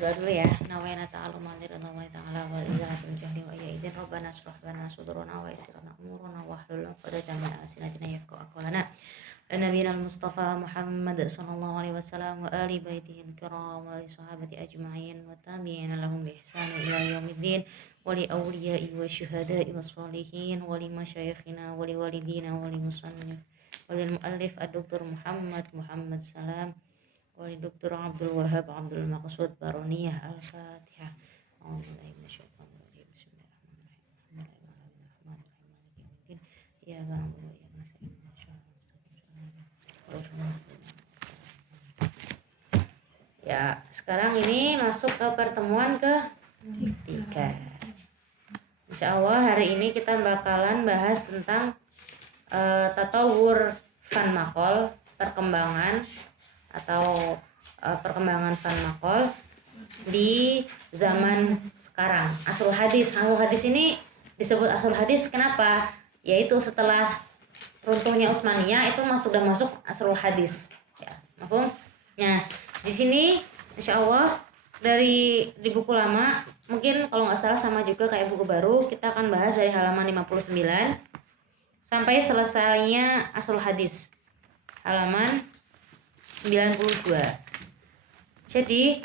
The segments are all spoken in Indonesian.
berdoa dulu ya. Nawaina ta'aluma lillahi ta'ala wal izalatul jahli wa idzin rabbana shrah lana sudurana wa yassir lana umurana wa hlul 'uqdatam min alsinatina yafqahu aqwalana. Nabiyina Mustafa Muhammad sallallahu alaihi wasallam wa ali baitihi kiram wa li sahabati ajma'in wa tabi'ina lahum bi ihsan ila yaumiddin wa li awliya'i wa syuhada'i was sholihin wa li masyayikhina wa li walidina wa li musannif wa lil muallif ad-doktor Muhammad Salam wali Dr. Abdul Wahab Abdul Maqsud Baroniyah Al-Fatihah. Ya, sekarang ini masuk ke pertemuan ketiga. Insya Allah hari ini kita bakalan bahas tentang tatawur fan maqal, perkembangan atau perkembangan fan maqal di zaman sekarang. Asrul hadis ini disebut asrul hadis kenapa? Yaitu setelah runtuhnya Utsmaniyah itu sudah masuk asrul hadis. Ya, mafhum? Nah, di sini insya Allah di buku lama mungkin kalau nggak salah sama juga kayak buku baru, kita akan bahas dari halaman 59 sampai selesainya asrul hadis halaman 92. Jadi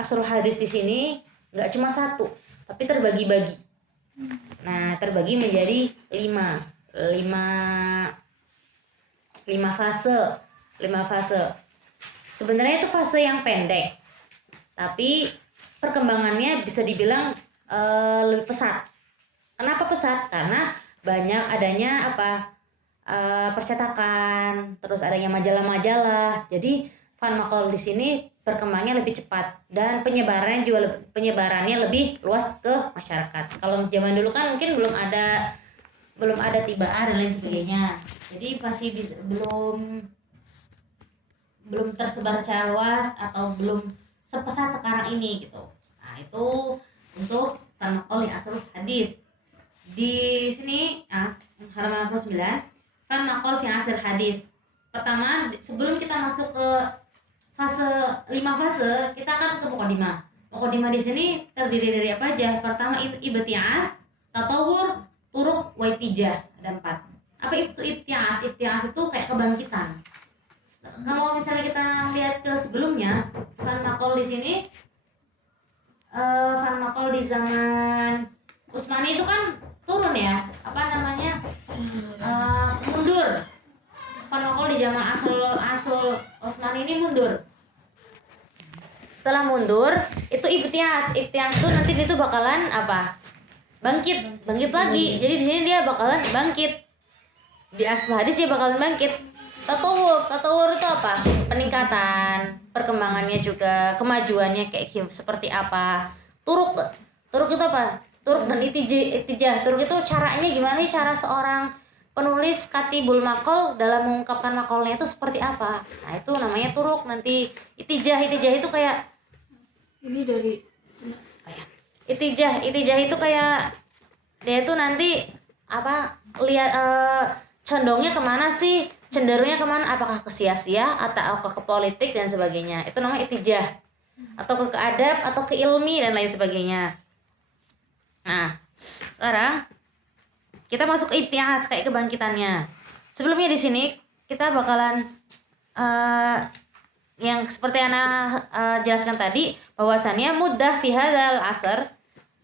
asrul hadis di sini nggak cuma satu, tapi terbagi-bagi. Nah, terbagi menjadi lima fase. Sebenarnya itu fase yang pendek, tapi perkembangannya bisa dibilang lebih pesat. Kenapa pesat? Karena banyak adanya percetakan, terus adanya majalah-majalah. Jadi fan maqal di sini perkembangannya lebih cepat dan penyebarannya lebih luas ke masyarakat. Kalau zaman dulu kan mungkin belum ada tibaan dan lain sebagainya. Jadi masih belum tersebar secara luas atau belum sepesat sekarang ini gitu. Nah, itu untuk fan maqal di asrul hadis. Di sini halaman 69 fan maqal fi asr hadis. Pertama, sebelum kita masuk ke fase 5 fase, kita akan ke muqaddimah. Muqaddimah di sini terdiri dari apa aja? Pertama ibti'ats, tatawur, turuq, wa ittijah. Ada 4. Apa itu ibti'ats? Ibti'ats itu kayak kebangkitan. Kalau misalnya kita lihat ke sebelumnya, fan maqal di sini fan maqal di zaman Utsmani itu kan turun ya, mundur. Fan maqal di zaman Asrul Utsmani ini mundur. Setelah mundur itu ibtiat itu nanti itu bakalan bangkit lagi. Jadi di sini dia bakalan bangkit, di asrul hadis dia bakalan bangkit. Tatawur itu apa? Peningkatan, perkembangannya juga, kemajuannya kayak seperti apa. Turuq itu apa? Turuq dan ittijah. Turuq itu caranya gimana nih, cara seorang penulis katibul maqal dalam mengungkapkan maqalnya itu seperti apa. Nah, itu namanya turuq. Nanti ittijah itu kayak ini dari ittijah itu kayak dia itu nanti lihat condongnya kemana sih, cenderungnya kemana, apakah ke sia-sia atau ke politik dan sebagainya. Itu namanya ittijah, atau ke adab atau ke ilmi dan lain sebagainya. Nah, sekarang kita masuk ke ibti'ats, kayak kebangkitannya. Sebelumnya di sini kita bakalan yang seperti ana jelaskan tadi, bahwasannya muddah fi hadzal asr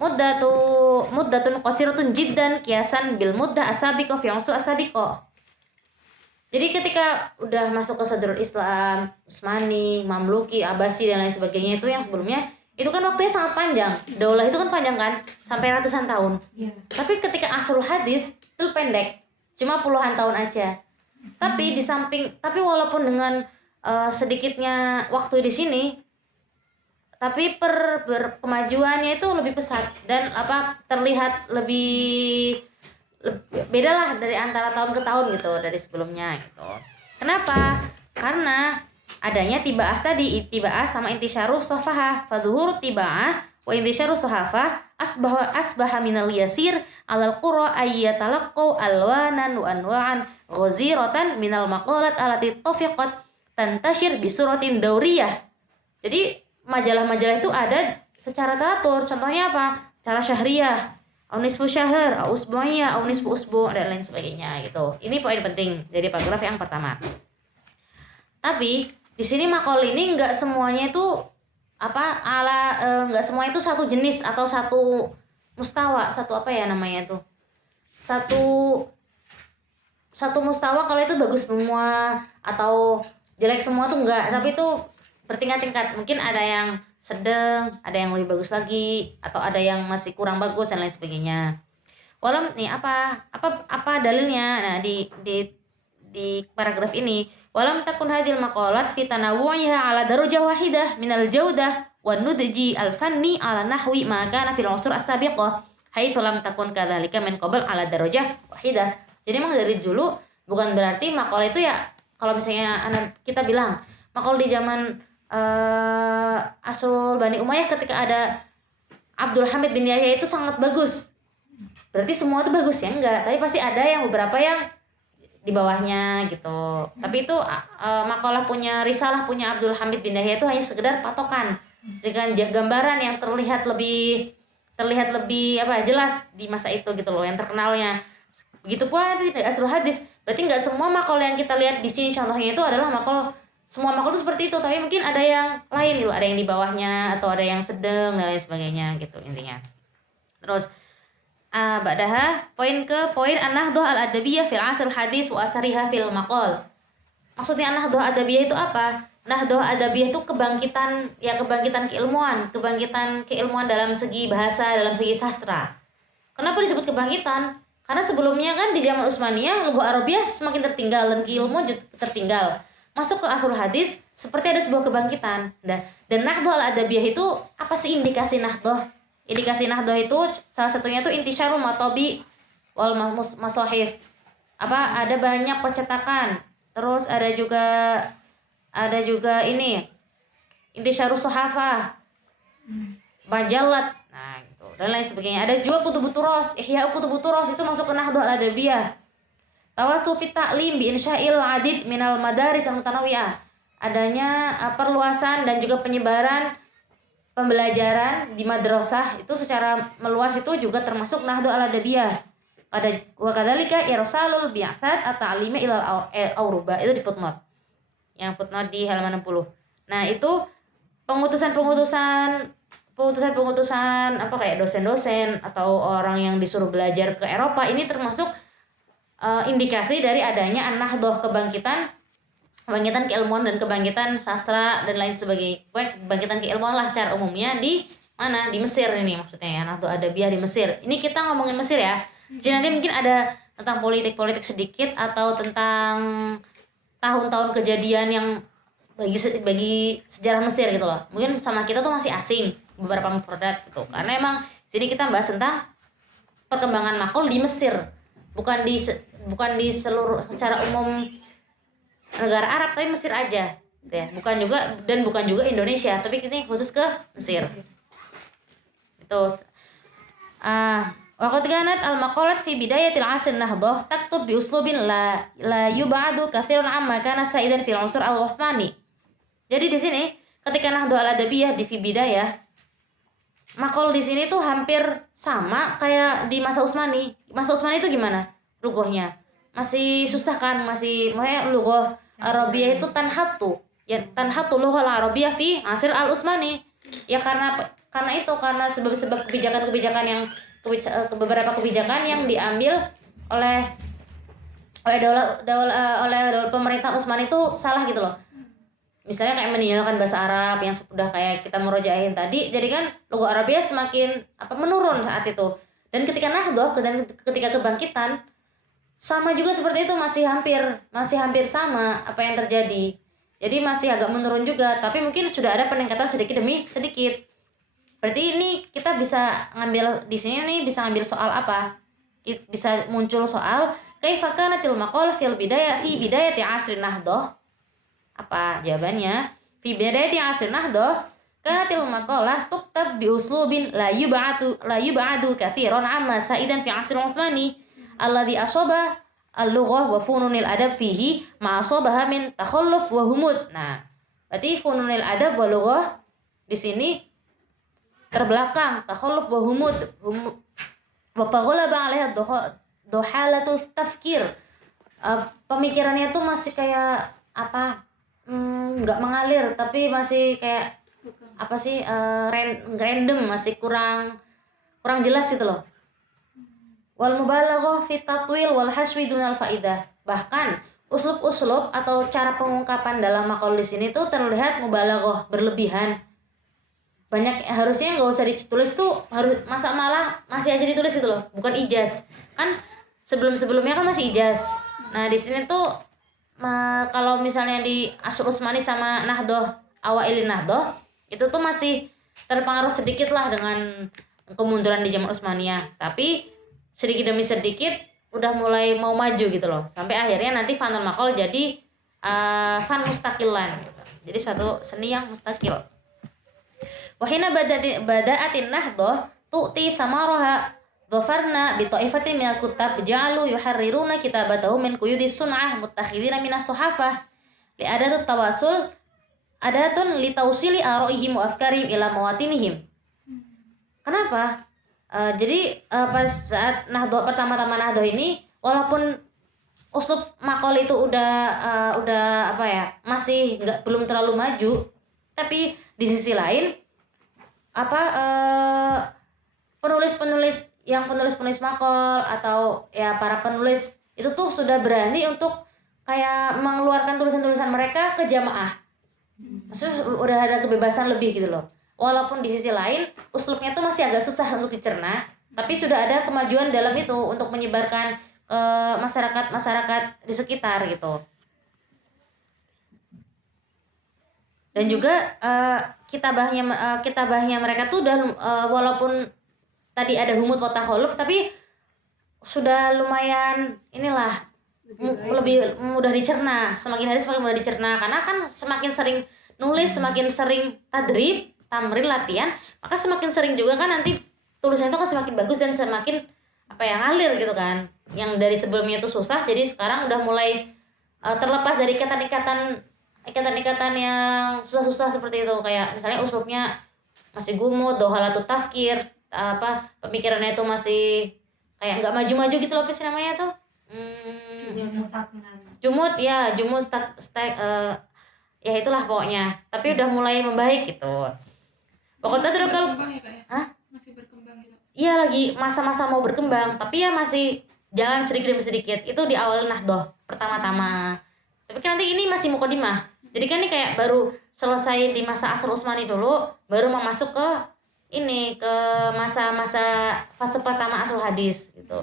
muddatun qasiratun jiddan qiyasan bil muddah asabiqah fi usur asabiqah. Jadi ketika udah masuk ke Sadrul Islam, Utsmani, Mamluki, Abbasi dan lain sebagainya, itu yang sebelumnya itu kan waktunya sangat panjang. Daulah itu kan panjang kan, sampai ratusan tahun. Yeah. Tapi ketika asrul hadis itu pendek, cuma puluhan tahun aja. Tapi walaupun dengan sedikitnya waktu di sini, tapi kemajuannya itu lebih pesat dan terlihat lebih beda lah dari antara tahun ke tahun gitu, dari sebelumnya gitu. Kenapa? Karena adanya tibaah tadi, tibaah sama intisyaru sofahah, fadhuhur tibaah wa intisyaru sohafah asbaha minal yasir alal qura ayyatalaqqau alwanan wa anwa'an ghaziratan minal maqalat alati tafiqat tantashir bisuratin dauriyah. Jadi majalah-majalah itu ada secara teratur. Contohnya apa? Cara syahriyah, au nisfu syahr, au usbu'iyah, au nisfu usbu' dan lain sebagainya gitu. Ini poin penting dari paragraf yang pertama. Tapi di sini makol ini nggak semuanya itu nggak semuanya itu satu jenis atau satu mustawa, satu apa ya namanya itu, satu mustawa. Kalau itu bagus semua atau jelek semua tuh enggak, tapi itu bertingkat-tingkat. Mungkin ada yang sedang, ada yang lebih bagus lagi, atau ada yang masih kurang bagus dan lain sebagainya. Walam nih apa dalilnya? Nah, di paragraf ini, walam takun hadil maqalat fi tanawwu'iha ala darajah wahidah minal jaudah wan nudji al fanni ala nahwi ma kana fil usur as-sabiqah haitsu lam takun kadzalika min qabl ala darajah wahidah. Jadi memang dari dulu bukan berarti maqal itu ya, kalau misalnya kita bilang maqal di zaman Asrul Bani Umayyah ketika ada Abdul Hamid bin Yahya itu sangat bagus, berarti semua itu bagus ya? Enggak, tapi pasti ada yang beberapa yang di bawahnya gitu. Tapi itu makalah punya risalah punya Abdul Hamid bin Yahya itu hanya sekedar patokan, dengan gambaran yang terlihat lebih jelas di masa itu gitu loh, yang terkenalnya. Begitu pula nanti di Asrul Hadis, berarti nggak semua makal yang kita lihat di sini contohnya itu adalah makal, semua makal itu seperti itu, tapi mungkin ada yang lain gitu, ada yang di bawahnya atau ada yang sedang dan lain sebagainya gitu intinya. Terus ba'daha poin an-nahdhah al-adabiyah fil asr hadis wa asariha fil maqal. Maksudnya an-nahdhah adabiyah itu apa? Nahdhah adabiyah itu kebangkitan keilmuan dalam segi bahasa, dalam segi sastra. Kenapa disebut kebangkitan? Karena sebelumnya kan di zaman Utsmaniyah lugah Arabiyah semakin tertinggal dan keilmuan juga tertinggal. Masuk ke asrul hadis seperti ada sebuah kebangkitan. Dan nahdhah al-adabiyah itu apa sih indikasi nahdhah? Indikasi nahdhah itu salah satunya itu intisyarul matobi wal masahif. Ada banyak percetakan. Terus ada juga ini intisyarus suhafah, majalat, nah gitu dan lain sebagainya. Ada juga kutubut turas, ihya kutubut turas itu masuk ke nahdhah al-adabiyah. Tawassufi ta'lim bi insya'il adid minal madaris al-mutanawwi'ah. Adanya perluasan dan juga penyebaran pembelajaran di madrasah itu secara meluas itu juga termasuk nahdhah al-adabiyah. Ada wa kadzalika irsalul bi'atsat at-ta'limi ilal auruba, itu di footnote. Yang footnote di halaman 60. Nah, itu pengutusan kayak dosen-dosen atau orang yang disuruh belajar ke Eropa, ini termasuk indikasi dari adanya an-nahdhah, kebangkitan keilmuan dan kebangkitan sastra dan lain sebagainya. Kebangkitan keilmuan lah secara umumnya di mana? Di Mesir ini maksudnya ya, nahdhah adabiyah di Mesir. Ini kita ngomongin Mesir ya. Jadi nanti mungkin ada tentang politik sedikit atau tentang tahun-tahun kejadian yang bagi sejarah Mesir gitu loh. Mungkin sama kita tuh masih asing beberapa mufradat gitu. Karena emang sini kita bahas tentang perkembangan makul di Mesir, bukan di seluruh secara umum negara Arab, tapi Mesir aja ya. Bukan juga Indonesia, tapi ini khusus ke Mesir. Itu waqad kanat al-maqalat fi bidayatil asr nahdhah taktub bi uslubin la yub'adu katsiran amma kana sa'idan fil unsur al-Utsmani. Jadi di sini ketika nahdhah al-adabiyah di fi bidayah, maqal di sini tuh hampir sama kayak di masa Utsmani. Masa Utsmani itu gimana? Lughahnya masih susah kan, makanya lughah Arabiyah itu tanhatu lughah al-Arabiyah fi asr al-Utsmani. Ya karena sebab-sebab kebijakan-kebijakan yang beberapa kebijakan yang diambil oleh pemerintah Utsmani itu salah gitu loh. Misalnya kayak meninggalkan bahasa Arab yang sudah kayak kita merojaihin tadi, jadi kan lughah Arabiyah semakin menurun saat itu. Dan ketika nahdhah dan ketika kebangkitan sama juga seperti itu, masih hampir sama apa yang terjadi. Jadi masih agak menurun juga, tapi mungkin sudah ada peningkatan sedikit demi sedikit. Berarti ini kita bisa ngambil di sini nih, bisa ngambil soal apa? Bisa muncul soal kaifa kanatil maqalah fi bidayati asrin nahdhah. Apa jawabannya? Fi bidayati asrin nahdhah kanatil maqalah tuktab bi uslubin la yub'adu katsiran amma sa'idan fi asr Utsmani alladhi asaba al-lughah wa fununil adab fihi ma asabaha min takhalluf wa humud. Nah, berarti fununil adab wa lughah di sini terbelakang, takhalluf wa humud wa faghalaba 'alaiha dohalatul tafkir. Pemikirannya tuh masih kayak apa, nggak mengalir, tapi masih kayak apa sih, random, masih kurang jelas gitu loh. Wal mubalaghah fi tatwil wal haswi dunal faidah. Bahkan uslub-uslub atau cara pengungkapan dalam maqal di sini tuh terlihat mubalaghah, berlebihan. Banyak, harusnya nggak usah ditulis tuh, harus malah masih aja ditulis gitu loh, bukan ijaz. Kan sebelumnya kan masih ijaz. Nah, di sini tuh kalau misalnya di Asr Utsmani sama Nahdoh, Awailin Nahdoh, itu tuh masih terpengaruh sedikit lah dengan kemunduran di zaman Utsmaniyah. Tapi sedikit demi sedikit udah mulai mau maju gitu loh. Sampai akhirnya nanti fanul maqal jadi fan mustaqilan gitu. Jadi suatu seni yang mustakil. Wahina bada'atin nahdoh tu'ti samaraha dhafarna bi ta'ifatin minal kutab ja'alu yuharriruna kitabatahu min quyudis sun'ah muttakhidina minas suhafah li adatut tawasul adatun li tausili ara'ihim wa afkarihim ila mawatinihim. Kenapa? Jadi pas saat nahdoh, pertama-tama nahdoh ini, walaupun uslub maqal itu udah apa ya, masih belum terlalu maju, tapi di sisi lain penulis maqal atau ya para penulis itu tuh sudah berani untuk kayak mengeluarkan tulisan-tulisan mereka ke jamaah. Maksudnya udah ada kebebasan lebih gitu loh. Walaupun di sisi lain uslubnya tuh masih agak susah untuk dicerna, tapi sudah ada kemajuan dalam itu untuk menyebarkan ke masyarakat di sekitar gitu. Dan juga kitabahnya mereka tuh udah walaupun tadi ada humud wa takhalluf, tapi sudah lumayan inilah lebih mudah dicerna, semakin hari semakin mudah dicerna, karena kan semakin sering nulis, semakin sering tadrib, tamrin, latihan, maka semakin sering juga kan nanti tulisannya itu kan semakin bagus dan semakin ngalir gitu kan. Yang dari sebelumnya itu susah, jadi sekarang udah mulai terlepas dari ikatan-ikatan yang susah-susah seperti itu, kayak misalnya uslubnya masih gumud, dohalatut tafkir, pemikirannya itu masih kayak nggak maju-maju gitu loh, apa sih namanya tuh? Jumud ya itulah pokoknya. Tapi udah mulai membaik gitu. Pokoknya terus kalau masih berkembang gitu. Iya, lagi masa-masa mau berkembang, tapi ya masih jalan sedikit demi sedikit. Itu di awal Nahdoh pertama-tama. Tapi kan nanti ini masih muqaddimah. Jadi kan ini kayak baru selesai di masa Asr Utsmani dulu, baru mau masuk ke masa-masa fase pertama Asrul Hadis gitu.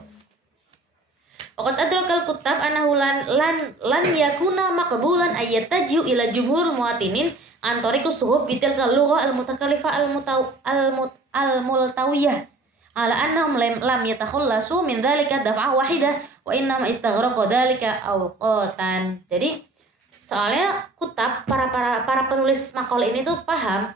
Waqad adrakal kutab annahu lan yakuna maqbulan ayyataju ila jumhur muwatinin an tariqus suhuf bitilka lughah al-mutakallifa al-multawiyah ala annahum lam yatakhallasu min dzalika daf'ah wahidah wa innama istaghraqa dzalika awqatan. Jadi soalnya kutab para penulis maqal ini tuh paham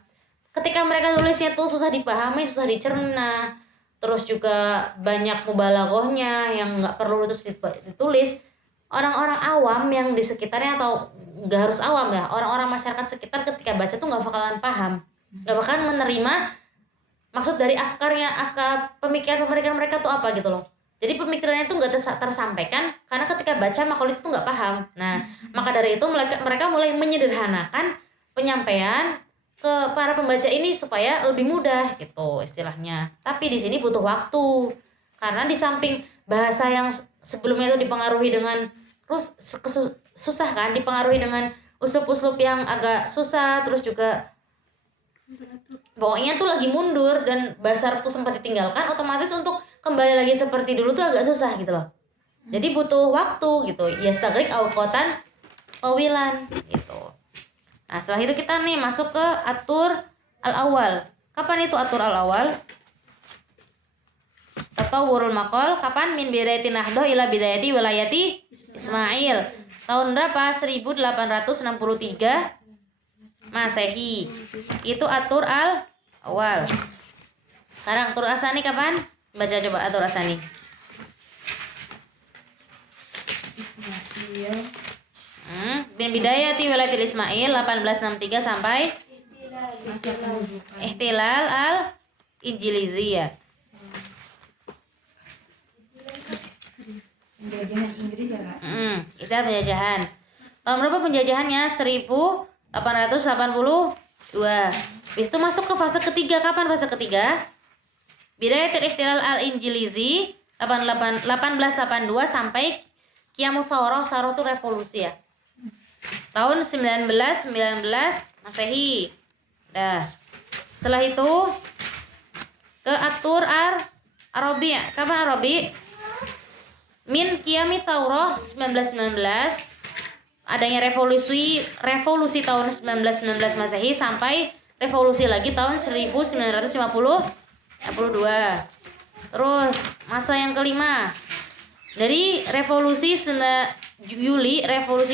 ketika mereka tulisnya tuh susah dipahami, susah dicerna, terus juga banyak mubalaghahnya yang nggak perlu terus ditulis. Orang-orang awam yang di sekitarnya, atau nggak harus awam ya, orang-orang masyarakat sekitar ketika baca tuh nggak bakalan paham, nggak bakalan menerima maksud dari afkar pemikiran mereka tuh apa gitu loh. Jadi pemikirannya itu nggak tersampaikan karena ketika baca maqal itu tuh nggak paham. Nah, maka dari itu mereka mulai menyederhanakan penyampaian ke para pembaca ini supaya lebih mudah gitu istilahnya. Tapi di sini butuh waktu karena di samping bahasa yang sebelumnya itu dipengaruhi dengan susah kan, dipengaruhi dengan uslub-uslub yang agak susah, terus juga pokoknya tuh lagi mundur dan bahasa Arab tuh sempat ditinggalkan, otomatis untuk kembali lagi seperti dulu tuh agak susah gitu loh. Jadi butuh waktu gitu. Yastagrik awqatan tawilan gitu. Nah, setelah itu kita nih masuk ke atur al-awal. Kapan itu atur al-awal? Tatawurul maqal kapan? Min bidayati Nahdoh ila bidayati wilayati Ismail. Tahun berapa? 1863 Masehi. Itu atur al-awal. Sekarang atur asani kapan? Baca coba atur asani. Bin bidayati wilayatil Ismail 1863 sampai Ihtilal al-Injilizi ya. Penjajahan Inggris ya Kak? Itu penjajahan. Tahun berapa penjajahannya? 1882. Habis itu masuk ke fase ketiga. Kapan fase ketiga? Bidayatul Ihtilal al-Injilizi 1882 sampai Qiyamut Thawrah. Thawrah itu revolusi ya. Tahun 1919 Masehi. Dah. Setelah itu ke Atur Arabi. Kapan Arabi? Min Qiyamit Thawrah 1919, adanya revolusi tahun 1919 Masehi sampai revolusi lagi tahun 1952. Terus masa yang kelima dari revolusi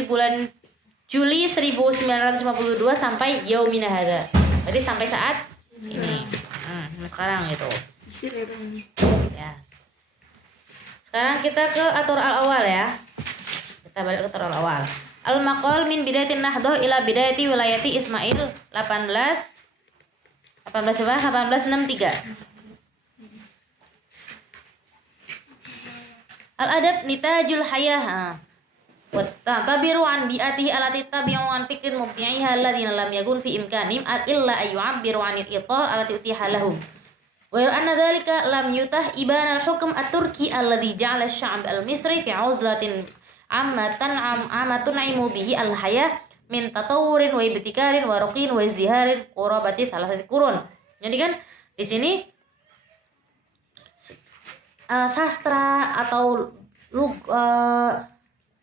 bulan Juli 1952 sampai yaumina hadza. Jadi sampai saat ini. Sekarang gitu. Ya. Sekarang kita ke atur al-awal ya. Kita balik ke atur al-awal. Al-maqal min bidayatin nahdoh ila bidayati wilayati Ismail 1863. Al-adab nitajul hayah. Wa tabiru an bi'atihi alati tabi'u an fikrin mubti'iha alladziina lam yakun fi imkanim illa ayyu'abbiru 'anil itar allati utiha lahum. Wa anna dzalika lam yutah ibana al-hukm at-turki alladzi ja'ala asy-sya'b al-misri fi 'uzlatin ammatun 'aimu bihi al-hayah min tatawurin wa ibtikarin wa ruqin wa izdiharin qurabati thalathati qurun. Jadi kan di sini sastra atau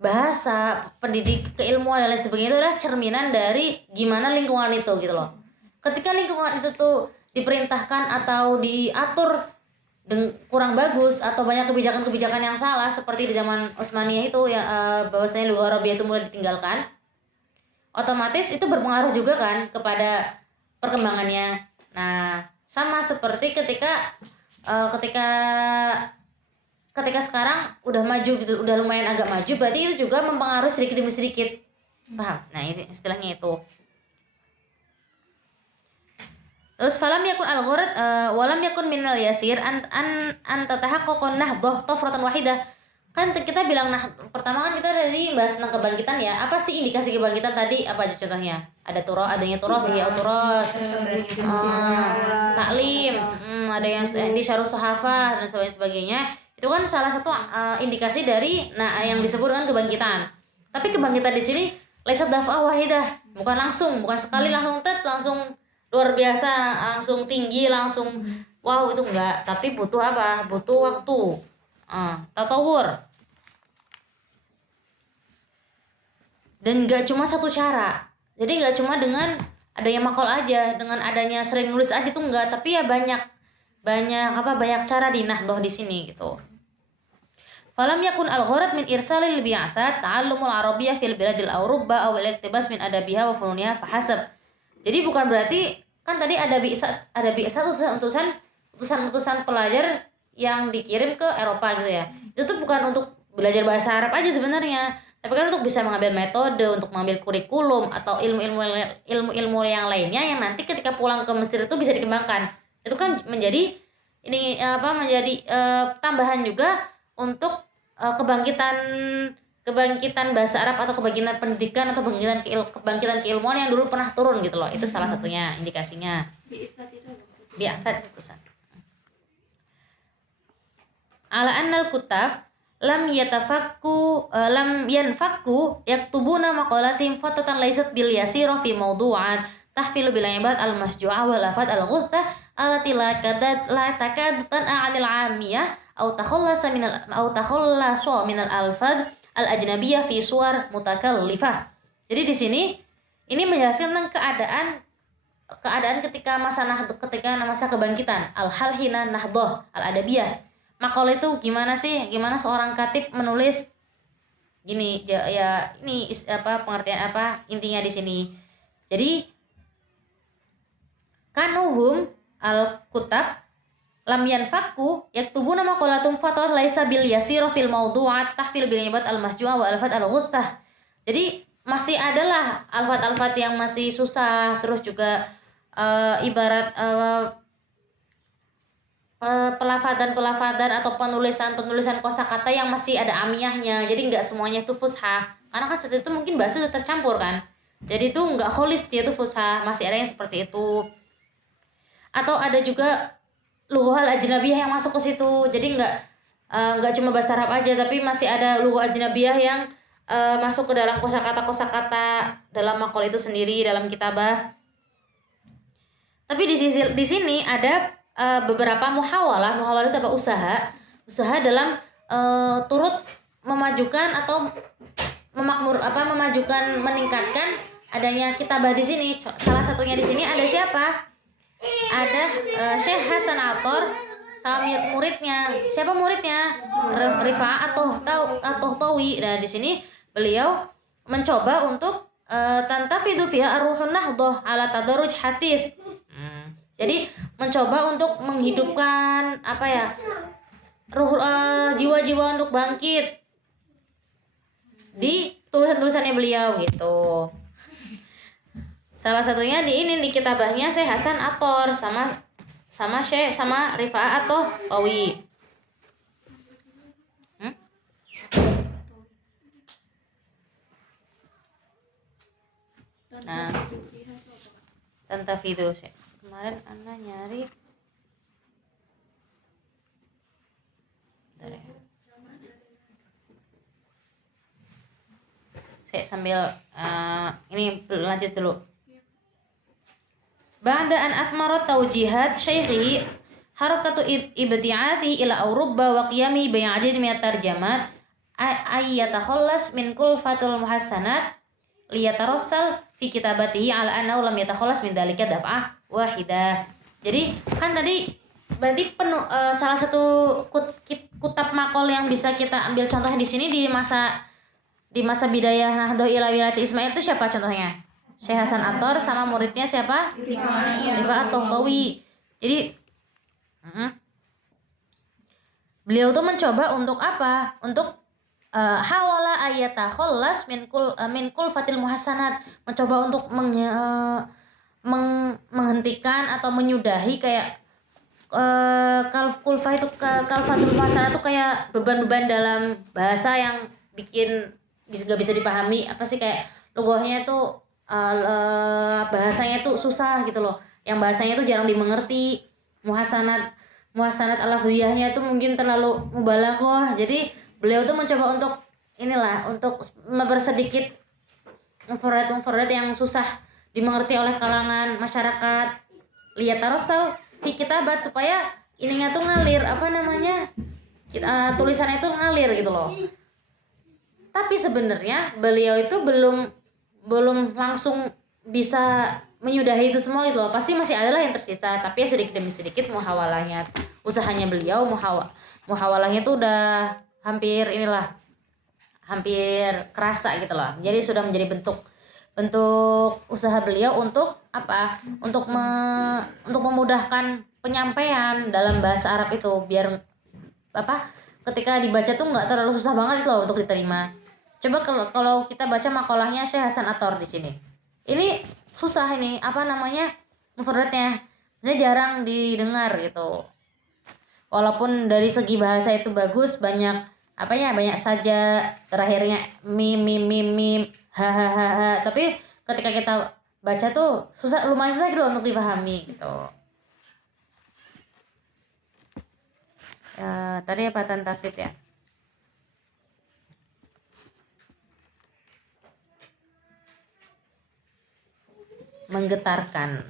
bahasa, pendidik, keilmuan dan lain sebagainya itu adalah cerminan dari gimana lingkungan itu gitu loh. Ketika lingkungan itu tuh diperintahkan atau diatur kurang bagus atau banyak kebijakan-kebijakan yang salah seperti di zaman Utsmaniyah itu ya, bahwasanya lugah Arabia itu mulai ditinggalkan, otomatis itu berpengaruh juga kan kepada perkembangannya. Nah, sama seperti ketika sekarang udah maju gitu, udah lumayan agak maju, berarti itu juga mempengaruhi sedikit demi sedikit. Paham? Nah, ini istilahnya itu. Terus falam yakun al-ghurad walam yakun minal yasir an tatahaqqaqan nahdah tafratan wahidah. Kan kita bilang pertama kan kita dari bahas tentang kebangkitan ya. Apa sih indikasi kebangkitan tadi? Apa aja contohnya? Adanya turos ya, turos. Taklim, ada yang di syarus sahafah dan sebagainya. Itu kan salah satu indikasi dari yang disebut dengan kebangkitan. Tapi kebangkitan di sini laisat daf'ah wahidah, bukan sekali langsung langsung luar biasa, langsung tinggi, langsung wow, itu enggak. Tapi butuh apa? Butuh waktu. Tatawur. Dan enggak cuma satu cara. Jadi enggak cuma dengan adanya makol aja, dengan adanya sering nulis aja tuh enggak, tapi ya banyak cara di nahdoh di sini gitu. Falam yakun al-ghurad min irsalil bi'athat ta'allumul arabiyyah fil biladil awrubba aw al-iqtibas min adabiha wa fununiha fahasab. Jadi bukan berarti kan tadi ada bi'sat utusan pelajar yang dikirim ke Eropa gitu ya. Itu tuh bukan untuk belajar bahasa Arab aja sebenarnya, tapi kan untuk bisa mengambil metode, untuk mengambil kurikulum atau ilmu-ilmu yang lainnya yang nanti ketika pulang ke Mesir itu bisa dikembangkan. Itu kan menjadi tambahan juga untuk kebangkitan bahasa Arab atau kebangkitan pendidikan atau kebangkitan keilmuan yang dulu pernah turun gitu loh. Itu salah satunya indikasinya. Bi'athat itu utusan. Ala annal kutab lam yanfakku yaktubuna maqalatim fatatan laysat bil yasira fi mawdu'an tahfilu bil ibad al masju'a wal lafat al ghutha allati la takad tan'a 'anil 'amiyah aw takhallasa min al alfad al ajnabiyah fi suwar mutakallifah. Jadi di sini ini menjelaskan tentang keadaan ketika masa kebangkitan al halhina nahdoh al adabiyah. Makol itu gimana sih? Gimana seorang katib menulis gini ya ini pengertian intinya di sini. Jadi kanuhum al-kutab lam yanfakku yaktubuna maqalatum fatwa laisa bil yasira fil mawdu'at tahfil bil ibad al-mahju'a wa alfat al-ghuthah. Jadi masih adalah alfat-alfat yang masih susah, terus juga ibarat pelafadan atau penulisan kosakata yang masih ada amiyahnya, jadi nggak semuanya itu fushah, karena kan saat itu mungkin bahasa sudah tercampur kan, jadi itu nggak holis dia tuh fushah, masih ada yang seperti itu. Atau ada juga lughah ajnabiyah yang masuk ke situ, jadi nggak cuma bahasa Arab aja, tapi masih ada lughah ajnabiyah yang masuk ke dalam kosakata dalam maqal itu sendiri, dalam kitabah. Tapi di sini ada beberapa muhawalah itu apa, usaha dalam turut memajukan atau memajukan, meningkatkan adanya kitabah di sini. Salah satunya di sini ada siapa? Ada Syekh Hasan Athar sama muridnya. Siapa muridnya? Rifa'ah At-Tahtawi. Nah, di sini beliau mencoba untuk tantafidu fiha ar-ruhun nahdah ala tadarruj hadits. Jadi mencoba untuk menghidupkan jiwa-jiwa untuk bangkit di tulisan-tulisannya beliau gitu. Salah satunya di kitabahnya Syekh Hasan Athar sama Rifa'ah At-Tahtawi. Nah, tantafidu kemarin Ana nyari saya sambil ini lanjut dulu. Ba'da an athmarat tawjihat syekhi harakatu ibti'athi ila Auruba wa qiyami bi'adid min tarjamat ayyatakhallas min kulfatul muhassanat liyatarassal fi kitabatihi ala annahu lam yatakhallas min dalika daf'ah wahidah. Jadi kan tadi berarti salah satu kutab maqal yang bisa kita ambil contohnya di sini di masa bidayah Nahdhah ila wilayati Ismail itu siapa contohnya? Syekh Hasan Athar sama muridnya siapa? Rifa'ah At-Tahtawi. Jadi beliau tuh mencoba untuk apa? Untuk hawala ayatakhallas min kulfatil muhassanat, mencoba untuk menghentikan atau menyudahi kayak kulfah itu kalfatul muhassanat itu kayak beban-beban dalam bahasa yang bikin gak bisa dipahami, apa sih, kayak logohnya itu bahasanya itu susah gitu loh, yang bahasanya itu jarang dimengerti. Muhassanat al-lafziyahnya itu mungkin terlalu mubalaghah. Jadi beliau tuh mencoba untuk mempersedikit mufarad yang susah dimengerti oleh kalangan masyarakat. Liyatarassal fi kitabat, supaya ininya tuh ngalir, tulisannya itu ngalir gitu loh. Tapi sebenarnya beliau itu belum langsung bisa menyudahi itu semua gitu loh. Pasti masih ada lah yang tersisa, tapi ya sedikit demi sedikit muhawalahnya, usahanya beliau muhawalahnya tuh udah hampir kerasa gitu loh. Jadi sudah menjadi bentuk usaha beliau untuk apa? Untuk memudahkan penyampaian dalam bahasa Arab itu, biar ketika dibaca tuh nggak terlalu susah banget gitu loh untuk diterima. Coba kalau kita baca makalahnya Syekh Hasan Athar di sini, ini susah, ini mufradnya jarang didengar gitu. Walaupun dari segi bahasa itu bagus, banyak saja terakhirnya mim ha, tapi ketika kita baca tuh lumayan susah gitu loh untuk dipahami gitu. Ya, tadi apa tantafid ya? Menggetarkan.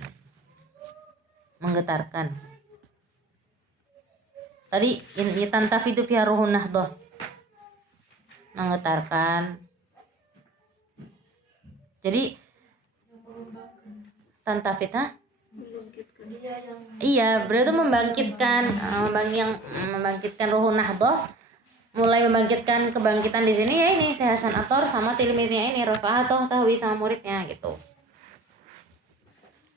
Tadi ini tantafidu fi ruhun nahdah. Menggetarkan. Jadi tantafid Iya, berarti membangkitkan ruhun nahdah, mulai membangkitkan kebangkitan di sini ya ini Syekh Hasan Athar sama tilmidnya ini Rifa'ah At-Tahtawi sama muridnya gitu.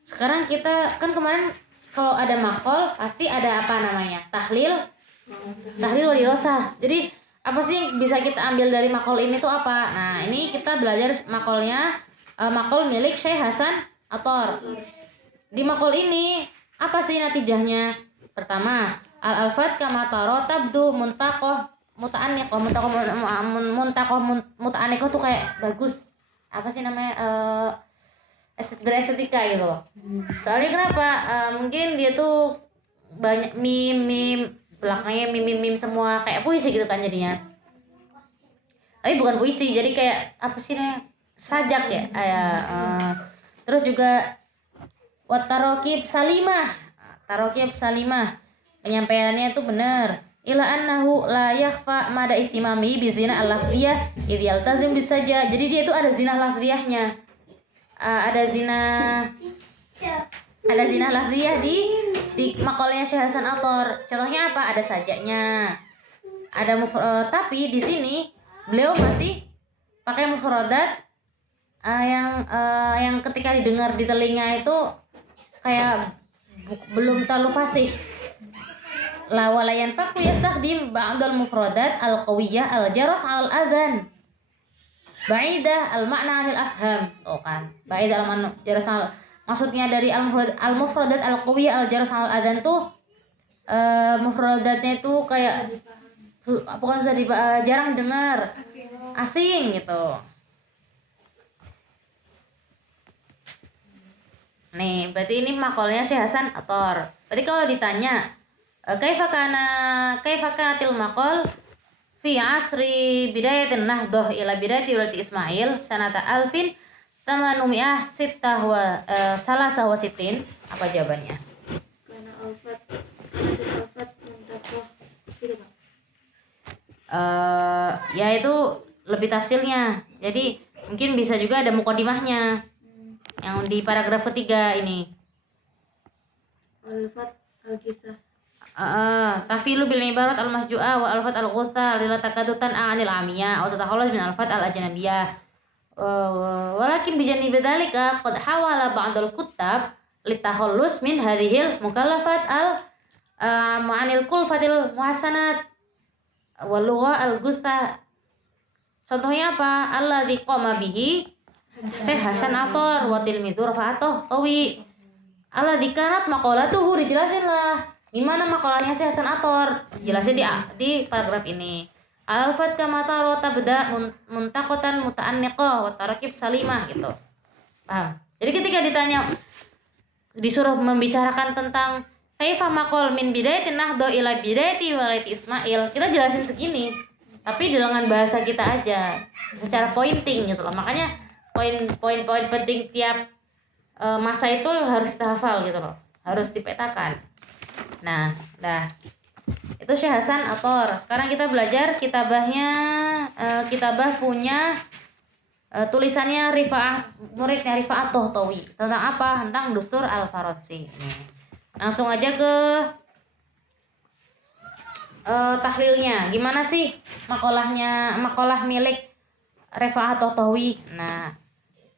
Sekarang kita kan kemarin kalau ada maqal pasti ada tahlil wa dirasah. Jadi apa sih yang bisa kita ambil dari maqal ini tuh apa? Nah, ini kita belajar maqal milik Syekh Hasan Athar. Di makol ini apa sih natijahnya? Pertama, al-alfat kama taro tabdu muntaqoh muta'anniqoh muta'anniqoh tuh kayak bagus. Apa sih namanya? Berestetika gitu loh. Soalnya kenapa? Mungkin dia tuh banyak meme belakangnya meme semua kayak puisi gitu kan jadinya. Tapi bukan puisi, jadi kayak apa sih nih? Sajak ya. Terus juga watarokib salimah. Tarokib salimah. Penyampaiannya tuh benar. Ila annahu la yakhfa mada ihtimami bi zina al-lafziyah idh yaltazim bisaja. Jadi dia itu ada zina lafziyahnya. Ada zina lafziyah di makolnya Syekh Hasan Athor. Contohnya apa? Ada sajanya. Ada tapi di sini beliau masih pakai mufradat yang ketika didengar di telinga itu kayak belum terlalu fasih. La walayan faku yastakdim ba'dal mufradat al-qawiyyah al-jaras al-adhan ba'idah al-makna anil afham. Oh kan, ba'idah al-makna jaras al, maksudnya dari al-mufradat al-qawiyyah al-jaras al-adhan tuh mufradatnya itu kayak bukan susah jarang dengar, asing gitu. Nih, berarti ini makolnya Syekh Hasan Athor. Berarti kalau ditanya kaifa kanatil maqal fi asri bidayatin nahdoh ila bidayati ulati Ismail sanata alfin tamanumiyah sittah wa salasah wa sitin. Apa jawabannya? Karena alfat muntaqoh gitu Pak. Ya itu lebih tafsirnya. Jadi mungkin bisa juga ada muqaddimahnya. Yang di paragraf ketiga ini. Alfat al-kisah. Tafilu bil ibarat al-masju'a wa alfat al-ghutha lila takadutan anil amiyah atau tatakhalas min alfat al-ajnabiyah. Walakin bijani bidzalika qad hawala ba'dul kuttab litakhallus min hadhil mukallafat ma'anil kulfatil muhassanat wal lugha al-ghutha. Contohnya apa? Alladzi qama bihi Syekh Hasan Athor wa tilmidzu Rafa'atuh Tawi. Alladzi kanat maqalatuhu, dijelasin lah gimana makalahnya Syekh Hasan Athor. Jelasin di paragraf ini. Al-fat kama taro tabda muntaqatan muta'anniqah wa tarakib salimah gitu. Paham? Jadi ketika ditanya disuruh membicarakan tentang kaifa maqal min bidayatin nahdo ila bidayati walati Ismail, kita jelasin segini. Tapi dengan bahasa kita aja, secara pointing gitu loh. Makanya poin-poin penting tiap masa itu harus kita hafal gitu loh, harus dipetakan. Nah, itu Syekh Hasan Athor. Sekarang kita belajar kitabahnya. Kitabah punya tulisannya muridnya Rifa'ah Tohtawi. Tentang apa? Tentang Dustur Al-Faradsi. Langsung aja ke tahlilnya. Gimana sih makalah milik Rifa'ah Tohtawi? Nah,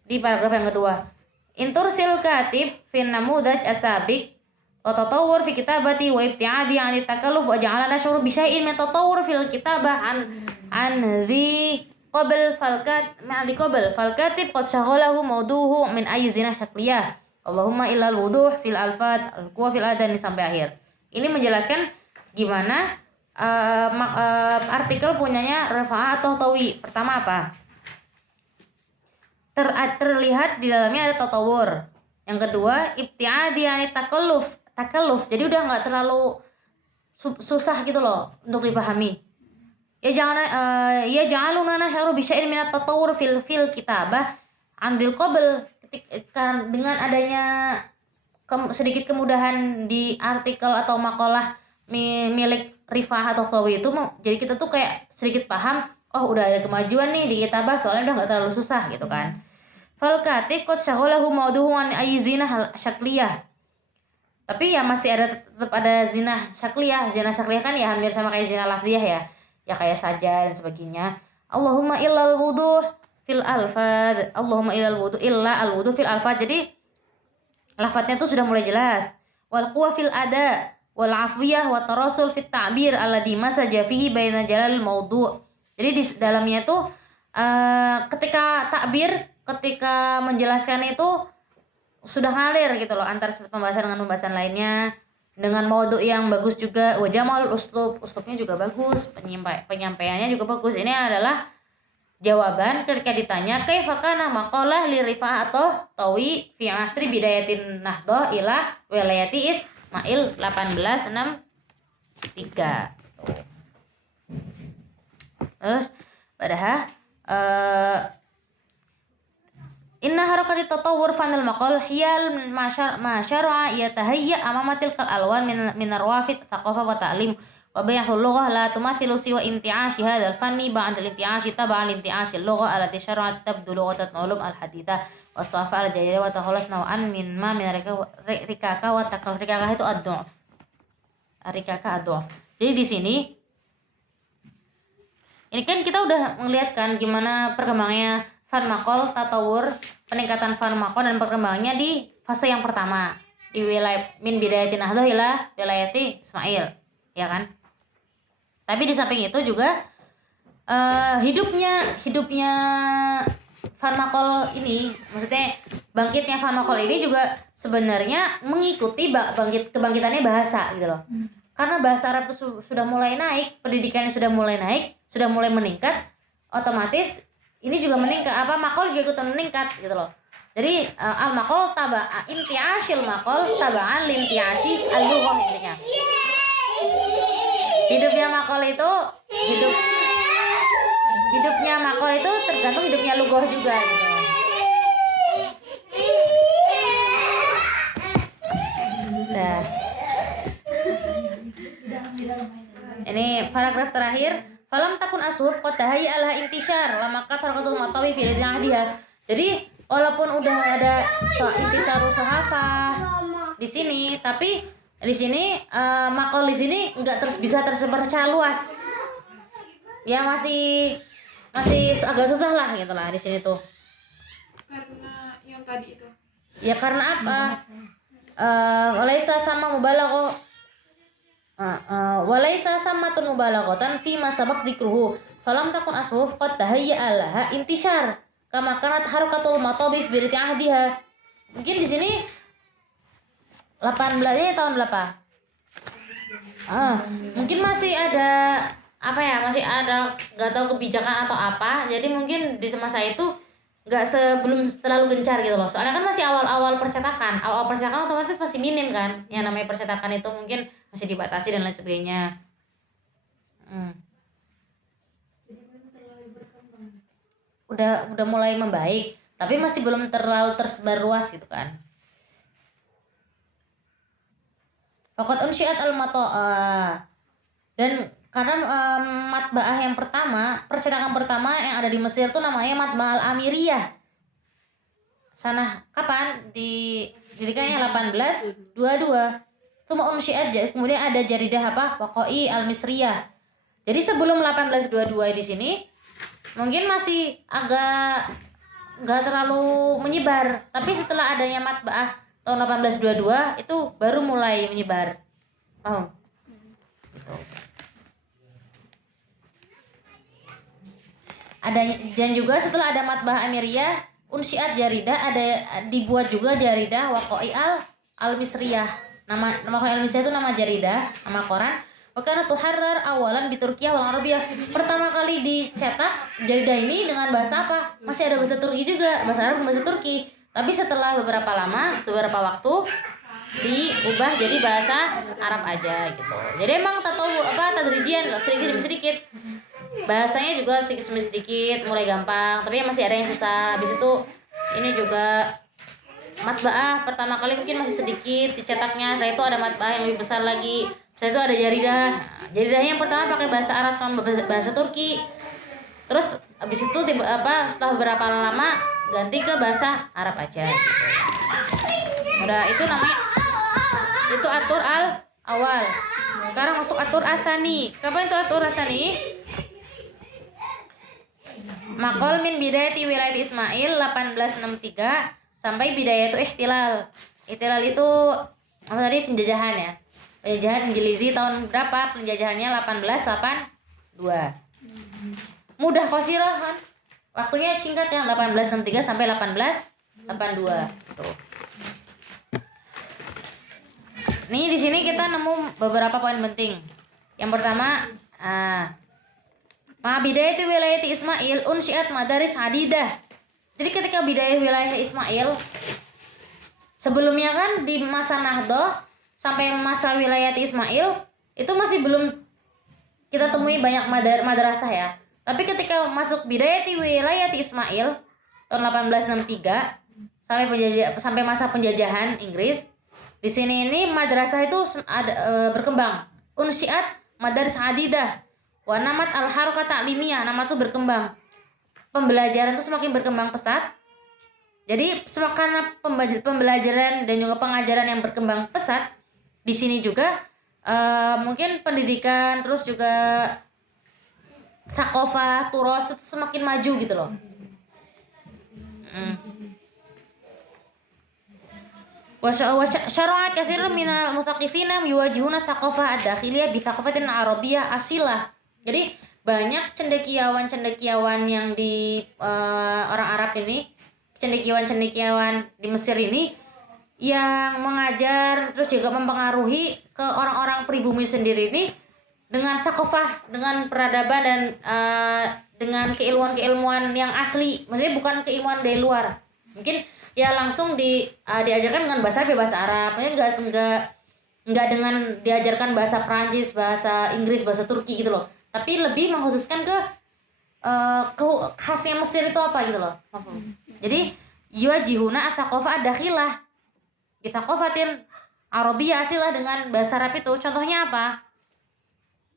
di paragraf yang kedua, intursil katib fin namudaj asabiq wa tatawwur fi kitabati wa ibtiadi 'an takalluf wa ja'ala nashuru bi syai'in min tatawwur fil kitabah an dhi qabl fal katib qad shaghalahu mawduhu min ayyi zinah syakliyah Allahumma illa al-wuduh fil alfat al-quwa fil adan sampai akhir. Ini menjelaskan gimana artikel punyanya Rifa'ah Tohtawi. Pertama apa? Terlihat di dalamnya ada tatawur. Yang kedua, ibtiadi ani takalluf. Jadi udah nggak terlalu susah gitu loh untuk dipahami. Ya janganuna nasyaru bi syai'in min at-tatawur fil kitabah andil qabl. Dengan adanya sedikit kemudahan di artikel atau makalah milik Rifa'ah Tohtawi itu, jadi kita tuh kayak sedikit paham, oh udah ada kemajuan nih di kitabah, soalnya udah nggak terlalu susah gitu kan. Fal katib qad syaghalahu mawduhu an ayyi zinah syakliyah. Tapi ya masih tetap ada zinah syakliyah. Zinah syakliyah kan ya hampir sama kayak zinah lafziyah ya. Ya kayak saja dan sebagainya. Allahumma illal wuduh fil alfad. Allahumma illal wuduh illa al wuduh fil alfad. Jadi lafadznya tuh sudah mulai jelas. Wal quwa fil ada wal afwiyah wa tarasul fit ta'bir alladhi masaja fihi baina jalal mawdu'. Jadi di dalamnya tuh ketika takbir, ketika menjelaskan itu sudah ngalir gitu loh antara satu pembahasan dengan pembahasan lainnya, dengan maudhu yang bagus juga, wa jamalul uslubnya juga bagus, penyampaiannya juga bagus. Ini adalah jawaban ketika ditanya kaifa kana maqalah li Rifa'ah atau Tawi fi asri bidayatin Nahdhah ila wilayati Ismail 1863. Terus padahal inna harakati tatawur fanal maqal hiyal ma syar'a yatahayya amama tilkal alwan min arwafit thaqafah wa ta'lim wa bayahul lughah la tumathilu siwa inti'ashi hadzal fanni ba'da al-inti'ashi tab'a al-inti'ashi al-lughah allati syar'at tabdu lughatan ulum al-haditha wa astafa al-jadida wa takhalas naw'an min ma min rikaka wa takal rikaka itu ad-du'af. Rikaka ad-du'af. Jadi di sini ini kan kita udah melihatkan gimana perkembangannya fan maqal tatawur, peningkatan fan maqal dan perkembangannya di fase yang pertama di wilayah min bidayatin Nahdhah ila wilayati Ismail, ya kan? Tapi di samping itu juga hidupnya fan maqal ini, maksudnya bangkitnya fan maqal ini juga sebenarnya mengikuti kebangkitannya bahasa gitu loh. Karena bahasa Arab itu sudah mulai naik, pendidikannya sudah mulai naik, sudah mulai meningkat, otomatis ini juga meningkat, maqal juga ikutan meningkat gitu loh. Jadi al maqal inti'ashil maqal taba'an linti'ashi al-lughah intinya. Hidupnya maqal itu hidupnya maqal itu tergantung hidupnya lughah juga gitu. Nah. Ini paragraf terakhir. Falam takun asuf qad tahayya ala intishar lama kathratul matawi fi ahdiha. Jadi walaupun udah ada intisharus sahafah di sini, tapi di sini maqal di sini enggak bisa tersebar secara luas. Ya masih agak susah lah gitu lah di sini tuh. Karena yang tadi itu. Ya karena apa? Walaysa sama mubalaghah walaysa sammatun mubalaghatan fi ma sabaq dzikruhu falam takun aswaf qad tahayya alaha intishar kama kanat harakatul matabif bi ahdiha. Mungkin di sini 18 ini tahun berapa? Mungkin masih ada masih ada nggak tahu kebijakan atau apa, jadi mungkin di masa itu nggak belum terlalu gencar gitu loh, soalnya kan masih awal percetakan otomatis masih minim kan, yang namanya percetakan itu mungkin masih dibatasi dan lain sebagainya. Udah mulai membaik, tapi masih belum terlalu tersebar luas gitu kan. Faqad unsyiat dan karena matbaah yang pertama, percetakan pertama yang ada di Mesir tuh namanya Matba'ah Al-Amiriyah. Sana kapan? Didirikannya 1822. Itu unsyiat, kemudian ada jaridah Waqai Al-Misriyah. Jadi sebelum 1822 di sini mungkin masih agak enggak terlalu menyebar, tapi setelah adanya matbaah tahun 1822 itu baru mulai menyebar. Gitu. Dan juga setelah ada matbah Amiriyah, unsyiat jaridah, ada dibuat juga jaridah Waqai Al-Misriyah. Nama Waqai Al-Misriyah itu nama jaridah, nama koran. Wakana tuharrar awalan di Turki wal Arabiyah. Pertama kali dicetak jaridah ini dengan bahasa apa? Masih ada bahasa Turki juga, bahasa Arab dan bahasa Turki. Tapi setelah beberapa waktu diubah jadi bahasa Arab aja gitu. Jadi emang tadrijian sedikit demi sedikit. Bahasanya juga sedikit mulai gampang, tapi masih ada yang susah. Habis itu ini juga matbaah pertama kali mungkin masih sedikit dicetaknya, setelah itu ada matbaah yang lebih besar lagi, setelah itu ada jaridah. Jaridahnya yang pertama pakai bahasa Arab sama bahasa Turki, terus habis itu setelah beberapa lama ganti ke bahasa Arab aja gitu. Udah itu namanya itu atur al-awal. Sekarang masuk atur asani. Kapan itu atur asani? Maqal min bidayati wilayah Ismail 1863 sampai bidayah itu ihtilal. Ihtilal itu apa tadi? Penjajahan ya. Penjajahan Injilizi tahun berapa? Penjajahannya 1882. Mudah qasirah kan? Waktunya singkat kan, 1863 sampai 1882. Tuh. nih di sini kita nemu beberapa poin penting. Yang pertama, ma bidayati wilayati Ismail unsyiat madaris hadidah. Jadi ketika bidayah wilayah Ismail, sebelumnya kan di masa Nahdoh sampai masa wilayati Ismail itu masih belum kita temui banyak madrasah ya. Tapi ketika masuk bidayati wilayati Ismail tahun 1863 sampai masa penjajahan Inggris, di sini ini madrasah itu ada berkembang. Unsyiat madaris hadidah wa namat al harokat ta'limiyah, nama itu berkembang. Pembelajaran itu semakin berkembang pesat. Jadi karena pembelajaran dan juga pengajaran yang berkembang pesat, di sini juga mungkin pendidikan terus juga sakofah, turos itu semakin maju gitu loh. Wa syara'a katsirun minal mutsaqifina yuwajihuna tsaqafah ad-dakhiliyah bi tsaqafatin arabiyyah asilah. Jadi banyak cendekiawan yang di orang Arab ini, cendekiawan di Mesir ini yang mengajar terus juga mempengaruhi ke orang-orang pribumi sendiri ini dengan sakofah, dengan peradaban dan dengan keilmuan yang asli, maksudnya bukan keilmuan dari luar. Mungkin ya langsung diajarkan dengan bahasa Arab, maksudnya enggak dengan diajarkan bahasa Prancis, bahasa Inggris, bahasa Turki gitu loh. Tapi lebih mengkhususkan ke khasnya Mesir itu apa gitu loh. Jadi yuwajihuna at-tsaqafah ad-dakhilah bi tsaqafatin arabiyyah asilah, dengan bahasa Arab itu. Contohnya apa?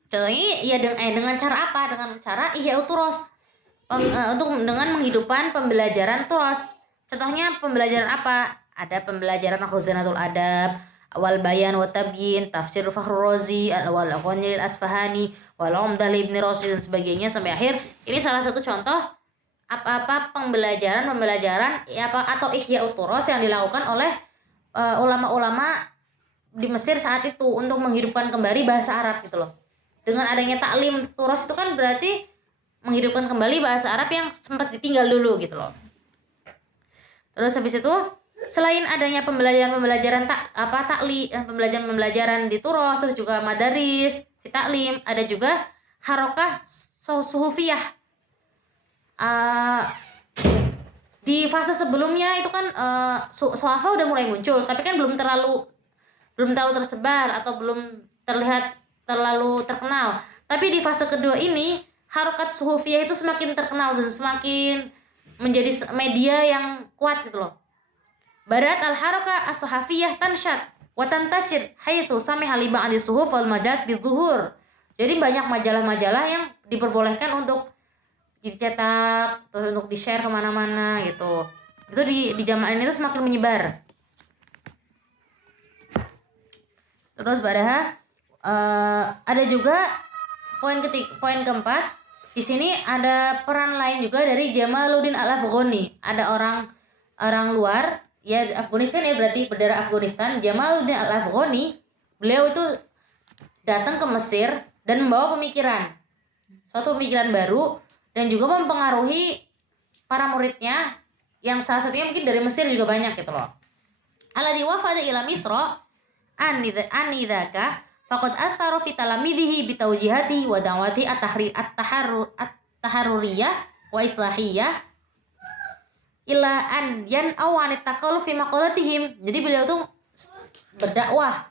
Contohnya ya dengan cara apa? Dengan cara ihya turos. Untuk dengan menghidupkan pembelajaran turos. Contohnya pembelajaran apa? Ada pembelajaran khuzanatul adab, wal bayan wa tabyin, tafsir Fakhrur Razi, wal Aqwanil Asfahani, wal Umdah Ibnu Rasyid dan sebagainya sampai akhir. Ini salah satu contoh apa pembelajaran atau ihya turos yang dilakukan oleh ulama-ulama di Mesir saat itu untuk menghidupkan kembali bahasa Arab gitu loh. Dengan adanya taklim turos itu kan berarti menghidupkan kembali bahasa Arab yang sempat ditinggal dulu gitu loh. Terus habis itu selain adanya pembelajaran pembelajaran di turoh, terus juga madaris, di taklim, ada juga harokah suhufiyah. Di fase sebelumnya itu kan suhafa udah mulai muncul, tapi kan belum terlalu tersebar atau belum terlihat terlalu terkenal. Tapi di fase kedua ini harokat suhufiyah itu semakin terkenal dan semakin menjadi media yang kuat gitu loh. Barat al-harakah as-suhafiyah tansyat wa tantashir haitsu samiha li ba'di suhuf wal majalat bidzuhur. Jadi banyak majalah-majalah yang diperbolehkan untuk dicetak, terus untuk di-share kemana-mana gitu. Itu di zaman ini tuh semakin menyebar. Terus ada juga poin keempat. Di sini ada peran lain juga dari Jamaluddin Al-Afghani. Ada orang luar ya, Afghanistan ya, berarti berdarah Afghanistan. Jamaluddin Al-Afghani, beliau itu datang ke Mesir dan membawa suatu pemikiran baru dan juga mempengaruhi para muridnya yang salah satunya mungkin dari Mesir juga banyak gitu loh. Alladzi wafada ila Misra anidaka faqad athara fi talamidhihi bi tawjihati wa da'wati at-taharruriyah wa islahiyah ila an yan'aw an taqalluf fi maqalatihim. Jadi beliau tuh berdakwah,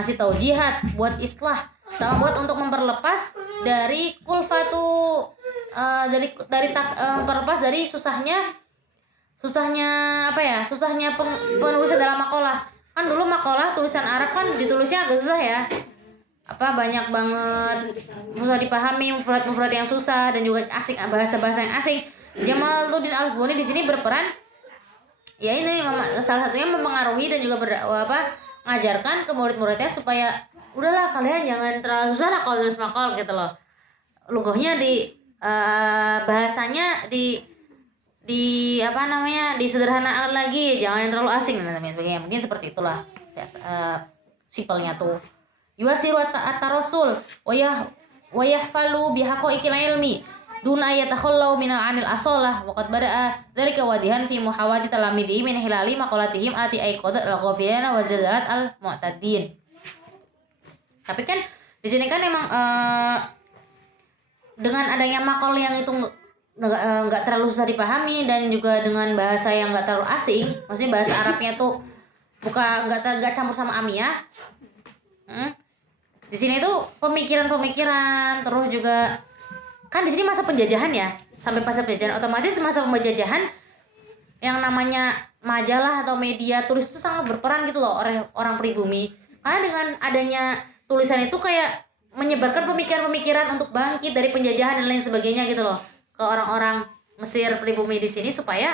ngasih taujihat buat islah sama buat untuk memperlepas dari memperlepas dari susahnya penulisan dalam makalah. Kan dulu makalah tulisan Arab kan ditulisnya agak susah ya, banyak banget susah dipahami, mufrad yang susah dan juga asing, bahasa yang asing. Jamaluddin Al-Afghani di sini berperan ya, ini salah satunya mempengaruhi dan juga ngajarkan ke murid-muridnya supaya udahlah kalian jangan terlalu susah lah kalau tulis maqal gitu loh. Lughahnya bahasanya disederhanakan lagi, jangan yang terlalu asing dan sebagainya. Mungkin seperti itulah ya, simpelnya tuh. Yuwasiru at-tarasul wa yahfalu bihaqaiqil ilmi duna yatakhallau minal anil asalah wa qad bada'a dzalika wadihan fi muhawati talamidhi min hilali maqalatihim ati aiqadat al-ghafiyana wa zalzalat al-mu'tadin. Tapi kan di sini kan emang dengan adanya makol yang itu nggak terlalu susah dipahami dan juga dengan bahasa yang nggak terlalu asing, maksudnya bahasa Arabnya tuh nggak campur sama Amiyah. Di sini tuh pemikiran-pemikiran, terus juga kan di sini masa penjajahan ya, sampai masa penjajahan otomatis masa penjajahan yang namanya majalah atau media tulis itu sangat berperan gitu loh orang pribumi, karena dengan adanya tulisan itu kayak menyebarkan pemikiran-pemikiran untuk bangkit dari penjajahan dan lain sebagainya gitu loh ke orang-orang Mesir pribumi di sini supaya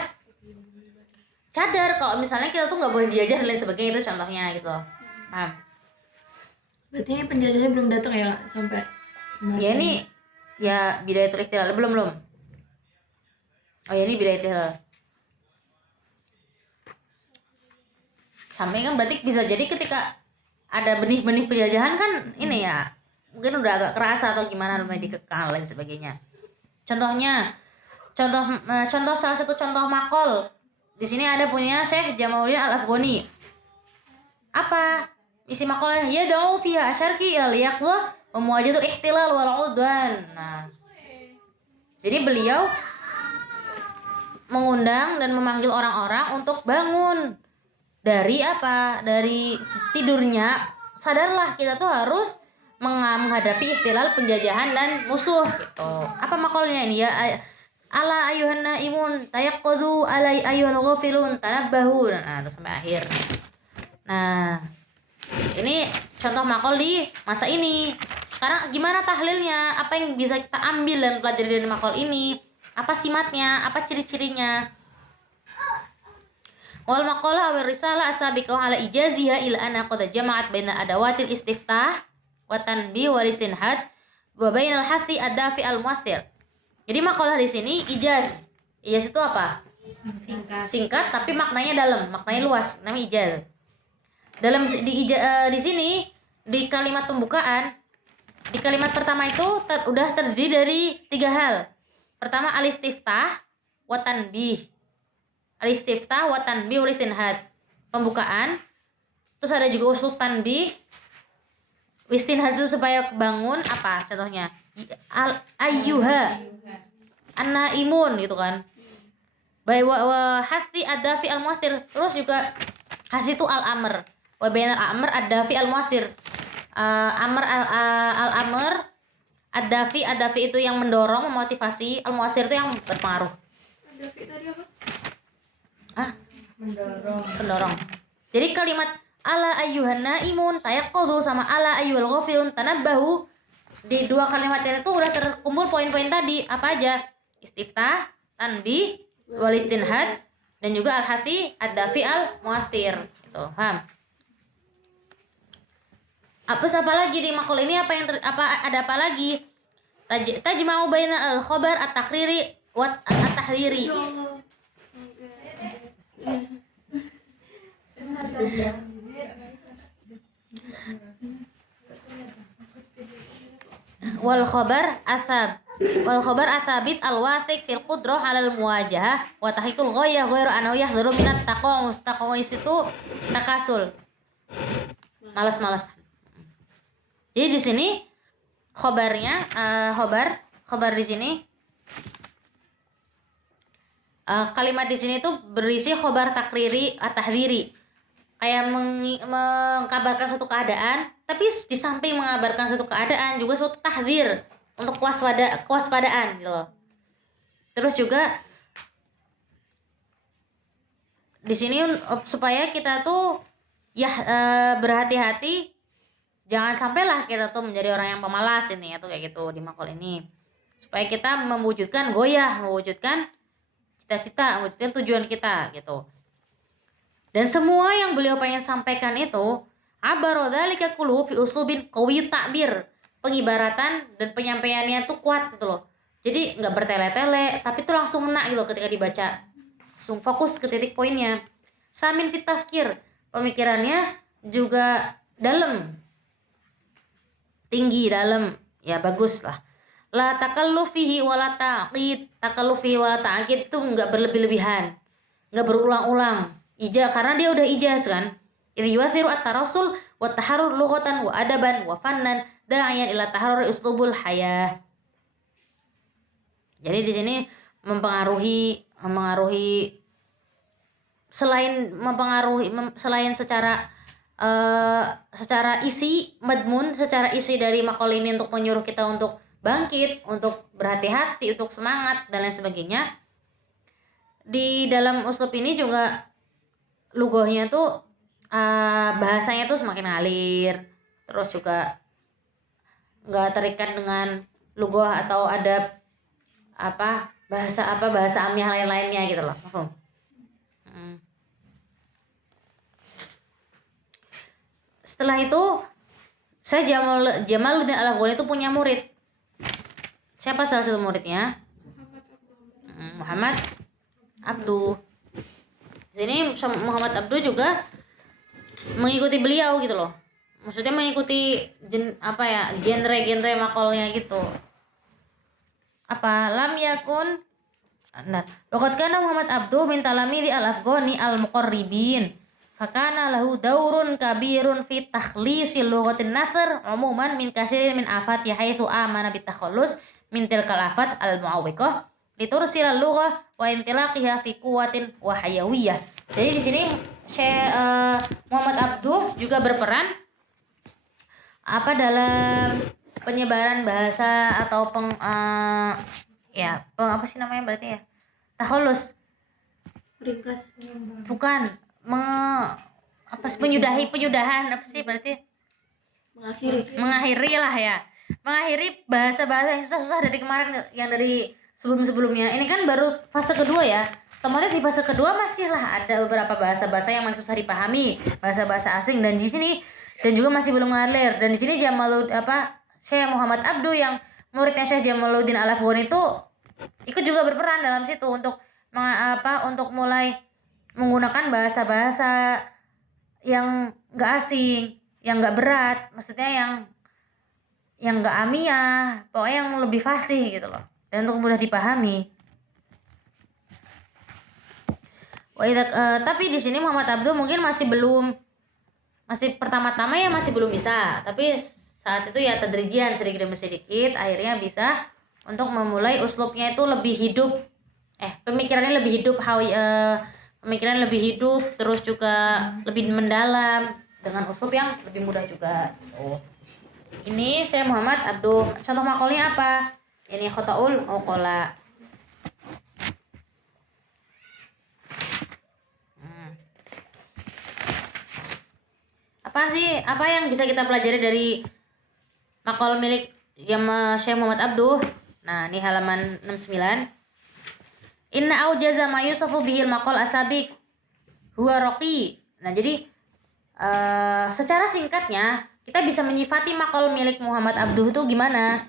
sadar kalau misalnya kita tuh nggak boleh dijajah dan lain sebagainya, itu contohnya gitu loh. Nah, Berarti ini penjajahnya belum datang ya sampai ya ini ya Bidayatul Ihtilal belum. Oh ya ini Bidayatul Ihtilal. Sampai kan berarti bisa jadi ketika ada benih-benih penjajahan kan ini ya mungkin udah agak kerasa atau gimana namanya dikekang lain sebagainya. Contoh salah satu contoh makol di sini ada punya Syekh Jamaluddin Al-Afghani. Apa isi makolnya? Ya da'u fiha asyarki al-yaqlah wa muwajahatul ihtilal wal udwan. Nah, jadi beliau mengundang dan memanggil orang-orang untuk bangun dari apa? Dari tidurnya, sadarlah kita tuh harus menghadapi ihtilal, penjajahan dan musuh gitu. Apa makolnya ini ya? Ala ayuhan naimun tayaqqadu ala ayuhal ghafilun tanabbahu. Nah, terus sampai akhir. Nah, ini contoh makol di masa ini. Sekarang gimana tahlilnya? Apa yang bisa kita ambil dan pelajari dari makol ini? Apa simatnya? Apa ciri-cirinya? Wal maqalah aw risalah asabiqah ala ijaziha ila anna qad jama'at baina adawatil istiftah wa tanbih wal istinhad wa bainal hathi ad-dafi al-mu'athir. Jadi makalah di sini ijaz. Ijaz itu apa? Singkat tapi maknanya dalam, maknanya luas, namanya ijaz. Dalam di sini di kalimat pembukaan, di kalimat pertama itu udah terdiri dari 3 hal. Pertama al-istiftah wa tanbih. Al-istiftah wa tanbih wal istinhad. Pembukaan. Terus ada juga uslub tanbih. Istinhad itu supaya bangun apa contohnya? Ayyuha an-naimun gitu kan. Wa hafi ad-dafi al-mu'athir. Terus juga hasih itu al-amr. Wa bainal amr ad-dafi al-mu'athir. Amr al-amr ad-dafi itu yang mendorong, memotivasi, al-mu'athir itu yang berpengaruh. Ad-dafi tadi apa? Pendorong. Jadi kalimat ala ayyuhan naimun tayaqqadu sama ala ayyuhal ghafilun tanabbahu, di 2 kalimat ini tuh udah terkumpul poin-poin tadi. Apa aja? Istiftah, tanbih, wal istinhad, dan juga al-hafi ad-dafi al-mu'athir. Gitu. Paham? Apa lagi di makul ini? Ada apa lagi? Tajma'u baina al-khabar at-takriri wa at-tahdhiri. Wal khabar athabit al-wathiq fil qudrah 'alal muwajahah wa tahqiqul ghayah ghairu annahu yahdharu minat taqawus. Taqawus itu takasul. Malas-malas. Jadi di sini khabarnya khabar di sini kalimat di sini tuh berisi khabar takriri at-tahdhiri. Kayak mengkabarkan suatu keadaan, tapi di samping mengabarkan suatu keadaan juga suatu tahdzir untuk kewaspadaan gitu loh. Terus juga di sini supaya kita tuh ya berhati-hati, jangan sampailah kita tuh menjadi orang yang pemalas ini atau kayak gitu di makol ini. Supaya kita mewujudkan goyah, mewujudkan cita-cita, mewujudkan tujuan kita gitu. Dan semua yang beliau pengen sampaikan itu abara dzalika kulluhu fi uslubin qawiyyut ta'bir. Pengibaratan dan penyampaiannya tuh kuat gitu loh. Jadi nggak bertele-tele, tapi tuh langsung ngena gitu ketika dibaca. Langsung fokus ke titik poinnya. Samin fit tafkir, pemikirannya juga dalam. Tinggi, dalam. Ya bagus lah. La takallufihi wala ta'qid. Takallufihi wala ta'qid itu nggak berlebih-lebihan. Nggak berulang-ulang. Ijaz, karena dia udah ijaz kan. idh yuathiru at-tarasul wa taharrur lughatan wa adaban wa fannan da'iyan ila taharrur uslubul hayah. Jadi di sini mempengaruhi selain secara isi madmun, secara isi dari maqal ini untuk menyuruh kita untuk bangkit, untuk berhati-hati, untuk semangat dan lain sebagainya. Di dalam uslub ini juga lughahnya tuh bahasanya tuh semakin ngalir, terus juga nggak terikat dengan lughah atau adab bahasa amiyah lain-lainnya gitu loh. Paham? Setelah itu saya Jamaluddin Al-Afghani itu punya murid. Siapa salah satu muridnya? Muhammad Abduh. Di sini Muhammad Abduh juga mengikuti beliau gitu loh. Maksudnya mengikuti genre makolnya gitu. Lam yakun. Nah, waqad kana Muhammad Abduh min talamidi Al-Afghani al-muqarribin. Fakana lahu daurun kabirun fi takhlisil lughatin nasr umuman min kathirin min afati haitsu amana bitakhallus min tilkal afat al-mu'awwiqah litursil lughah wa intilaqiha fi quwwatin wa hayawiyah. Jadi di sini Muhammad Abduh juga berperan dalam penyebaran bahasa atau takhallus. Ringkas. Bukan penyudahan mengakhiri bahasa-bahasa yang susah-susah dari kemarin, yang dari sebelum-sebelumnya. Ini kan baru fase kedua ya. Otomatis di fase kedua masihlah ada beberapa bahasa-bahasa yang masih susah dipahami, bahasa-bahasa asing, dan di sini juga masih belum mengalir. Dan di sini Syekh Muhammad Abduh yang muridnya Syekh Jamaluddin Al-Afghani itu ikut juga berperan dalam situ untuk mulai menggunakan bahasa-bahasa yang enggak asing, yang enggak berat, maksudnya yang enggak amiyah, pokoknya yang lebih fasih gitu loh, dan untuk mudah dipahami. Tapi di sini Muhammad Abduh mungkin masih pertama-tama ya masih belum bisa, tapi saat itu ya tadrijian, sedikit demi sedikit akhirnya bisa untuk memulai uslubnya itu lebih hidup, pemikirannya lebih hidup, pemikiran lebih hidup, terus juga lebih mendalam dengan uslub yang lebih mudah juga. Ini saya Muhammad Abduh. Contoh makolnya apa? Ini khotaul uqala. Apa yang bisa kita pelajari dari makol milik Syekh Muhammad Abduh? Nah, ini halaman 69. Inna aujaza ma yusafu bihil maqal asabiq huwa raqi. Nah, jadi secara singkatnya kita bisa menyifati maqal milik Muhammad Abduh itu gimana?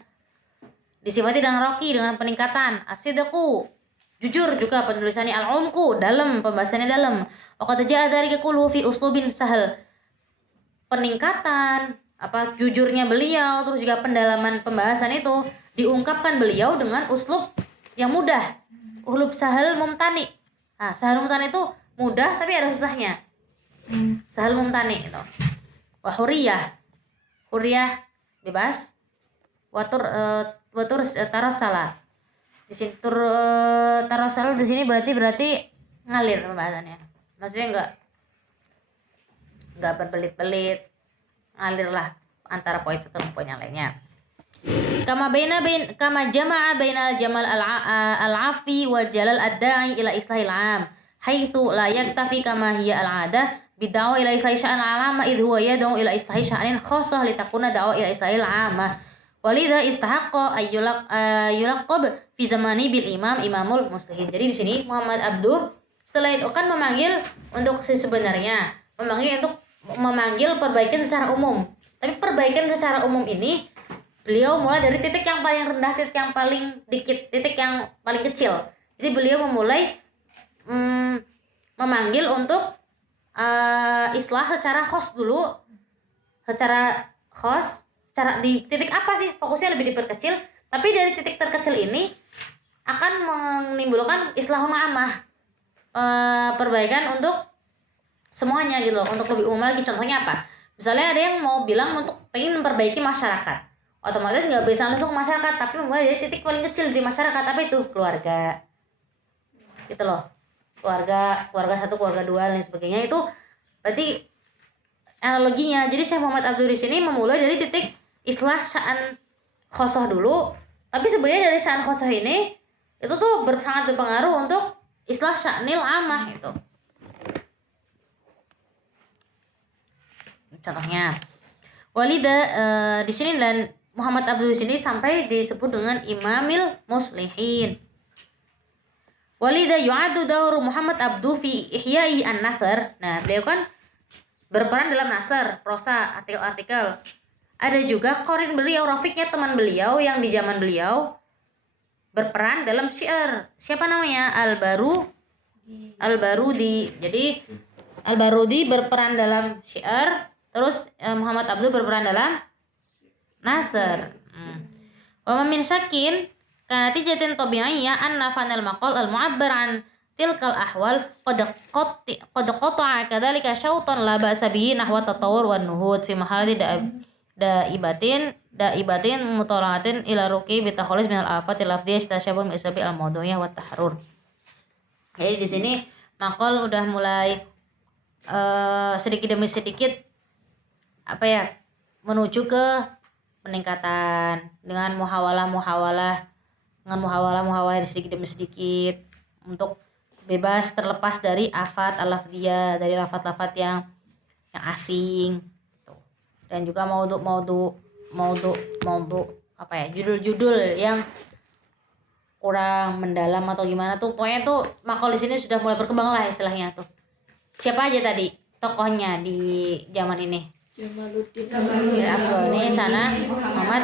Disifati dengan raqi, dengan peningkatan, as-sidqu, jujur juga penulisannya, al-umku, dalam, pembahasannya dalam. Wa qad ja'a dzalika kulluhu fi uslubin sahal. Peningkatan, jujurnya beliau, terus juga pendalaman pembahasan itu diungkapkan beliau dengan uslub yang mudah. Uslub sahal mumtani. Nah, sahal mumtani itu mudah tapi ada susahnya. Sahal mumtani itu. Wa huriyah bebas. Watur tarasala. Di sini tarasala di sini berarti ngalir pembahasannya. Maksudnya enggak berbelit-belit. Ngalir lah antara poin satu dan poin yang lainnya. Kama jama'a bainal jamal al-afi wa jalal ad-da'i ila islahil 'am haitsu la yaktafi kama hiya al-'adah bid'awa ila islahi sya'an al-'alama idh huwa yad'u ila islahi sya'anin khassah litakuna da'wa ila islahil 'amah walidha istahaqqa yulaqab fi zamani bil imamul muslihin. Jadi di sini Muhammad Abduh selain kan memanggil untuk sebenarnya memanggil perbaikan secara umum, tapi perbaikan secara umum ini beliau mulai dari titik yang paling rendah, titik yang paling dikit, titik yang paling kecil. Jadi beliau memulai memanggil untuk islah secara khos dulu, secara di titik apa sih fokusnya lebih diperkecil, tapi dari titik terkecil ini akan menimbulkan islahun amah, perbaikan untuk semuanya gitu loh. Untuk lebih umum lagi, contohnya apa? Misalnya ada yang mau bilang untuk pengen memperbaiki masyarakat, otomatis nggak bisa langsung ke masyarakat, tapi mulai dari titik paling kecil di masyarakat, apa itu? Keluarga gitu loh. Keluarga satu, keluarga dua, dan lain sebagainya. Itu berarti analoginya. Jadi Syekh Muhammad Abdul di sini memulai dari titik istilah sya'an khosoh dulu, tapi sebenarnya dari sya'an khosoh ini itu tuh sangat berpengaruh untuk istilah sya'nil amah itu. Contohnya walida di sini, dan Muhammad Abdul sini sampai disebut dengan imamil muslihin. Walida yu'adu dauru Muhammad Abdu fi ihya'i an-nathar. Nah, beliau kan berperan dalam nasr, prosa, artikel-artikel. Ada juga korin beliau, rafiknya teman beliau yang di zaman beliau berperan dalam syair. Siapa namanya? Al-Barudi. Jadi Al-Barudi berperan dalam syair, terus Muhammad Abdul berperan dalam nasr. Wa min syakin kana tijatin tabi'iyya anna fanal maqal al-mu'abbar an tilkal ahwal qad qata'a kadzalika syautan la ba'sa bihi nahwa tatawur wan nuhud fi mahalli daibatin mutala'atin ila ruqi bi takhalis min al-afati lafdhiyyah tashabuh bi isbabi al-mawdu'iyah wa tahrur. Jadi di sini maqal udah mulai sedikit demi sedikit menuju ke peningkatan dengan muhawalah sedikit demi sedikit untuk bebas terlepas dari afat al-lafdhiyah, dari lafat-lafat yang asing gitu. Dan juga judul-judul yang kurang mendalam atau gimana tuh. Pokoknya tuh makal di sini sudah mulai berkembang lah istilahnya tuh. Siapa aja tadi tokohnya di zaman ini? Jamaluddin Afghani sana Muhammad.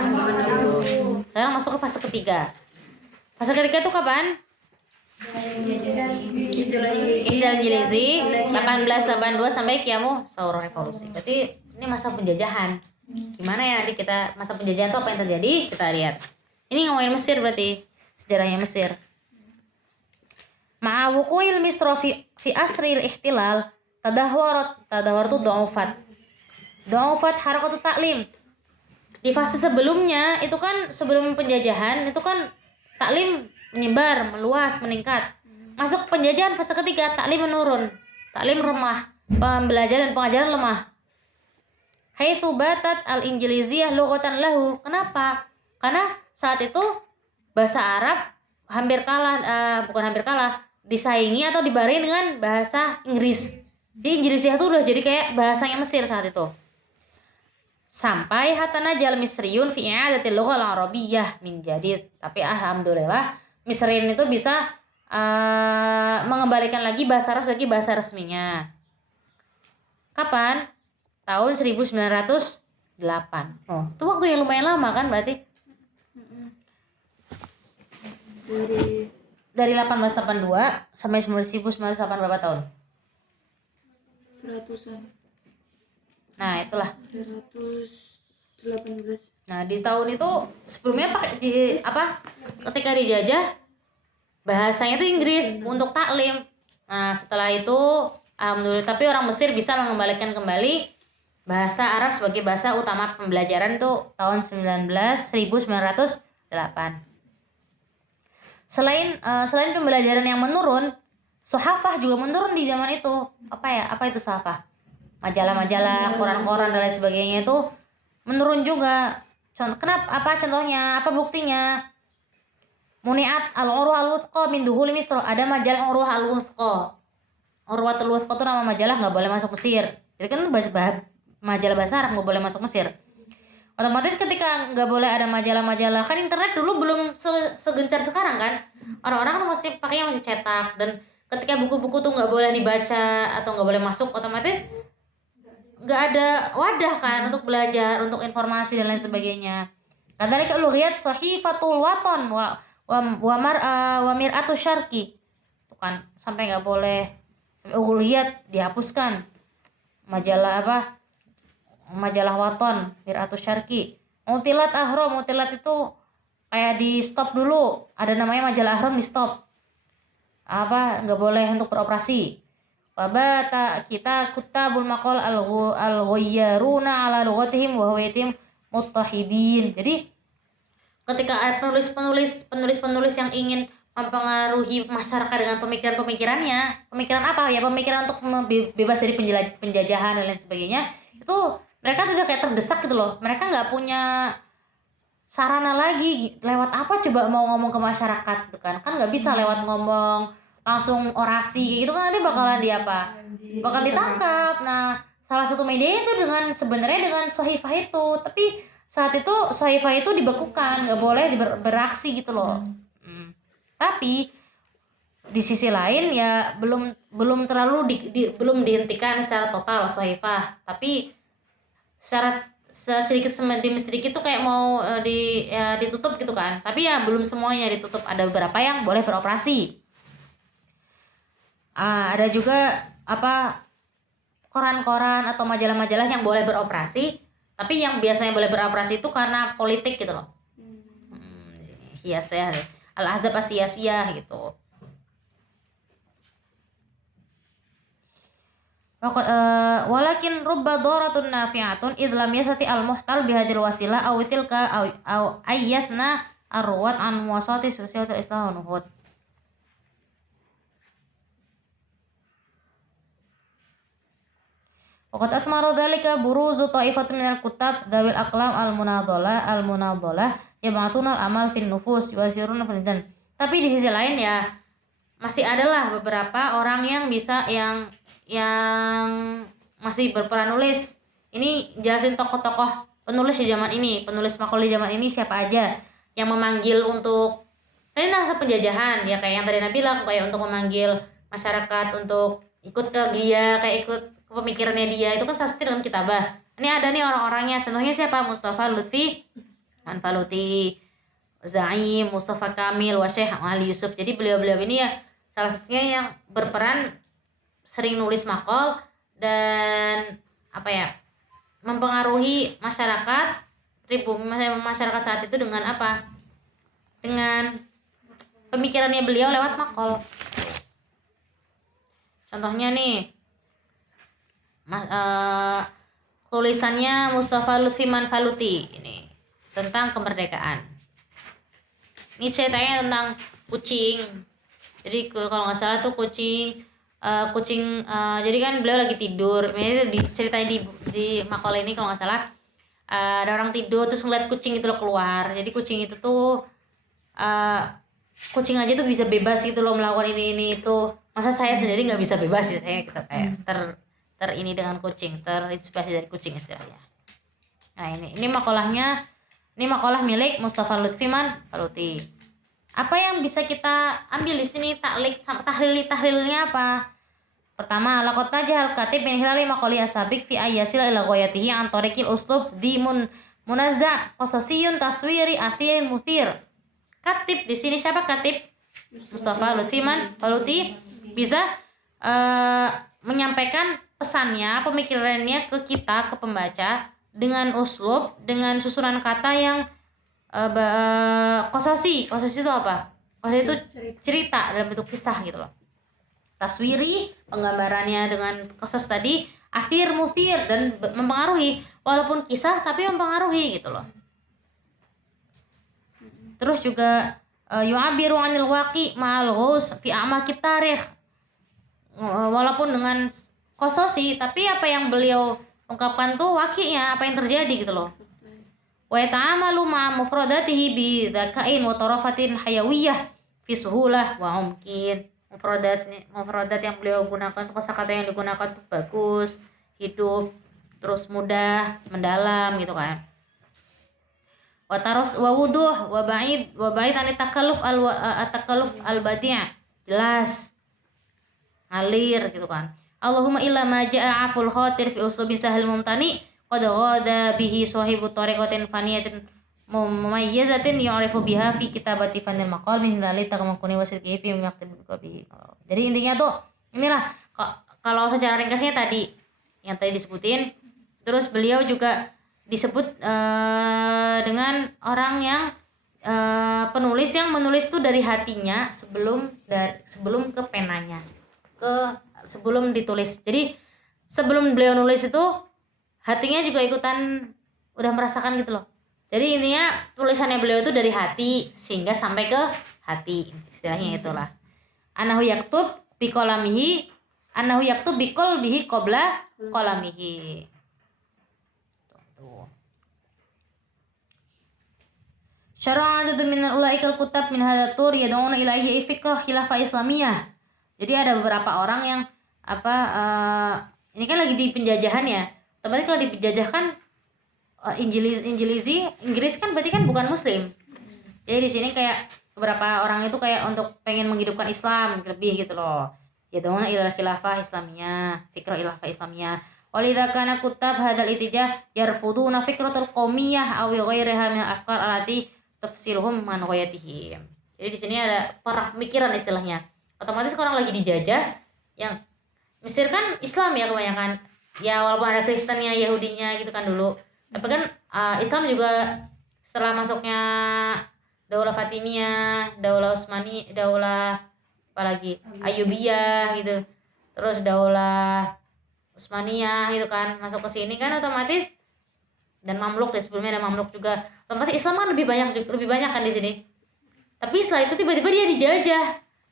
Sekarang masuk ke fase ketiga. Fase ketiga itu kapan? Ihdal Jilizi 1882 sampai Qiyamu Saurah Revolusi. Berarti ini masa penjajahan. Gimana ya nanti kita masa penjajahan itu apa yang terjadi? Kita lihat. Ini ngomongin Mesir berarti sejarahnya Mesir. Ma'awuqil Misra fi asril ihtilal tadahwar tu Da'ufat harakatu taklim. Di fase sebelumnya itu kan, sebelum penjajahan itu kan taklim menyebar, meluas, meningkat. Masuk penjajahan fase ketiga, taklim menurun, taklim lemah, pembelajaran dan pengajaran lemah. Haitsu batat al-injiliziyah lughatan lahu. Kenapa? Karena saat itu bahasa Arab bukan hampir kalah, disaingi atau dibarengi dengan bahasa Inggris. Jadi Injiliziyah itu udah jadi kayak bahasanya Mesir saat itu. Sampai hatana jal misriyun fi i'adatil lughal arabiyyah min jadid. Tapi alhamdulillah Misrin itu bisa mengembalikan lagi bahasa Arab sebagai bahasa resminya. Kapan? Tahun 1908. Oh, itu waktu yang lumayan lama kan berarti? Dari 1882 sampai 1908 berapa tahun? 100-an. Nah, itulah. 118. Nah, di tahun itu sebelumnya ketika dijajah bahasanya itu Inggris untuk taklim. Nah, setelah itu alhamdulillah, tapi orang Mesir bisa mengembalikan kembali bahasa Arab sebagai bahasa utama pembelajaran tuh tahun 1908. Selain pembelajaran yang menurun, sohafah juga menurun di zaman itu. Apa itu sohafah? Majalah-majalah, koran-koran dan lain sebagainya itu menurun juga. Contohnya? Apa buktinya? Muniat al-Urwah al-Wuthqa min duhuli Misr. Ada majalah Urwah al-Wuthqa. Urwatul Wuthqa itu nama majalah, nggak boleh masuk Mesir. Jadi kan majalah bahasa Arab nggak boleh masuk Mesir. Otomatis ketika nggak boleh ada majalah-majalah, kan internet dulu belum segencar sekarang kan. Orang-orang kan pakainya masih cetak, dan ketika buku-buku tuh nggak boleh dibaca atau nggak boleh masuk, otomatis nggak ada wadah kan untuk belajar, untuk informasi dan lain sebagainya. Kadzalika lughiyat sahifatul waton wa mir'atu syarqi. Bukan sampai nggak boleh, lughiyat dihapuskan. Majalah waton, mir'atu syarqi. Mutilat itu kayak di stop dulu. Ada namanya majalah Ahram di stop. Nggak boleh untuk beroperasi. Fabata kita kutabul maqal al-ghayyaruna ala lughatihim wa huwayatihim muttahidin. Jadi ketika ada penulis yang ingin mempengaruhi masyarakat dengan pemikiran-pemikirannya, pemikiran apa ya, pemikiran untuk bebas dari penjajahan dan lain sebagainya, itu mereka tuh udah kayak terdesak gitu loh. Mereka nggak punya sarana lagi, lewat apa coba mau ngomong ke masyarakat gitu kan nggak bisa lewat ngomong langsung orasi gitu kan, nanti bakalan bakal ditangkap. Nah, salah satu media itu sebenarnya dengan Sohifah itu, tapi saat itu Sohifah itu dibekukan, nggak boleh beraksi gitu loh. Tapi di sisi lain ya belum terlalu belum dihentikan secara total Sohifah, tapi secara sedikit demi sedikit tuh kayak mau ditutup gitu kan, tapi ya belum semuanya ditutup, ada beberapa yang boleh beroperasi. Ada juga koran-koran atau majalah-majalah yang boleh beroperasi, tapi yang biasanya boleh beroperasi itu karena politik gitu loh. Hias ya, Al-Ahzab Asiyasiyah gitu. Walakin rubba daratun nafi'atun idh lam yasati al-muhtal bihadil wasilah aw tilka aw ayyatna arwat an muwasati sosial islam nuhud. Waqad atmaru dzalika buruzu ta'ifatun minal kutab dawil aqlam al-munadhalah yab'atuna al-amal fin nufus wa yasiruna fil dan. Tapi di sisi lain ya masih adalah beberapa orang yang bisa yang masih berperan nulis. Ini jelasin tokoh-tokoh penulis di zaman ini, penulis maqal di zaman ini siapa aja yang memanggil untuk ini masa penjajahan ya, kayak yang tadi Nabi bilang, kayak untuk memanggil masyarakat untuk ikut ke dia, kayak ikut ke pemikirannya dia, itu kan salah satu dengan kitabah. Ini ada nih orang-orangnya, contohnya siapa? Mustafa Lutfi Manfaluti, Zaim, Mustafa Kamil, wa Syekh Ali Yusuf. Jadi beliau-beliau ini ya salah satunya yang berperan sering nulis maqal dan mempengaruhi masyarakat saat itu dengan dengan pemikirannya beliau lewat maqal. Contohnya nih tulisannya Mustafa Lutfi Manfaluti ini tentang kemerdekaan. Ini ceritanya tentang kucing. Jadi kalau nggak salah tuh kucing jadi kan beliau lagi tidur, ini diceritain di makalah ini kalau nggak salah, ada orang tidur terus ngeliat kucing itu loh keluar. Jadi kucing itu tuh kucing aja tuh bisa bebas gitu loh melakukan ini itu, masa saya sendiri nggak bisa bebas ya, saya kita kayak ini dengan kucing, terinspirasi dari kucing istilahnya. Nah ini makalah milik Mustafa Lutfi Manfaluti. Apa yang bisa kita ambil di sini tahlilnya apa? Pertama, laqad najahal katib min hilali maqali asabiq fi ayyasil ila ghayatihi an tariqil uslub di munazza qasasiyun taswiri athir muthir. Katib di sini siapa katib? Mustafa Lutfi Manfaluti bisa menyampaikan pesannya, pemikirannya ke kita, ke pembaca dengan uslub, dengan susunan kata yang qasasi itu apa? Qasasi itu cerita dalam bentuk kisah gitu loh. Taswiri, penggambarannya dengan qasas tadi, athir muthir, dan mempengaruhi, walaupun kisah tapi mempengaruhi gitu loh. Terus juga yu'abiru 'anil waqi' ma'al ghaus fi a'maqit tarikh. Walaupun dengan qasasi, tapi apa yang beliau ungkapkan tuh waqi'nya, apa yang terjadi gitu loh. Wa yata'amalu ma'a mufradatihi bi dzakain wa tarafatin hayawiyah fi suhulah wa umkin. Mufradat yang beliau gunakan, kosakata yang digunakan tuh bagus, hidup, terus mudah, mendalam gitu kan. Wa taros wa wuduh wa ba'id an takalluf al badi', jelas, ngalir gitu kan. Allahumma illa ma ja'a aful khatir fi uslubi sahal mumtani qad ghada bihi sahibu tariqatin faniyatin mumayyizatin yu'rifu biha fi kitabati fanil maqal min hilali taqamakuni wa sidqihi fi yaktubu bihi. Jadi intinya tuh inilah, kalau secara ringkasnya tadi yang tadi disebutin, terus beliau juga disebut dengan orang yang penulis yang menulis tuh dari hatinya sebelum ke penanya, ke sebelum ditulis. Jadi sebelum beliau nulis itu hatinya juga ikutan udah merasakan gitu loh. Jadi intinya tulisannya beliau itu dari hati sehingga sampai ke hati, istilahnya itulah. Anahu yaktub biqalamihi, anahu yaktub biqalbihi qabla qalamihi. Tuh. Syara'a adadu min ulaikal kutab min hadha tur yad'una ilaihi fikrah khilafah islamiyah. Jadi ada beberapa orang yang ini kan lagi di penjajahan ya. Tapi kalau di penjajah kan Inggris kan berarti kan bukan muslim. Jadi di sini kayak beberapa orang itu kayak untuk pengen menghidupkan Islam lebih gitu loh. Yad'una ilal khilafah islamiyah, fikrah khilafah islamiyah. Walidha kana kutab hadzal itijah yarfuduna fikratul qaumiyah aw ghairiha min al-afkar allati tafsiluhum man ghayatihim. Jadi di sini ada pemikiran istilahnya. Otomatis orang lagi dijajah, yang Mesir kan Islam ya kebanyakan. Ya walaupun ada Kristennya, Yahudinya gitu kan dulu. Tapi kan Islam juga setelah masuknya Daulah Fatimiyah, Daulah Utsmani, Daulah apalagi Ayyubiyah gitu. Terus Daulah Utsmaniyah gitu kan masuk ke sini kan otomatis, dan Mamluk, dan sebelumnya ada Mamluk juga. Otomatis Islam kan lebih banyak kan di sini. Tapi setelah itu tiba-tiba dia dijajah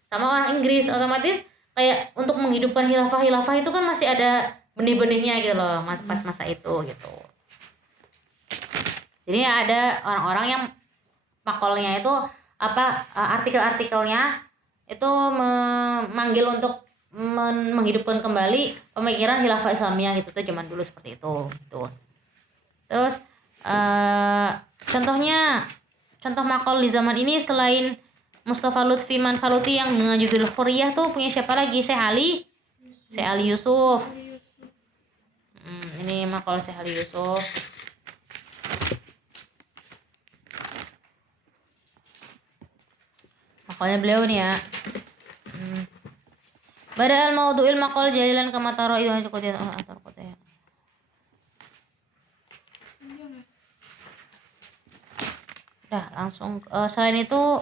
sama orang Inggris, otomatis kayak untuk menghidupkan khilafah itu kan masih ada benih-benihnya gitu loh pas masa itu gitu. Jadi ada orang-orang yang makolnya itu artikel-artikelnya itu memanggil untuk menghidupkan kembali pemikiran khilafah Islamiyah gitu tuh zaman dulu seperti itu gitu. Terus contoh makol di zaman ini selain Mustafa Lutfi Manfaluti yang dengan judul Hurriyah tuh punya siapa lagi? Syekh Ali Yusuf. Ini makol Syekh Ali Yusuf. Makolnya beliau nih ya. Badal maudu'il maqal jalilan kama tara itu cukup ya atau kota ya. Udah langsung selain itu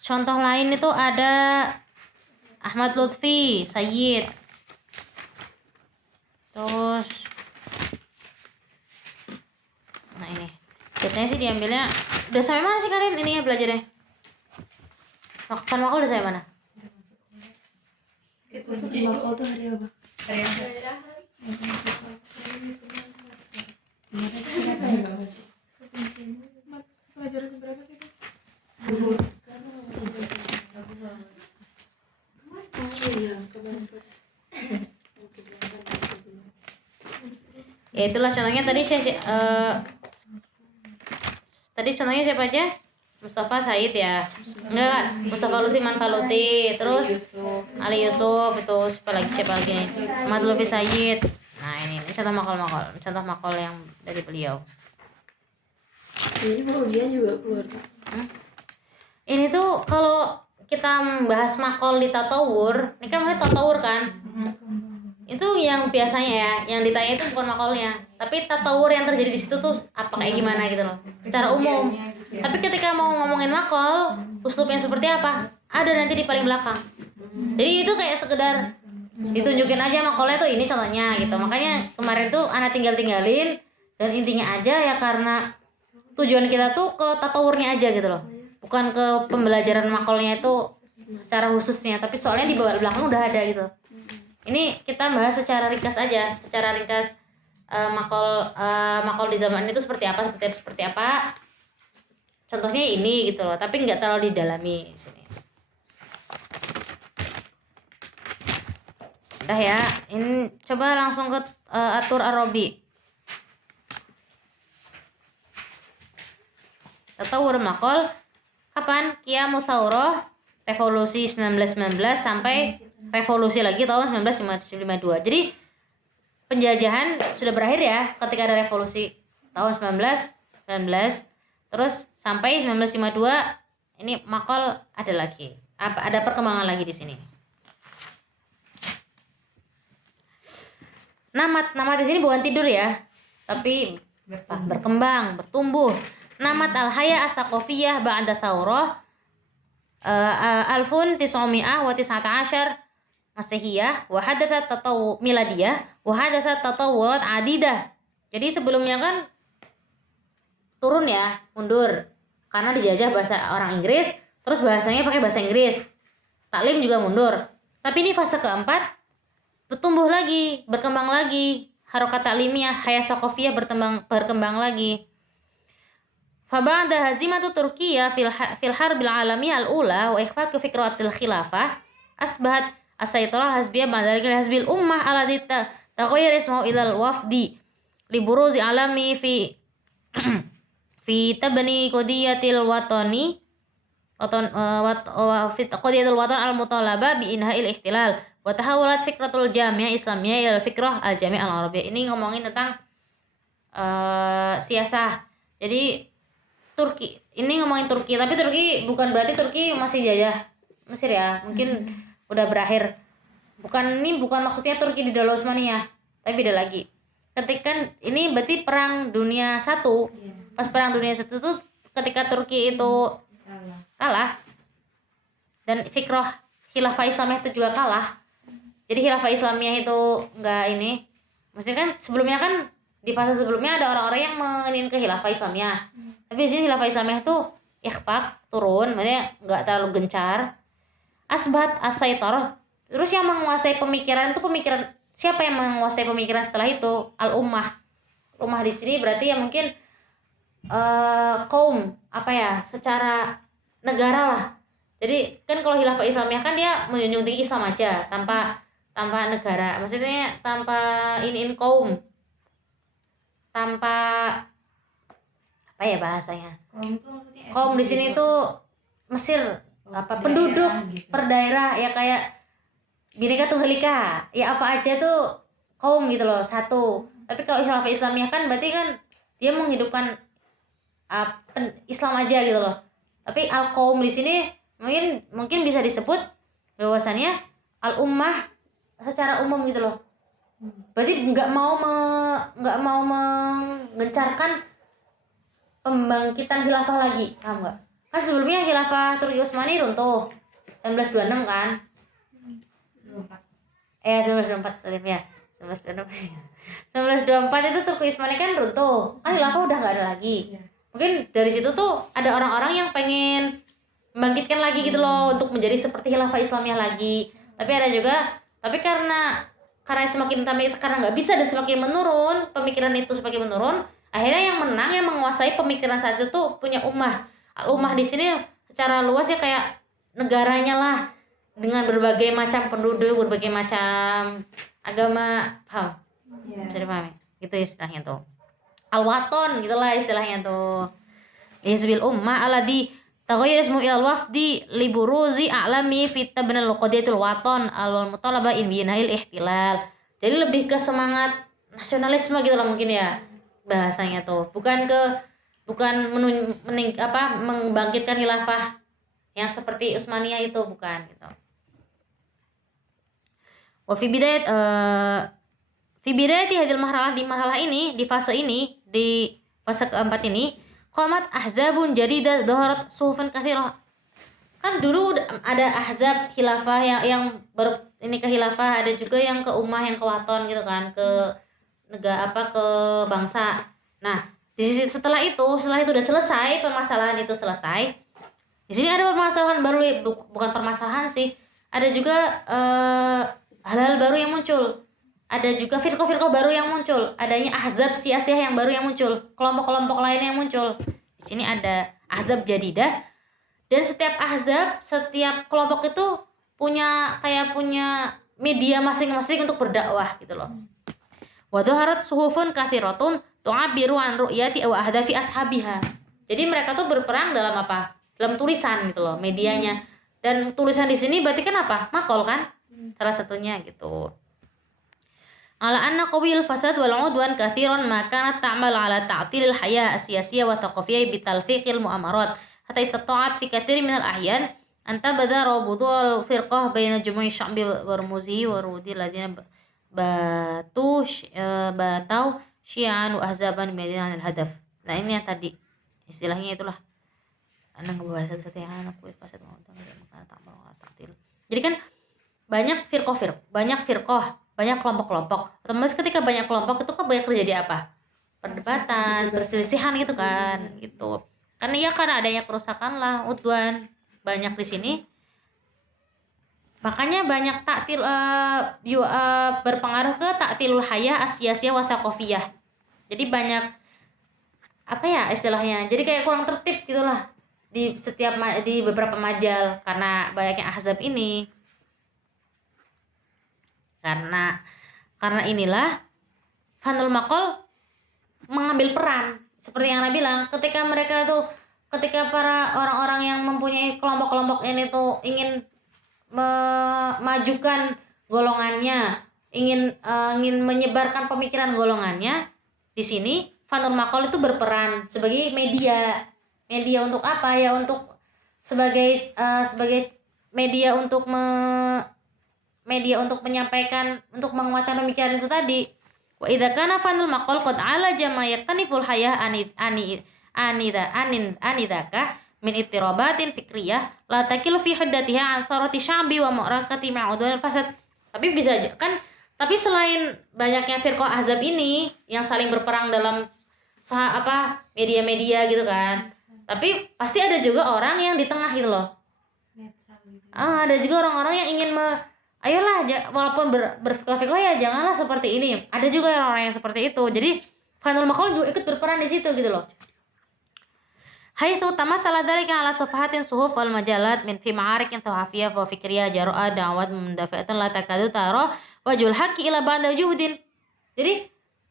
contoh lain itu ada Ahmad Lutfi Sayyid. Terus nah ini biasanya sih diambilnya udah sampai mana sih kalian ini ya belajarnya? Makan makal udah sampai mana? Makal tuh hari apa? Hari Kenapa nggak masuk? pelajaran berapa sih? Oh iya, kemarin pas. Ya itulah contohnya tadi tadi contohnya siapa aja? Mustafa Said ya. Enggak, Mustafa Lutfi Manfaluti, terus Ali Yusuf itu siapa lagi nih? Ahmad Lutfi Said. Nah, ini contoh makal yang dari beliau. Ini kalau ujian juga keluar Kak. Ini tuh kalau kita membahas makol di tatawur, ini kan namanya tatawur kan? Itu yang biasanya ya, yang ditanya itu bukan makolnya, tapi tatawur yang terjadi di situ tuh apa kayak gimana gitu loh, secara umum. Tapi ketika mau ngomongin makol, uslubnya seperti apa, ada nanti di paling belakang. Jadi itu kayak sekedar ditunjukin aja makolnya tuh ini contohnya gitu. Makanya kemarin tuh anak tinggalin, dan intinya aja ya karena tujuan kita tuh ke tatawurnya aja gitu loh, bukan ke pembelajaran makolnya itu secara khususnya, tapi soalnya di bawah belakang udah ada gitu. Ini kita bahas secara ringkas aja, makol di zaman itu seperti apa. Contohnya ini gitu loh, tapi nggak terlalu didalami di sini. Udah ya, ini coba langsung ke atur Arabi. Tatawur makol kapan? Qiyamu Tsaurah, revolusi 1919 sampai revolusi lagi tahun 1952. Jadi penjajahan sudah berakhir ya ketika ada revolusi tahun 1919. Terus sampai 1952 ini makol ada lagi. Ada perkembangan lagi di sini. Namat di sini bukan tidur ya, tapi berkembang, bertumbuh. Namat al-haya Masihiyah wa hadatsat miladiyah wa hadatsat tatawwurat adidah. Jadi sebelumnya kan turun ya, mundur karena dijajah bahasa orang Inggris, terus bahasanya pakai bahasa Inggris. Taklim juga mundur. Tapi ini fase keempat bertumbuh lagi, berkembang lagi. Harokat taklimiyah, hayah saqafiyah berkembang lagi. Faba'da hazimatu Turkiya fil harbil alamiyah al-ula wa ikhfaq fikratil khilafah asbahat asaytarah hasbiyah ba'dalikal hasbil ummah alladhi taghayyara ismuhu ilal wafdi liburuzi alami fi tabni qadiyatil watani fi qadiyatul watan al-mutalaba bi inha'il ihtilal wa tahawalat fikratul jami'ah islamiyah ila fikrah al-jami'ah al-arabiyyah. Ini ngomongin tentang siasah. Jadi Turki, ini ngomongin Turki, tapi Turki bukan berarti Turki masih jajah Mesir ya, mungkin udah berakhir. Bukan maksudnya Turki di Daula Utsmaniyah, tapi beda lagi. Ketika ini berarti perang dunia 1. Pas perang dunia 1 tuh ketika Turki itu kalah dan fikrah khilafah Islamiyah itu juga kalah. Jadi khilafah Islamiyah itu enggak ini. Maksudnya kan sebelumnya kan di fase sebelumnya ada orang-orang yang menginginkan khilafah Islamiyah. Tapi di sini khilafah Islamiyah tuh ikhfaq, turun, maksudnya enggak terlalu gencar. Asbat asaitarah. Terus yang menguasai pemikiran itu siapa yang menguasai pemikiran setelah itu? Al-ummah. Ummah di sini berarti ya mungkin kaum apa ya? Secara negara lah. Jadi kan kalau khilafah Islamiyah kan dia menjunjung tinggi Islam aja, tanpa negara. Maksudnya tanpa kaum. Tanpa apa ya bahasanya? Kaum di sini tuh Mesir apa penduduk gitu. per daerah ya kayak Bhinneka Tunggal Ika. Ya apa aja tuh kaum gitu loh, satu. Tapi kalau khilafah Islamiyah kan berarti kan dia menghidupkan Islam aja gitu loh. Tapi al-qaum di sini mungkin bisa disebut bahwasannya al-ummah secara umum gitu loh. Berarti nggak mau menggencarkan pembangkitan khilafah lagi, paham nggak? Kan sebelumnya khilafah Turki Utsmani runtuh 1926 kan? 1924 seperti ya. 1924 itu Turki Utsmani kan runtuh, kan khilafah udah nggak ada lagi. Mungkin dari situ tuh ada orang-orang yang pengen membangkitkan lagi gitu loh untuk menjadi seperti khilafah Islamiyah lagi. Tapi karena semakin karena nggak bisa dan semakin menurun, pemikiran itu semakin menurun, akhirnya yang menang, yang menguasai pemikiran saat itu tuh punya ummah. Ummah di sini secara luas ya kayak negaranya lah, dengan berbagai macam penduduk, berbagai macam agama, paham? Bisa dipahami? Gitu istilahnya tuh. Al-waton gitulah istilahnya tuh. Hizbil ummah alladhi taghayyara ismu ilal wafdi liburuzi a'lami fi tabnal qadiyatul waton al-mutalaba in bina'il ihtilal. Jadi lebih ke semangat nasionalisme gitu lah mungkin ya bahasanya tuh. Bukan membangkitkan khilafah yang seperti Utsmaniyah itu, bukan gitu. Wa fi bidayati hadil marhalah, di marhalah ini, di fase keempat ini, qamat ahzabun jadidah dhaharat suhufan katsirah. Kan dulu ada ahzab khilafah yang ke khilafah, ada juga yang ke ummah, yang ke waton gitu kan, ke negara ke bangsa. Nah, setelah itu udah selesai, permasalahan itu selesai. Di sini ada permasalahan baru, bukan permasalahan sih. Ada juga hal-hal baru yang muncul. Ada juga firqah-firqah baru yang muncul. Adanya ahzab siyasiyah yang baru yang muncul. Kelompok-kelompok lain yang muncul. Di sini ada ahzab jadidah. Dan setiap kelompok itu punya media masing-masing untuk berdakwah gitu loh. Wa dhaharat suhufun katsiratun tu'abbiru an ru'yati wa ahdafi ashabiha. Jadi mereka tuh berperang dalam apa? Dalam tulisan gitu loh, medianya. Dan tulisan di sini berarti kan apa? Maqal kan? Salah satunya gitu. Ala anna qawil fasad wal udwan katsiran ma kanat ta'mal ala ta'tilil hayah asiyasiyah wa thaqafiyyah bi talfiqil mu'amarat hatta istata'at fi katsirin min al ahyan an tabadha rabudul firqah baina jumu'i sya'bi wa rumuzi wa rudi ladina batau syi'an wa ahzaban medina al hadaf. Nah ini yang tadi istilahnya itulah anak ngebahas satu yang anak kulit fasad wa udwan makana ta'mal ala ta'til. Jadi kan banyak banyak kelompok-kelompok. Otomatis ketika banyak kelompok itu kan banyak terjadi apa? Perdebatan, perselisihan gitu kan, gitu. Karena adanya kerusakan lah, udwan banyak di sini. Makanya banyak berpengaruh ke taktilul hayah asyasiyah wa thaqafiyah. Jadi banyak apa ya istilahnya? Jadi kayak kurang tertib gitulah di beberapa majal karena banyaknya ahzab ini. Karena inilah Fanul Maqal mengambil peran seperti yang Anda bilang, ketika para orang-orang yang mempunyai kelompok-kelompok ini tuh ingin memajukan golongannya, ingin menyebarkan pemikiran golongannya, di sini Fanul Maqal itu berperan sebagai media untuk apa ya, untuk sebagai media untuk menyampaikan, untuk menguatkan pemikiran itu tadi. Wa idza kana fanul maqal qad ala jama yaktaniful hayah anidaka min ittirabatin fikriyah la takilu fi huddatiha an tharati syambi wa mu'rakati ma'udwan fasad. Tapi selain banyaknya firqah ahzab ini yang saling berperang dalam media-media gitu kan, tapi pasti ada juga orang yang di tengah gitu loh. Ada juga orang-orang yang ingin ayolah walaupun berfikih ya janganlah seperti ini. Ada juga orang-orang yang seperti itu. Jadi Fanul Maqal juga ikut berperan di situ gitu loh. Haitsu tamatsala dzalika ala safahatin suhuf wal majalat min fi ma'arikin tawafiyah wa fikriyah jar'a da'wat mundafi'atan la takadu tara wajul haqqi ila ba'da juhdin. Jadi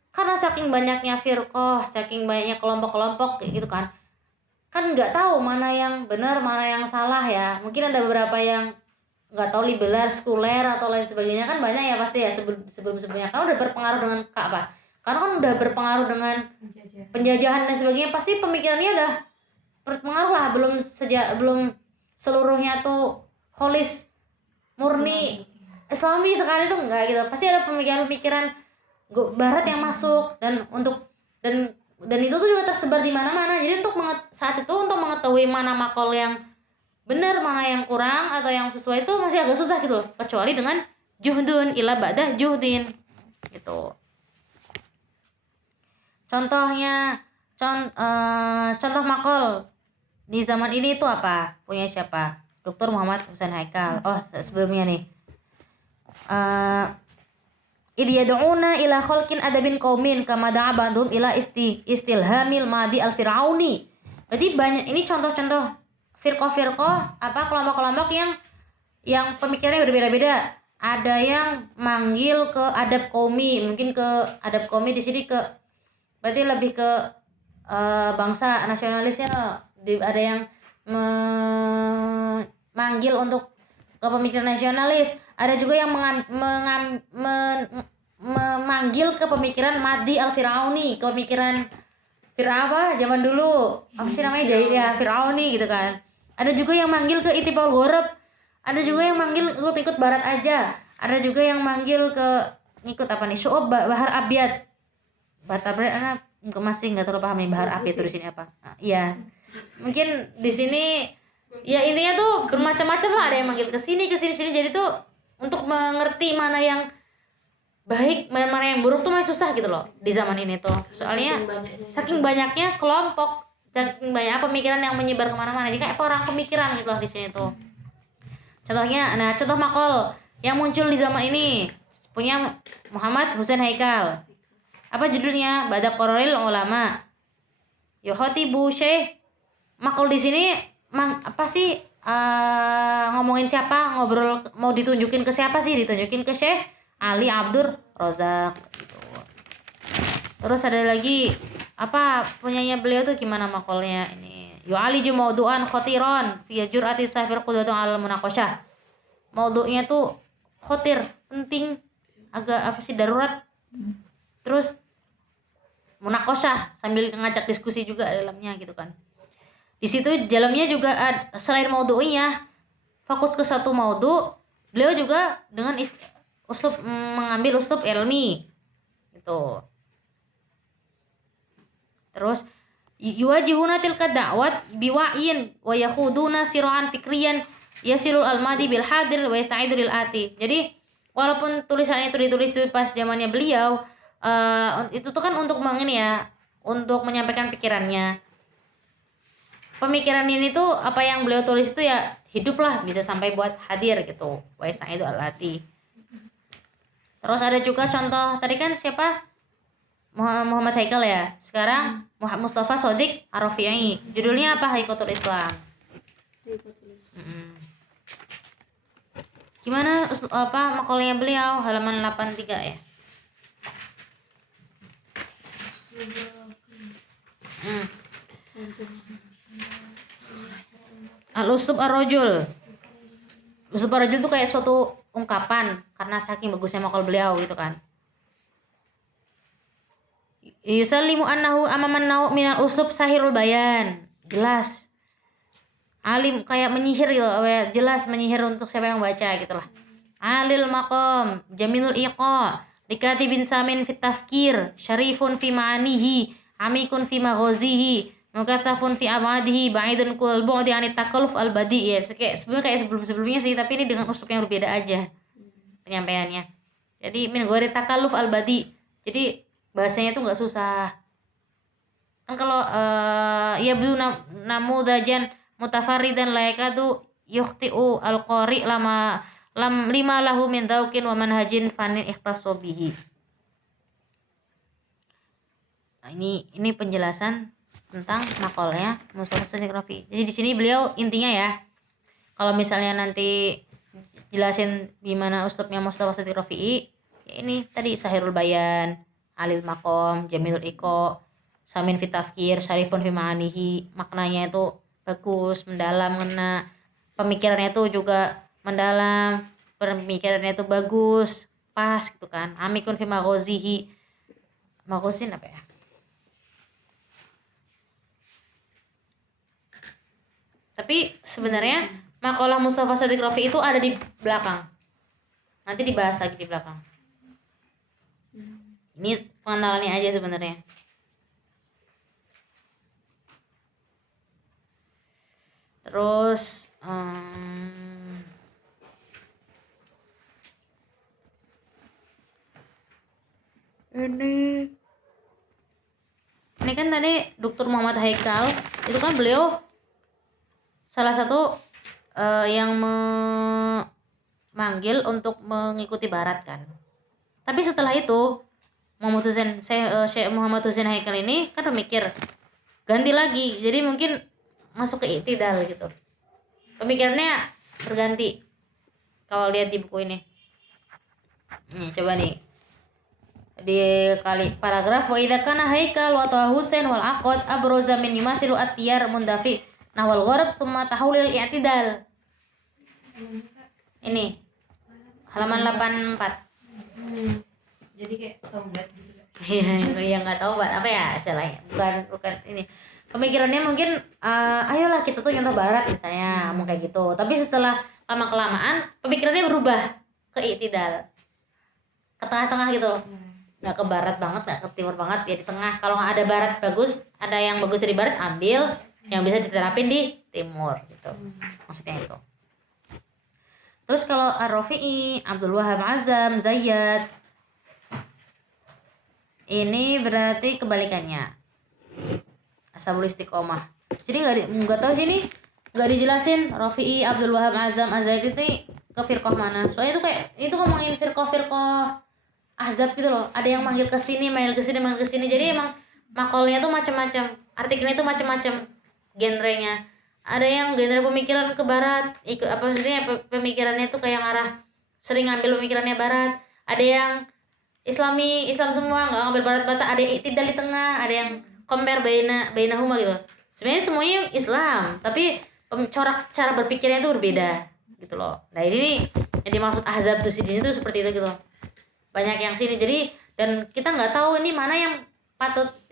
karena saking banyaknya firqah, saking banyaknya kelompok-kelompok gitu kan nggak tahu mana yang benar, mana yang salah ya. Mungkin ada beberapa yang nggak tahu liberal, sekuler atau lain sebagainya kan banyak ya pasti ya sebelumnya. Karena udah berpengaruh dengan apa? Karena kan udah berpengaruh dengan penjajahan dan sebagainya, pasti pemikirannya udah berpengaruh lah. Belum seluruhnya tuh holis murni Islami sekali tuh enggak gitu. Pasti ada pemikiran-pemikiran Barat yang masuk dan itu tuh juga tersebar di mana-mana. Jadi saat itu untuk mengetahui mana makol yang benar, mana yang kurang atau yang sesuai itu masih agak susah gitu loh, kecuali dengan juhdun ila ba'da juhdin gitu. Contoh makol di zaman ini itu apa? Punya siapa? Dr. Muhammad Husain Haikal. Oh, sebelumnya nih. Idiyad'una ila khalqin adabin qaumin kama da'a ba'dhum ila istilhamil madi al-fir'auni. Berarti banyak ini contoh-contoh firqah kelompok-kelompok yang pemikirannya berbeda-beda. Ada yang manggil ke adab qaumi, mungkin ke adab qaumi di sini berarti lebih ke bangsa nasionalisnya. Ada yang manggil untuk ke pemikiran nasionalis. Ada juga yang memanggil ke pemikiran madi al-fir'auni, ke pemikiran Fir'aun zaman dulu. Apa sih namanya? Jahiliyah Fir'auni gitu kan. Ada juga yang manggil ke itibal ghorab. Ada juga yang manggil ikut barat aja. Ada juga yang manggil ke ikut apa nih? Syu'ub bahar abyad. Batabret masih enggak terlalu paham nih bahar abyad itu di sini apa. Iya. Mungkin di sini ya intinya tuh bermacam-macam lah, ada yang manggil ke sini jadi tuh untuk mengerti mana yang baik mana yang buruk tuh masih susah gitu loh di zaman ini tuh. Soalnya saking banyaknya kelompok, saking banyak pemikiran yang menyebar kemana-mana, jadi kayak orang pemikiran gitu loh di sini tuh. Contoh makol yang muncul di zaman ini punya Muhammad Husain Haikal. Apa judulnya? Ba'da Qararil Ulama. Yukhatibu Syekh. Makol di sini apa sih ngomongin siapa, ngobrol mau ditunjukin ke siapa sih? Ditunjukin ke Syekh Ali Abdur Razak gitu. Terus ada lagi apa punyanya beliau tuh gimana makolnya ini? Yu'aliju maudu'an khatiran fi jur'ati safir qudwatun 'alal munaqasyah. Maudu'nya tuh khatir, penting, agak apa sih darurat. Terus munaqasyah sambil ngajak diskusi juga dalamnya gitu kan. Di situ dalamnya juga selain maudu'nya fokus ke satu maudu', beliau juga dengan mengambil uslub ilmi gitu. Terus yuwajihuna tilka da'wat biwa'in wa yakhuduna sira'an fikriyan yasilul al-madi bil hadir wa yasta'idu lil ati. Jadi walaupun tulisan itu ditulis pas zamannya beliau, itu tuh kan untuk untuk menyampaikan pikirannya. Pemikiran ini tuh apa yang beliau tulis itu ya hiduplah, bisa sampai buat hadir gitu. Wa yasta'idu al ati. Terus ada juga contoh tadi kan siapa? Muhammad Haikal ya. Sekarang Mustafa Shodiq Ar-Rafi'i. Judulnya apa? Haqiqatul Islam. Gimana makalahnya beliau halaman 83 ya. Al-Usub Ar-Rajul. Usub Ar-Rajul tuh kayak suatu ungkapan karena saking bagusnya makal beliau gitu kan. Yusallimu annahu amaman nau minal usub sahirul bayan. Jelas. Alim kayak menyihir gitu, jelas menyihir untuk siapa yang baca gitulah. Alil maqam, jamilul iqa, likatibin samin fit tafkir, syarifun fi ma'anihi, amikun fi maghazihi, mukatafun fi abadihi, ba'idun kul bu'di anit takalluf al badi. Ya, sebenarnya kayak sebelum-sebelumnya sih, tapi ini dengan uslup yang berbeda aja penyampaiannya. Jadi min ghairi takalluf al badi. Jadi bahasanya tuh enggak susah. Kan kalau ya bu namudajan mutafaridan laikadu yukhti'u al-qari lima lahu min dzauqin wa manhajin fanin ikhtassu bihi. Nah, ini penjelasan tentang maqalnya Mustafa Shodiq Rafi'i. Jadi di sini beliau intinya ya, kalau misalnya nanti jelasin gimana uslubnya Mustafa Shodiq Rafi'i, ya ini tadi Sahirul Bayan, Alil Maqam, Jamilul Iqa, Samin fit Tafkir, Syarifun fi Ma'anihi, maknanya itu bagus, mendalam, kena pemikirannya itu juga mendalam, pemikirannya itu bagus, pas gitu kan. Amikun fi maghazihi, maghazin apa ya? Tapi sebenarnya makalah Mustafa Shodiq Rafi'i itu ada di belakang. Nanti dibahas lagi di belakang. Ini pengenalannya aja sebenarnya. Terus ini kan tadi Dr. Muhammad Haikal itu kan beliau salah satu yang memanggil untuk mengikuti Barat kan. Tapi setelah itu Syekh Muhammad Husain Haikal ini kan memikir ganti lagi, jadi mungkin masuk ke i'tidal gitu. Pemikirannya berganti. Kalau lihat di buku ini. Nih coba nih. Di kali paragraf wa idza kana Haikal wa Taha Husain wal aqad abroza min yumathilu at-tiyar mundafi nawal gharab thumma tahawul i'tidal. Ini halaman 84. Jadi kayak tobat gitu. Iya enggak tahu apa ya istilahnya. Bukan ini. Pemikirannya mungkin ayolah kita tuh nyontoh Barat misalnya, mau kayak gitu. Tapi setelah lama-kelamaan pemikirannya berubah ke i'tidal, ke tengah-tengah gitu loh. Nggak ke Barat banget, nggak ke timur banget, ya di tengah. Kalau nggak ada Barat bagus, ada yang bagus dari Barat ambil, yang bisa diterapin di timur gitu. Maksudnya itu. Terus kalau Ar-Rafi'i, Abdul Wahab Azam, Zayyad, ini berarti kebalikannya. Ashabul Istiqomah. Jadi nggak tahu sini nggak dijelasin Rafi'i, Abdul Wahab Azam, Zaid itu ke firqah mana. Soalnya itu kayak itu ngomongin firqah ahzab gitu loh. Ada yang manggil ke sini, manggil ke sini. Jadi emang makolnya tuh macam-macam. Artikelnya tuh macam-macam genrenya. Ada yang genre pemikiran ke Barat, maksudnya pemikirannya tuh kayak arah sering ngambil pemikirannya Barat. Ada yang Islam semua, nggak ngambil Barat-Barat. Ada yang i'tidal di tengah, ada yang compare bainahuma gitu. Sebenarnya semuanya Islam, tapi cara berpikirnya itu berbeda gitu loh. Nah, ini yang dimaksud ahzab tuh di sini tuh seperti itu gitu. Banyak yang sini. Jadi dan kita nggak tahu ini mana yang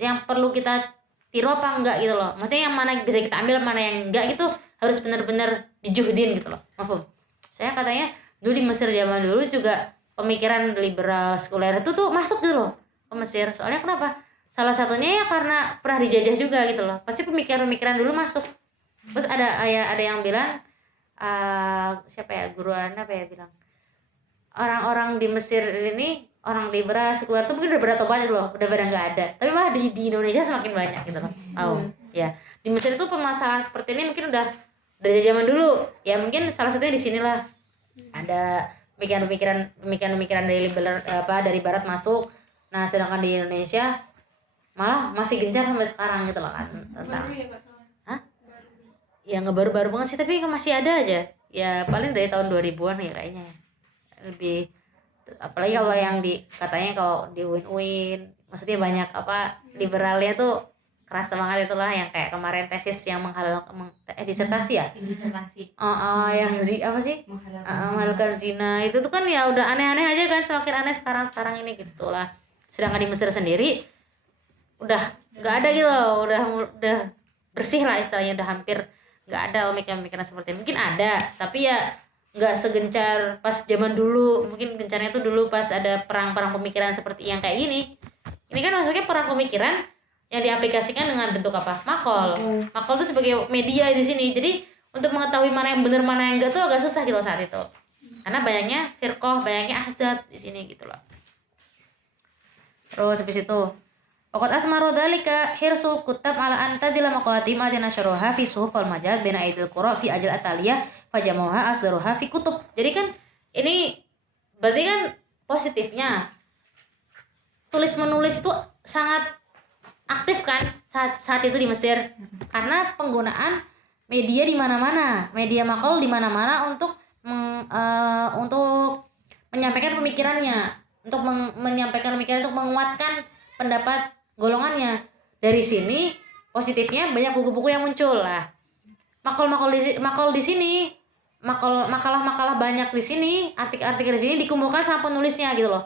yang perlu kita tiru apa enggak gitu loh. Maksudnya yang mana bisa kita ambil, mana yang enggak gitu harus benar-benar dijuhdin gitu loh. Mafhum? Saya katanya dulu di Mesir zaman dulu juga pemikiran liberal sekuler itu tuh masuk gitu loh ke Mesir. Soalnya kenapa? Salah satunya ya karena pernah dijajah juga gitu loh. Pasti pemikiran-pemikiran dulu masuk. Terus ada yang bilang siapa ya, guru Anda apa ya bilang, orang-orang di Mesir ini orang liberal sekuler tuh mungkin udah pada tobat gitu loh, udah pada nggak ada, tapi malah di Indonesia semakin banyak gitu loh. Ya di Mesir itu permasalahan seperti ini mungkin udah dari zaman dulu ya, mungkin salah satunya di sinilah ada pemikiran dari liberal dari barat masuk. Nah sedangkan di Indonesia malah masih gencar sampai sekarang gitu loh kan tentang Baru ya Kak soalnya. Hah? Baru. ya nggak baru-baru banget sih, tapi masih ada aja ya, paling dari tahun 2000-an ya kayaknya lebih, apalagi kalau yang katanya kalau di UIN, maksudnya banyak liberalnya tuh kerasa banget itulah, yang kayak kemarin tesis yang disertasi ya, Disertasi. yang apa sih menghalalkan zina itu tuh kan ya udah aneh-aneh aja kan, semakin aneh sekarang ini gitulah. Sedangkan di Mesir sendiri udah nggak ada gitu loh, udah bersih lah istilahnya, udah hampir nggak ada pemikiran seperti ini. Mungkin ada tapi ya nggak segencar pas zaman dulu. Mungkin gencarnya tuh dulu pas ada perang-perang pemikiran seperti yang kayak gini. Ini kan maksudnya perang pemikiran yang diaplikasikan dengan bentuk apa? Makol. Makol tuh sebagai media di sini. Jadi untuk mengetahui mana yang benar mana yang enggak tuh agak susah gitu saat itu. Karena banyaknya firqah, banyaknya ahzab di sini gitu loh. Terus habis itu Waqad athmaru dzalika hirsul kutab ala an tadila maqalati ma tanasharuha fi suhuf wal majal baina aidil qura fi ajal ataliyah fajamuha asdaruha fi kutub. Jadi kan ini berarti kan positifnya tulis menulis itu sangat aktif kan saat itu di Mesir, karena penggunaan media di mana-mana, media makol di mana-mana untuk menyampaikan pemikirannya, untuk menyampaikan pemikiran, untuk menguatkan pendapat golongannya. Dari sini positifnya banyak buku-buku yang muncul lah, makol di sini, makalah-makalah banyak di sini, artikel-artikel di sini dikumpulkan sama penulisnya gitu loh.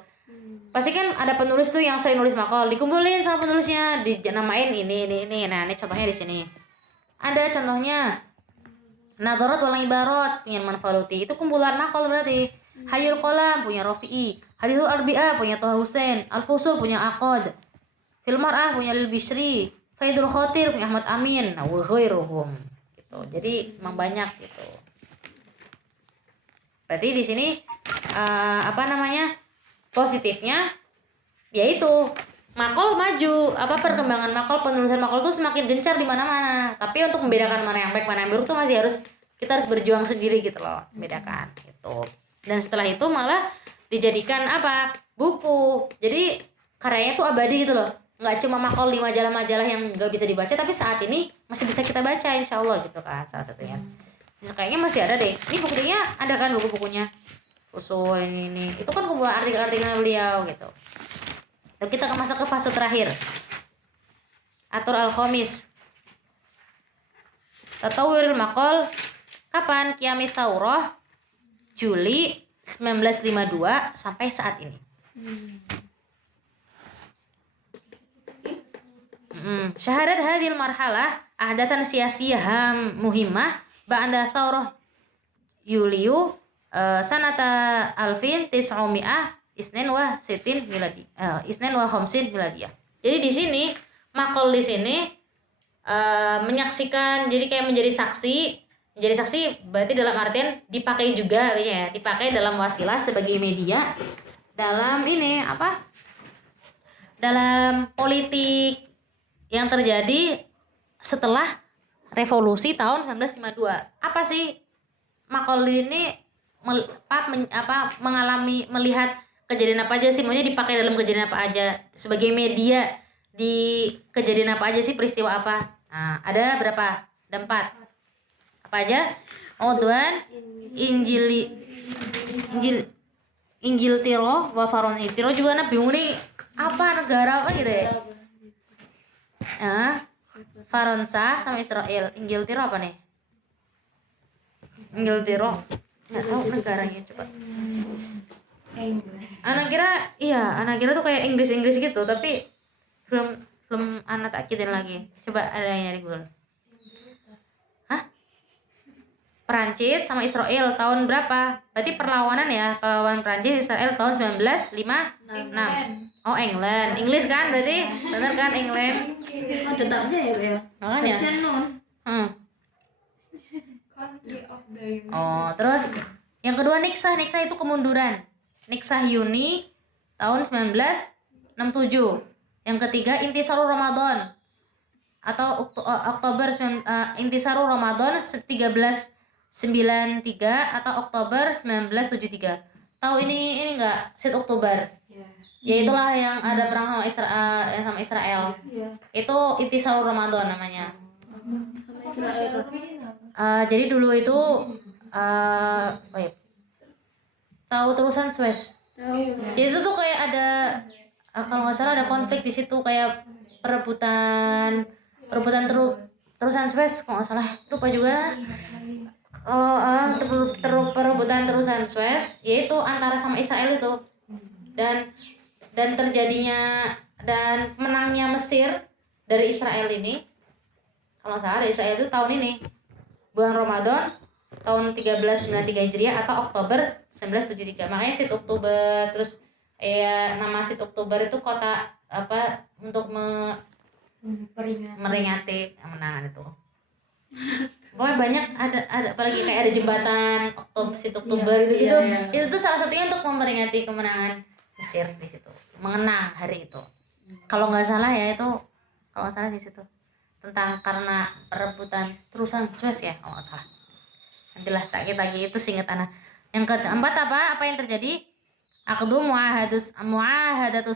Pasti kan ada penulis tuh yang sering nulis makol, dikumpulin sama penulisnya, dinamain ini. Nah ini contohnya di sini ada contohnya Nadharat wal Ibarat punya Manfaluti, itu kumpulan makol berarti. Hayul Qalam punya Rafi'i, Hadithul Arbi'a punya Toha Husain, Al-Fusul punya Aqad, Fil Mar'ah punya Lil Bishri, Faidul Khatir punya Ahmad Amin, wa ghairuhum gitu. Jadi memang banyak gitu. Berarti di sini positifnya yaitu makol maju, perkembangan makol, penulisan makol tuh semakin gencar di mana-mana. Tapi untuk membedakan mana yang baik mana yang buruk tuh masih kita harus berjuang sendiri gitu loh, membedakan gitu. Dan setelah itu malah dijadikan buku. Jadi karyanya tuh abadi gitu loh, nggak cuma makol di majalah-majalah yang nggak bisa dibaca, tapi saat ini masih bisa kita baca insya Allah gitu kan, salah satunya. Kayaknya masih ada deh, ini buktinya ada kan buku-bukunya usul ini itu kan kumpulan artikel-artikelnya beliau gitu. Dan kita masuk ke fase terakhir, atur al-khamis, tatawurul maqal. Kapan? Qiyamis Taurah Juli 1952 sampai saat ini. Syahadat hadil marhalah ahdatan siyasiyah muhimmah ba'da Taurah Yuliu sanata alfin tis'umi'ah isnen wa sitin miladi isnen wa khamsin miladiyah. Jadi di sini makol di sini menyaksikan, jadi kayak menjadi saksi berarti dalam artian dipakai juga ya, dipakai dalam wasilah sebagai media dalam dalam politik yang terjadi setelah revolusi tahun 1952. Apa sih makol ini melihat kejadian apa aja sih, maunya dipakai dalam kejadian apa aja sebagai media di kejadian apa aja sih, peristiwa apa. Nah ada berapa? Ada 4. Apa aja? Udwan, Injil Tiro, Wafaron Tiro juga bingung nih negara apa gitu ya. Faronsa sama Israel. Injil Tiro apa nih? Injil Tiro nggak tahu negaranya, coba. Anak kira tuh kayak Inggris gitu, tapi belum anak takitin lagi. Coba ada yang nyari Google. Perancis sama Israel tahun berapa? Berarti perlawanan Perancis Israel tahun 1956. Oh England, Inggris kan berarti, benar kan England? Ada tahunnya ya. Makanya. Day of the United. Oh, terus yang kedua Niksah. Niksah itu kemunduran. Niksah Yuni tahun 1967. Yang ketiga Intisarul Ramadan atau Oktober Intisarul Ramadan 1393 atau Oktober 1973. Tahu ini enggak? Sid Oktober. Iya. Ya itulah yang ada perang sama Israel. Iya. Itu Intisarul Ramadan namanya. Sama Israel. Jadi dulu itu tahu terusan Suez. Jadi itu tuh kayak ada kalau nggak salah ada konflik di situ kayak perebutan terusan Suez kalau nggak salah, lupa juga. Kalau perebutan terusan Suez yaitu antara sama Israel itu, dan terjadinya dan menangnya Mesir dari Israel ini, kalau nggak salah dari Israel itu tahun ini bulan Ramadan tahun 1393 Hijriah atau Oktober 1973. Makanya Sid Oktober. Terus nama Sid Oktober itu kota apa untuk meringati kemenangan itu. Pokoknya banyak ada apalagi kayak ada jembatan Sid Oktober gitu. Itu tuh salah satunya untuk memperingati kemenangan Mesir di situ. Mengenang hari itu. Kalau nggak salah ya itu, kalau nggak salah di situ tentang karena perebutan terusan Suez ya kalau nggak salah. Nantilah tak kita itu singkat anak. Yang keempat apa yang terjadi? Aqdu muahadatus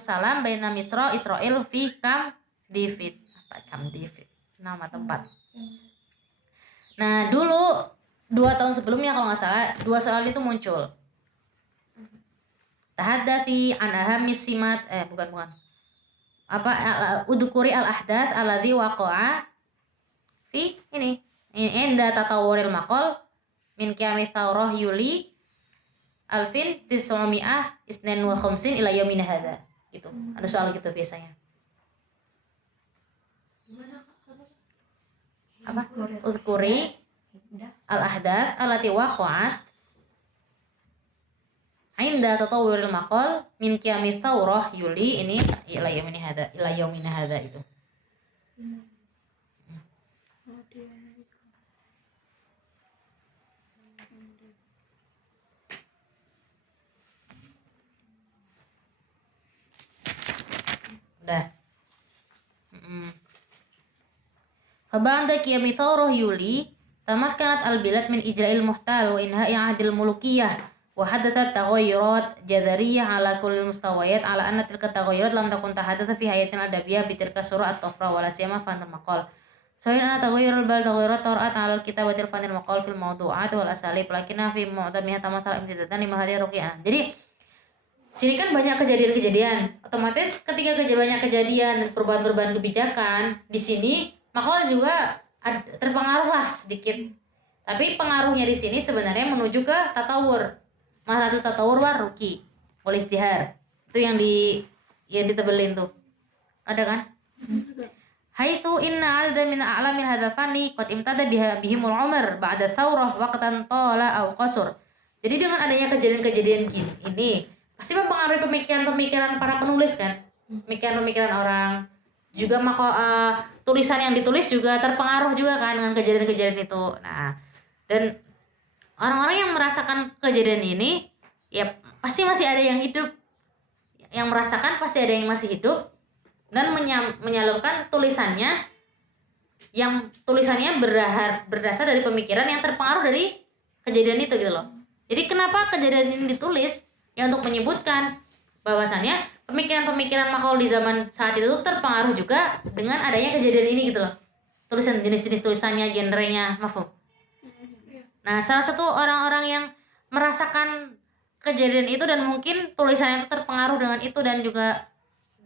salam baina Misra Israel fi Camp David. Camp David nama tempat. Nah dulu 2 tahun sebelumnya kalau nggak salah 2 soal itu muncul. Tahaddathi an ahammis simat bukan udukuri al ahdath alladhi waqa'a fi ini inda tatawuril maqal min qiyamit thawrah Yuli 1952 ila yaumina hadza. Gitu. Ada soal gitu biasanya. Apa? Udukuri al ahdath allati waqa'at inda tatawuril maqal min qiyamit thawrah Yuli ini ila yaumina hadza itu. Udah. Faba'da qiyamit thawrah Yuli tamakkanat al-bilad min ijra'il muhtal wa inha'i 'ahdil mulukiyah wa hadathat taghayyurat jadhariyah 'ala kulli mustawayat 'ala anna tilka taghayyurat lam takun tahadatha fi hayatin adabiyyah bi tilka surah at-tafra wa la siyama fanul maqal. Sawa'in anna taghayyurul bal taghayyurat tar'at 'ala al-kitabatil fanil maqal fil mawdu'at wal asalib lakinna fi mu'damiha tamathal imtidadan lima hadhihi ruqyah. Jadi sini kan banyak kejadian-kejadian. Otomatis ketika banyak kejadian dan perubahan-perubahan kebijakan di sini, maka juga terpengaruh lah sedikit. Tapi pengaruhnya di sini sebenarnya menuju ke tatawur. Mahratu tatawur war ruki wal istihar. Itu yang ditebelin tuh. Ada kan? Haitsu inna 'adada min a'lamin hadzal fanni qad imtada bihimul umr ba'da thawrah waqtan tala aw qasur. Jadi dengan adanya kejadian-kejadian ini pasti mempengaruhi pemikiran para penulis kan, pemikiran orang juga, maka tulisan yang ditulis juga terpengaruh juga kan dengan kejadian-kejadian itu. Nah, dan orang-orang yang merasakan kejadian ini ya pasti masih ada yang hidup, yang merasakan pasti ada yang masih hidup dan menyalurkan tulisannya yang tulisannya berdasar dari pemikiran yang terpengaruh dari kejadian itu gitu loh. Jadi kenapa kejadian ini ditulis? Ya untuk menyebutkan bahwasannya pemikiran-pemikiran makhluk di zaman saat itu terpengaruh juga dengan adanya kejadian ini gitu loh. Tulisan jenis-jenis tulisannya, genrenya, mafhum. Nah, salah satu orang-orang yang merasakan kejadian itu dan mungkin tulisannya itu terpengaruh dengan itu dan juga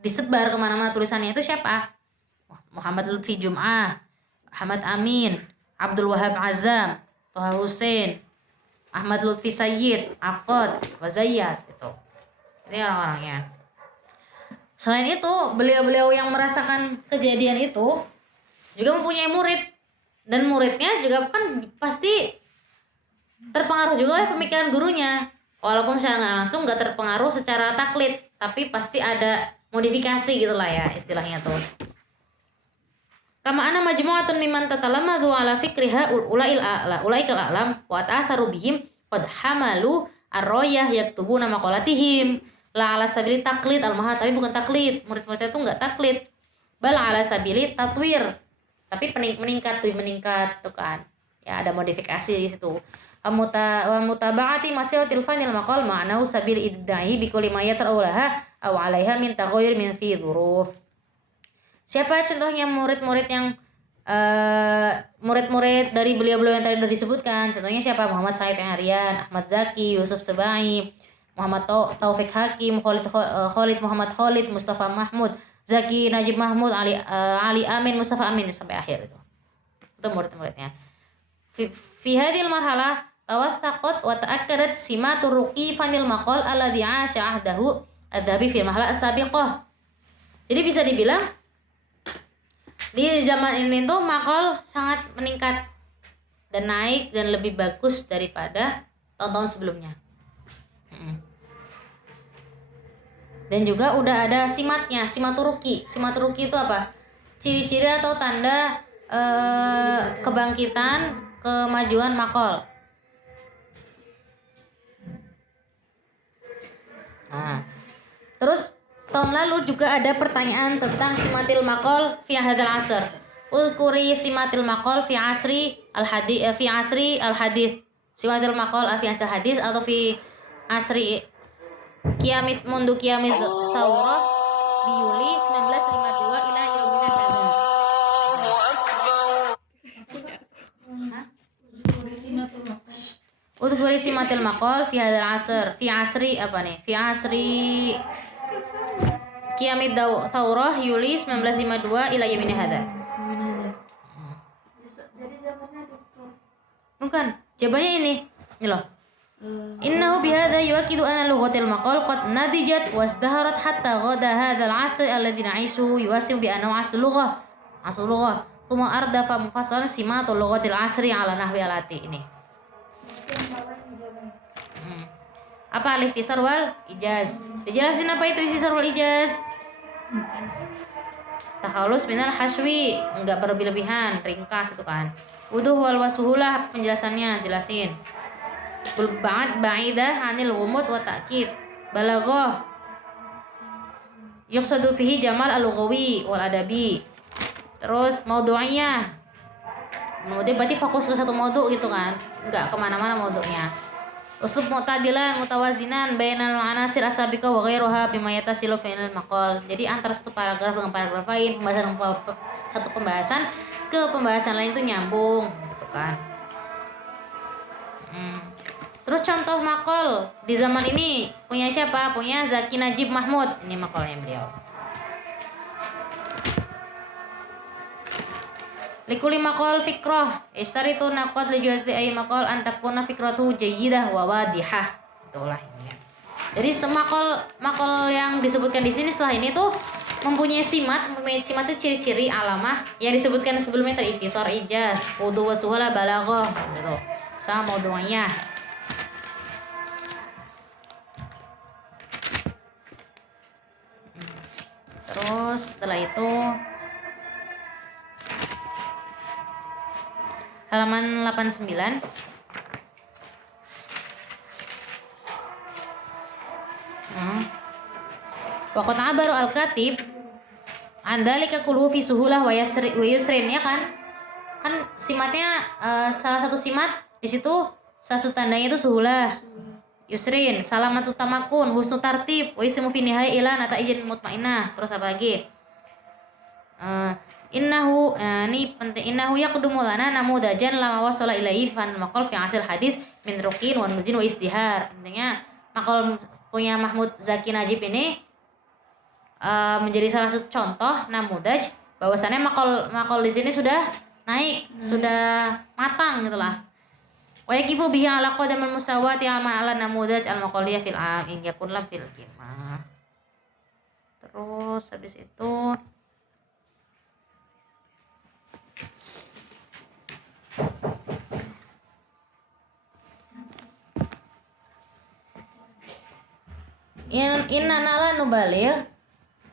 disebar kemana-mana tulisannya itu siapa? Muhammad Lutfi Jum'ah, Ahmad Amin, Abdul Wahab Azam, Toha Hussein, Ahmad Lutfi Sayyid, Aqad, Wazayyad gitu. Ini orang-orangnya. Selain itu, beliau-beliau yang merasakan kejadian itu juga mempunyai murid, dan muridnya juga kan pasti terpengaruh juga oleh pemikiran gurunya. Walaupun secara nggak langsung nggak terpengaruh secara taklid, tapi pasti ada modifikasi gitulah ya istilahnya tuh. Kama ana majmu'atun mimman tatalamadhu ala fikriha ulaikal a'lam wa ta'atharu bihim qad hamalu ar-rayah yaktubuna maqalatihim la ala sabili taklid al-maha, tapi bukan taklid, murid-muridnya itu enggak taklid, bal ala sabili tatwir, tapi meningkat tuh kan ya, ada modifikasi di situ. Wa mutaba'ati masiratil fanil maqal ma'nahu sabil idda'i bi kulli ma yatraulaha aw 'alaiha min taghayyur min fi dhuruf. Siapa contohnya murid-murid yang murid-murid dari beliau-beliau yang tadi sudah disebutkan? Contohnya siapa? Muhammad Said Arian, Ahmad Zaki, Yusuf Sebai, Muhammad Taufik Hakim, Khalid Muhammad Khalid, Mustafa Mahmud, Zaki Najib Mahmud, Ali Amin, Mustafa Amin sampai akhir itu. Itu murid-muridnya. Fi hadhil marhalah tawassaqat wa ta'akkadat simatur ruqi fanil maqal alladhi 'asha 'ahdahu adzabi fi marhalah as-sabiqah. Jadi bisa dibilang di zaman ini tuh maqal sangat meningkat dan naik dan lebih bagus daripada tahun-tahun sebelumnya. Dan juga udah ada simatnya, simaturuki. Simaturuki itu apa? Ciri-ciri atau tanda kebangkitan, kemajuan maqal. Nah, terus tahun lalu juga ada pertanyaan tentang simatil maqal fi hadzal asr. Ulkuri simatil maqal fi asri al-hadits. Simatil maqal fi asri al-hadits atau fi asri mundu qiyamiz Taurah di Yuli 1952 ila yaumina hadza. Ulkuri simatil maqal fi hadzal asr. Fi asri apa nih? Fi asri Qiyamid Taurah Yuli 1952 ila yaumina hadza. Bukan, jawabannya ini loh. Innahu bihadza yuakidu anna lughatil maqal qad nadijat wasdaharat hatta ghada hadzal 'asr alladhi na'ishu yuwasimu bi annahu 'asr lughah. Thumma ardafa mufassalan simatul lughatil 'asri 'ala nahwi alati ini. Apa al-ikhtisar wal ijaz? Dijelasin apa itu ikhtisar wal ijaz? Takhalus minal haswi, enggak berlebih-lebihan, ringkas itu kan. Wuduh wal wasuhulah, penjelasannya jelasin. Ba'idah anil ghumud wa ta'kid. Balaghah yuqsadu fihi jamal al-lughawi wal adabi. Terus maudu'iyah. Maudu' berarti fokus ke satu maudu' gitu kan. Enggak kemana-mana maudu'nya. Uslub mu'tadilan mutawazinan bainal anasir asabiqah wa ghairuha bima yatasilu fi'il maqal. Jadi antara satu paragraf dengan paragraf lain, satu pembahasan ke pembahasan lain itu nyambung gitu kan. Terus contoh maqal di zaman ini punya siapa? Punya Zaki Najib Mahmud. Ini maqalnya beliau. Likuli maqal fikrah ishtaritu naqad li juhati ay maqal an takuna fikratu jayyidah wa wadihah. Itulah ini. Jadi maqal yang disebutkan di sini setelah ini tuh mempunyai simat itu ciri-ciri alamah yang disebutkan sebelumnya tadi ikhtisar ijaz, wudu wa suhala balaghah gitu. Sama maudu'iyah. Terus setelah itu halaman 89. Waqad abaru al-katib an dzalika kulluhu fi suhulah wa yusrin, ya kan? Kan simatnya salah satu simat di situ salah satu tandanya itu suhulah, yusrin, salamatu tamakun, husnu tartib, wa ismu fi nihaya ila nata'ijin mutmainnah. Terus apa lagi? Innahu ini penting, innahu yaqdumu lana namudajan lama wasala ilaihi fan maqal fi asil hadis min ruqin wa nujin wa istihar. Intinya maqal punya Mahmud Zaki Najib ini menjadi salah satu contoh namudaj bahwasannya maqal di sini sudah naik, sudah matang gitulah. Wa yaqifu bihi ala qadamil musawati ala namudaj al maqaliyah fil am in yakun lam fil qimah. Terus habis itu inna nala nubalil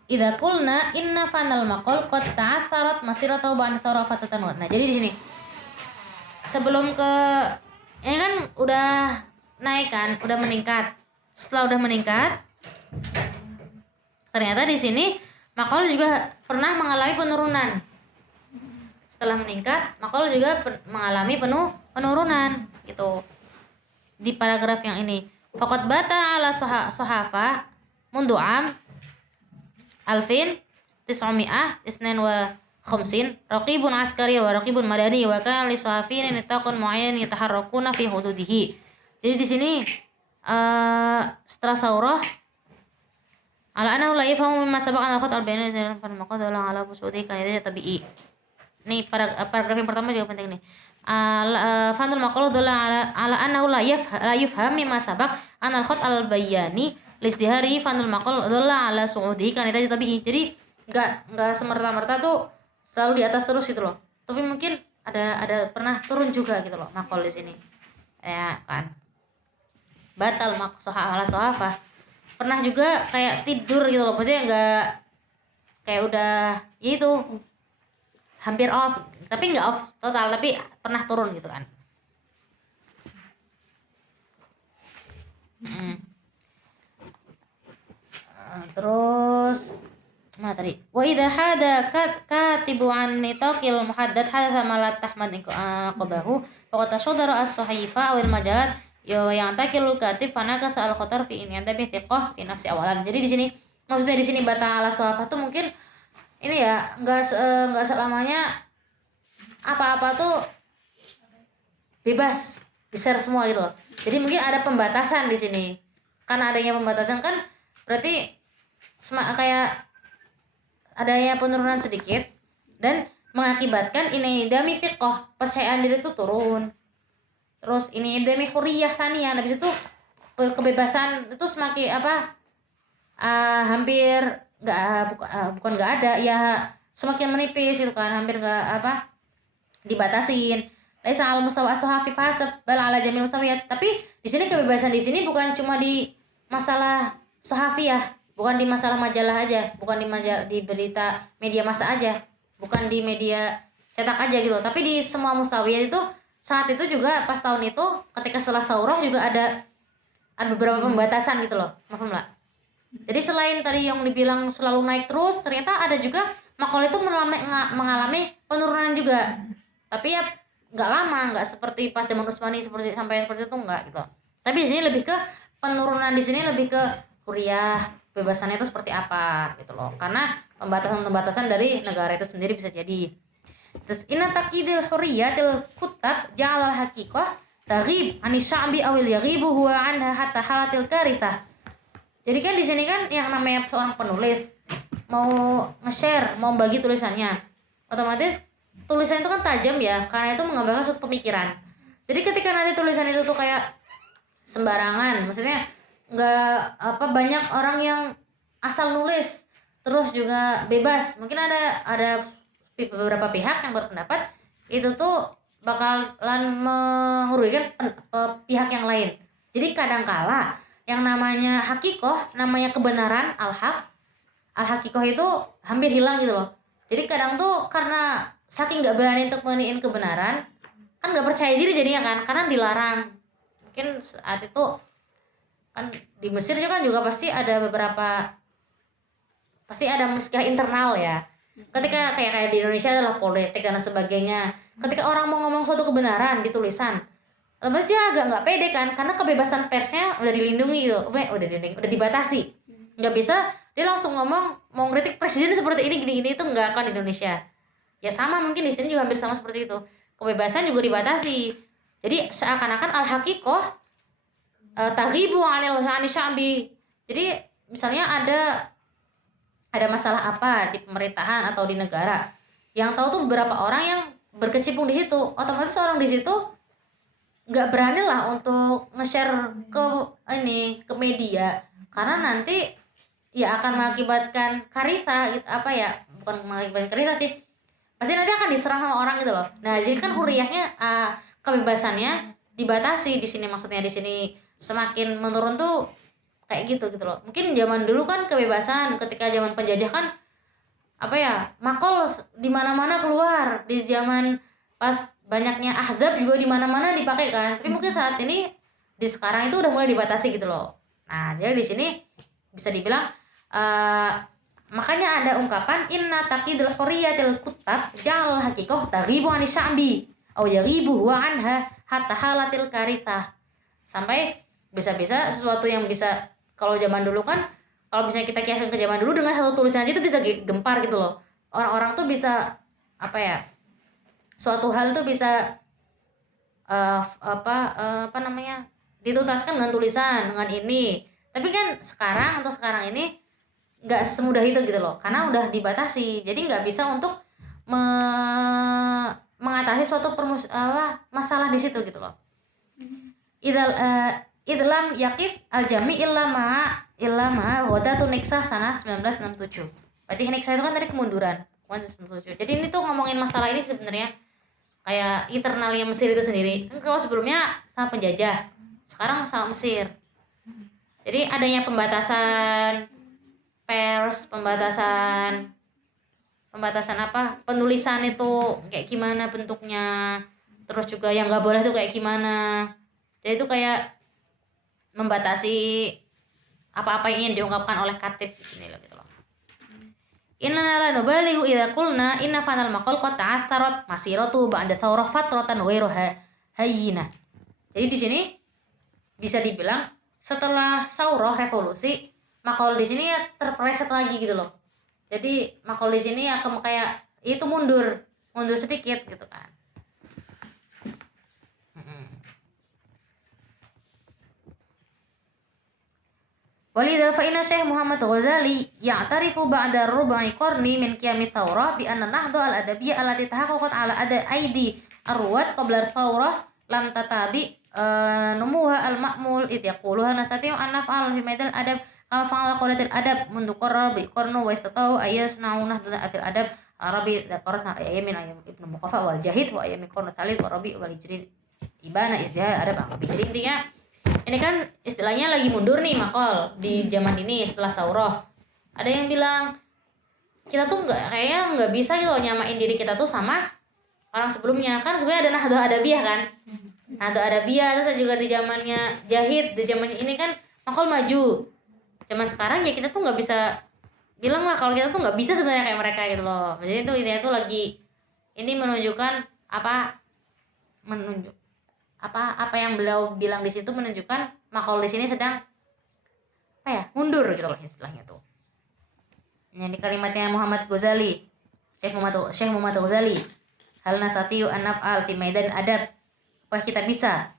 idza qulna inna fanal maqal qad ta'atharat masiratahu ba'da tarafatatan. Nah, jadi di sini sebelum ke ini kan udah naik kan, udah meningkat. Setelah udah meningkat, ternyata di sini maqal juga pernah mengalami penurunan. Setelah meningkat, maqal juga mengalami penurunan gitu. Di paragraf yang ini, faqad bata ala sohafa mundu am alfin tis'umi'ah isnan wa khamsin raqibun askari wa raqibun madani wa kana li sohafin nitaqun muayyan yataharrakuna fi hududihi. Jadi di sini setelah saurah ala annahu la yafhamu mimma sabaqa al-khat al-bayan fa maqadala ala busudi kan itu tabi'i. Ini paragraf yang pertama juga penting nih. Fanul maqalu dalla ala annahu la yafham mimma sabaq an al-khat al-bayani lizdihari fanul maqal dalla ala su'udi kan itu tabi'i. Jadi enggak semerta-merta tuh selalu di atas terus gitu loh. Tapi mungkin ada pernah turun juga gitu loh maqal di sini. Ya kan. Batal maqsoha ala sohafa. Pernah juga kayak tidur gitu loh. Maksudnya enggak kayak udah ya itu hampir off, tapi nggak off total, tapi pernah turun gitu kan. Terus mana tadi? Wa idza hada katibu an nitaqil muhaddad hadatsa ma la tahmad qabahu faqad tashadara as-sahifa aw al-majalat yang takilul katib fanaka sa'al khatar fi in yanda bi thiqah fi nafsi awalan. Jadi di sini maksudnya di sini batang ala sohafa tuh mungkin ini ya nggak selamanya apa-apa tuh bebas di-share semua gitu loh. Jadi mungkin ada pembatasan di sini. Karena adanya pembatasan kan berarti kayak adanya penurunan sedikit dan mengakibatkan ini dami fiqh, percayaan diri itu turun. Terus ini dami huriyah tania, habis itu kebebasan itu semakin hampir bukan nggak ada ya, semakin menipis itu kan, hampir nggak dibatasin. Laisa al mustawa as-sahafi fasab bal ala jamil mustawiyat. Tapi di sini kebebasan di sini bukan cuma di masalah sahafiyah, bukan di masalah majalah aja, bukan di berita media massa aja, bukan di media cetak aja gitu. Tapi di semua mustawiyat itu saat itu juga pas tahun itu ketika setelah saurah juga ada beberapa pembatasan gitu loh. Paham lah? Jadi selain tadi yang dibilang selalu naik terus, ternyata ada juga maqal itu mengalami penurunan juga. Tapi ya nggak lama, nggak seperti pas zaman Utsmani seperti itu enggak gitu. Tapi di sini lebih ke penurunan, di sini lebih ke huriyah, bebasannya itu seperti apa gitu loh. Karena pembatasan dari negara itu sendiri bisa jadi. Terus inna taqidil huriyatil kutab ja'alal haqiqah taghib anis sya'bi awil yaghibu huwa anha hatta halatil karithah. Jadi kan di sini kan yang namanya seorang penulis mau nge-share, mau bagi tulisannya, otomatis tulisan itu kan tajam ya, karena itu menggambarkan suatu pemikiran. Jadi ketika nanti tulisan itu tuh kayak sembarangan, maksudnya nggak banyak orang yang asal nulis, terus juga bebas. Mungkin ada beberapa pihak yang berpendapat itu tuh bakalan merugikan pihak yang lain. Jadi kadangkala yang namanya hakikoh, namanya kebenaran, al-hakikoh itu hampir hilang gitu loh. Jadi kadang tuh karena saking nggak berani untuk meniin kebenaran, kan nggak percaya diri jadinya kan, karena dilarang. Mungkin saat itu kan di Mesir juga pasti ada muskilah internal ya. Ketika kayak di Indonesia adalah politik dan sebagainya. Ketika orang mau ngomong suatu kebenaran di tulisan, otomatis dia agak nggak pede kan, karena kebebasan persnya udah dilindungi gitu, udah dibatasi. Nggak bisa dia langsung ngomong mau ngeritik presiden seperti ini gini-gini, itu nggak akan di Indonesia. Ya sama mungkin di sini juga hampir sama seperti itu. Kebebasan juga dibatasi. Jadi seakan-akan al-haqiqah taghibu 'anil sya'bi. Jadi misalnya ada masalah apa di pemerintahan atau di negara, yang tahu tuh beberapa orang yang berkecimpung di situ, otomatis orang di situ nggak berani lah untuk nge-share ke media, karena nanti ya akan mengakibatkan karita gitu, bukan mengakibatkan karita sih, pasti nanti akan diserang sama orang gitu loh. Nah jadi kan huriyahnya, kebebasannya dibatasi di sini. Maksudnya di sini semakin menurun tuh kayak gitu loh. Mungkin zaman dulu kan kebebasan, ketika zaman penjajah kan makol di mana-mana keluar. Di zaman pas banyaknya ahzab juga di mana-mana dipakai kan. Tapi mungkin saat ini di sekarang itu udah mulai dibatasi gitu loh. Nah, jadi di sini bisa dibilang makanya ada ungkapan inna taqidul hurriyatil kutab ja'al haqiqah taghibu ani sya'bi au yaghibu wa anha hatta halatil karithah. Sampai bisa-bisa sesuatu yang bisa, kalau zaman dulu kan, kalau misalnya kita kiaskan ke zaman dulu dengan satu tulisan aja itu bisa gempar gitu loh. Orang-orang tuh bisa suatu hal tuh bisa dituntaskan dengan tulisan, dengan ini. Tapi kan sekarang ini nggak semudah itu gitu loh, karena udah dibatasi. Jadi nggak bisa untuk mengatasi suatu masalah di situ gitu loh. Idlam yakif al-jami illama ghadatu niksah sana 1967. Berarti niksah itu kan dari kemunduran 1997. Jadi ini tuh ngomongin masalah ini sebenarnya kayak internalnya Mesir itu sendiri. Kan kalau sebelumnya sama penjajah, sekarang sama Mesir. Jadi adanya pembatasan pers, pembatasan penulisan itu kayak gimana bentuknya, terus juga yang nggak boleh tuh kayak gimana. Jadi itu kayak membatasi apa-apa yang ingin diungkapkan oleh katib di sini loh gitu loh. Inna la nubalighu idza qulna inna fanal maqal qad ta'atharat masiratu ba'da thawrah fatratan ghairu hayyina. Jadi di sini bisa dibilang setelah saurah revolusi, maqal di sini ya terpreset lagi gitu loh. Jadi maqal di sini akan kayak itu mundur sedikit gitu kan. Walidha fa inna Syekh Muhammad Ghazali ya'tarifu ba'da rubai qarni min qiyami thawrah bi anna nahdu al-adabiyyah allati tahaqqaqat ala aidi arwat qabla thawrah lam tatabi numuha al-ma'mul id yaquluha nasati an naf'al fi maidal adab kama fa'ala qadatil adab mundu qarra bi qarnu wa istatau ayasna'u nahdatan fil adab arabi dzakaratna ayamin ibnu muqaffa wal jahid wa ayamin qarnu thalith wa rabi wal hijri ibana izdihar adab arabi. Jadi intinya ini kan istilahnya lagi mundur nih maqal di zaman ini setelah saurah. Ada yang bilang kita tuh nggak bisa gitu nyamain diri kita tuh sama orang sebelumnya. Kan sebenarnya ada nahdah adabiyah kan. Nahdah adabiyah terus juga di zamannya Jahid, di zaman ini kan maqal maju. Zaman sekarang ya kita tuh nggak bisa bilang lah kalau kita tuh nggak bisa sebenarnya kayak mereka gitu loh. Jadi itu intinya tuh lagi ini menunjukkan apa yang beliau bilang di situ menunjukkan maqal di sini sedang mundur gitu loh istilahnya tuh. Ini kalimatnya Muhammad Ghazali, Syekh Muhammad Ghazali. Hal nasatiu an naf'al fi maidan adab. Apa kita bisa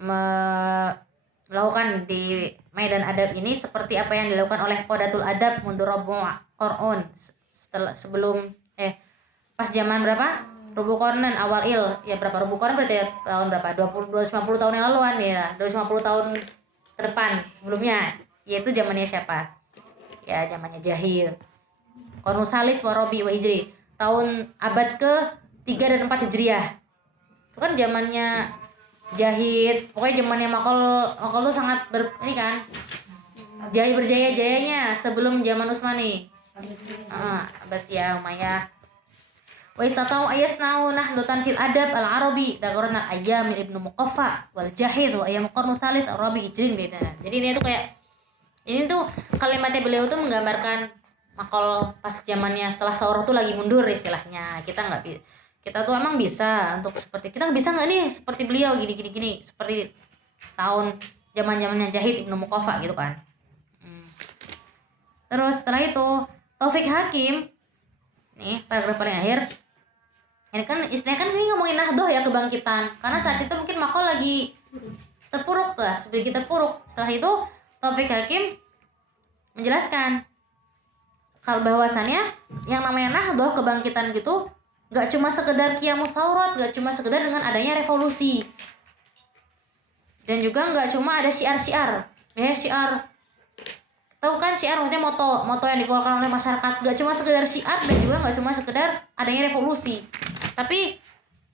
melakukan di maidan adab ini seperti apa yang dilakukan oleh Qadatul Adab mundur Rabu' Qur'an sebelum pas zaman berapa? Rubu Qarnan awal ya berapa Rubu Qarnan berarti tahun berapa? 250 tahun yang laluan ya. 250 tahun ke depan sebelumnya, yaitu zamannya siapa? Ya zamannya Jahil. Qarnu Salis wa Rabi wa Hijri. Tahun abad ke-3 dan 4 Hijriah. Itu kan zamannya Jahid. Pokoknya zamannya Maqal tuh sangat ini kan. Berjaya-jayanya sebelum zaman Utsmani. Abbasiyah, Umayyah. Wa istatau ayasna'u nahdatan fil adab al-arabi dzakaratna ayyamil ibnu muqaffa wal jahid wa ayyam qarnu tsalits arabi hijrin bedana. Jadi ini tuh kalimatnya beliau tuh menggambarkan maqal pas zamannya setelah saurah tuh lagi mundur istilahnya. Kita tuh emang bisa untuk seperti kita bisa nggak nih seperti beliau gini seperti tahun zamannya Jahid ibnu muqaffa gitu kan. Terus setelah itu Taufik Hakim nih paragraf paling akhir. Ini kan istilahnya kan ini ngomongin nahdoh ya, kebangkitan. Karena saat itu mungkin maqal lagi terpuruk lah, sedikit terpuruk. Setelah itu Taufik Hakim menjelaskan kalau bahwasannya yang namanya nahdoh kebangkitan gitu nggak cuma sekedar qiyamut thawrat, nggak cuma sekedar dengan adanya revolusi. Dan juga nggak cuma ada syiar-syiar. Syiar. Tahu kan syiar maksudnya moto yang dikeluarkan oleh masyarakat, gak cuma sekedar syiar dan juga gak cuma sekedar adanya revolusi, tapi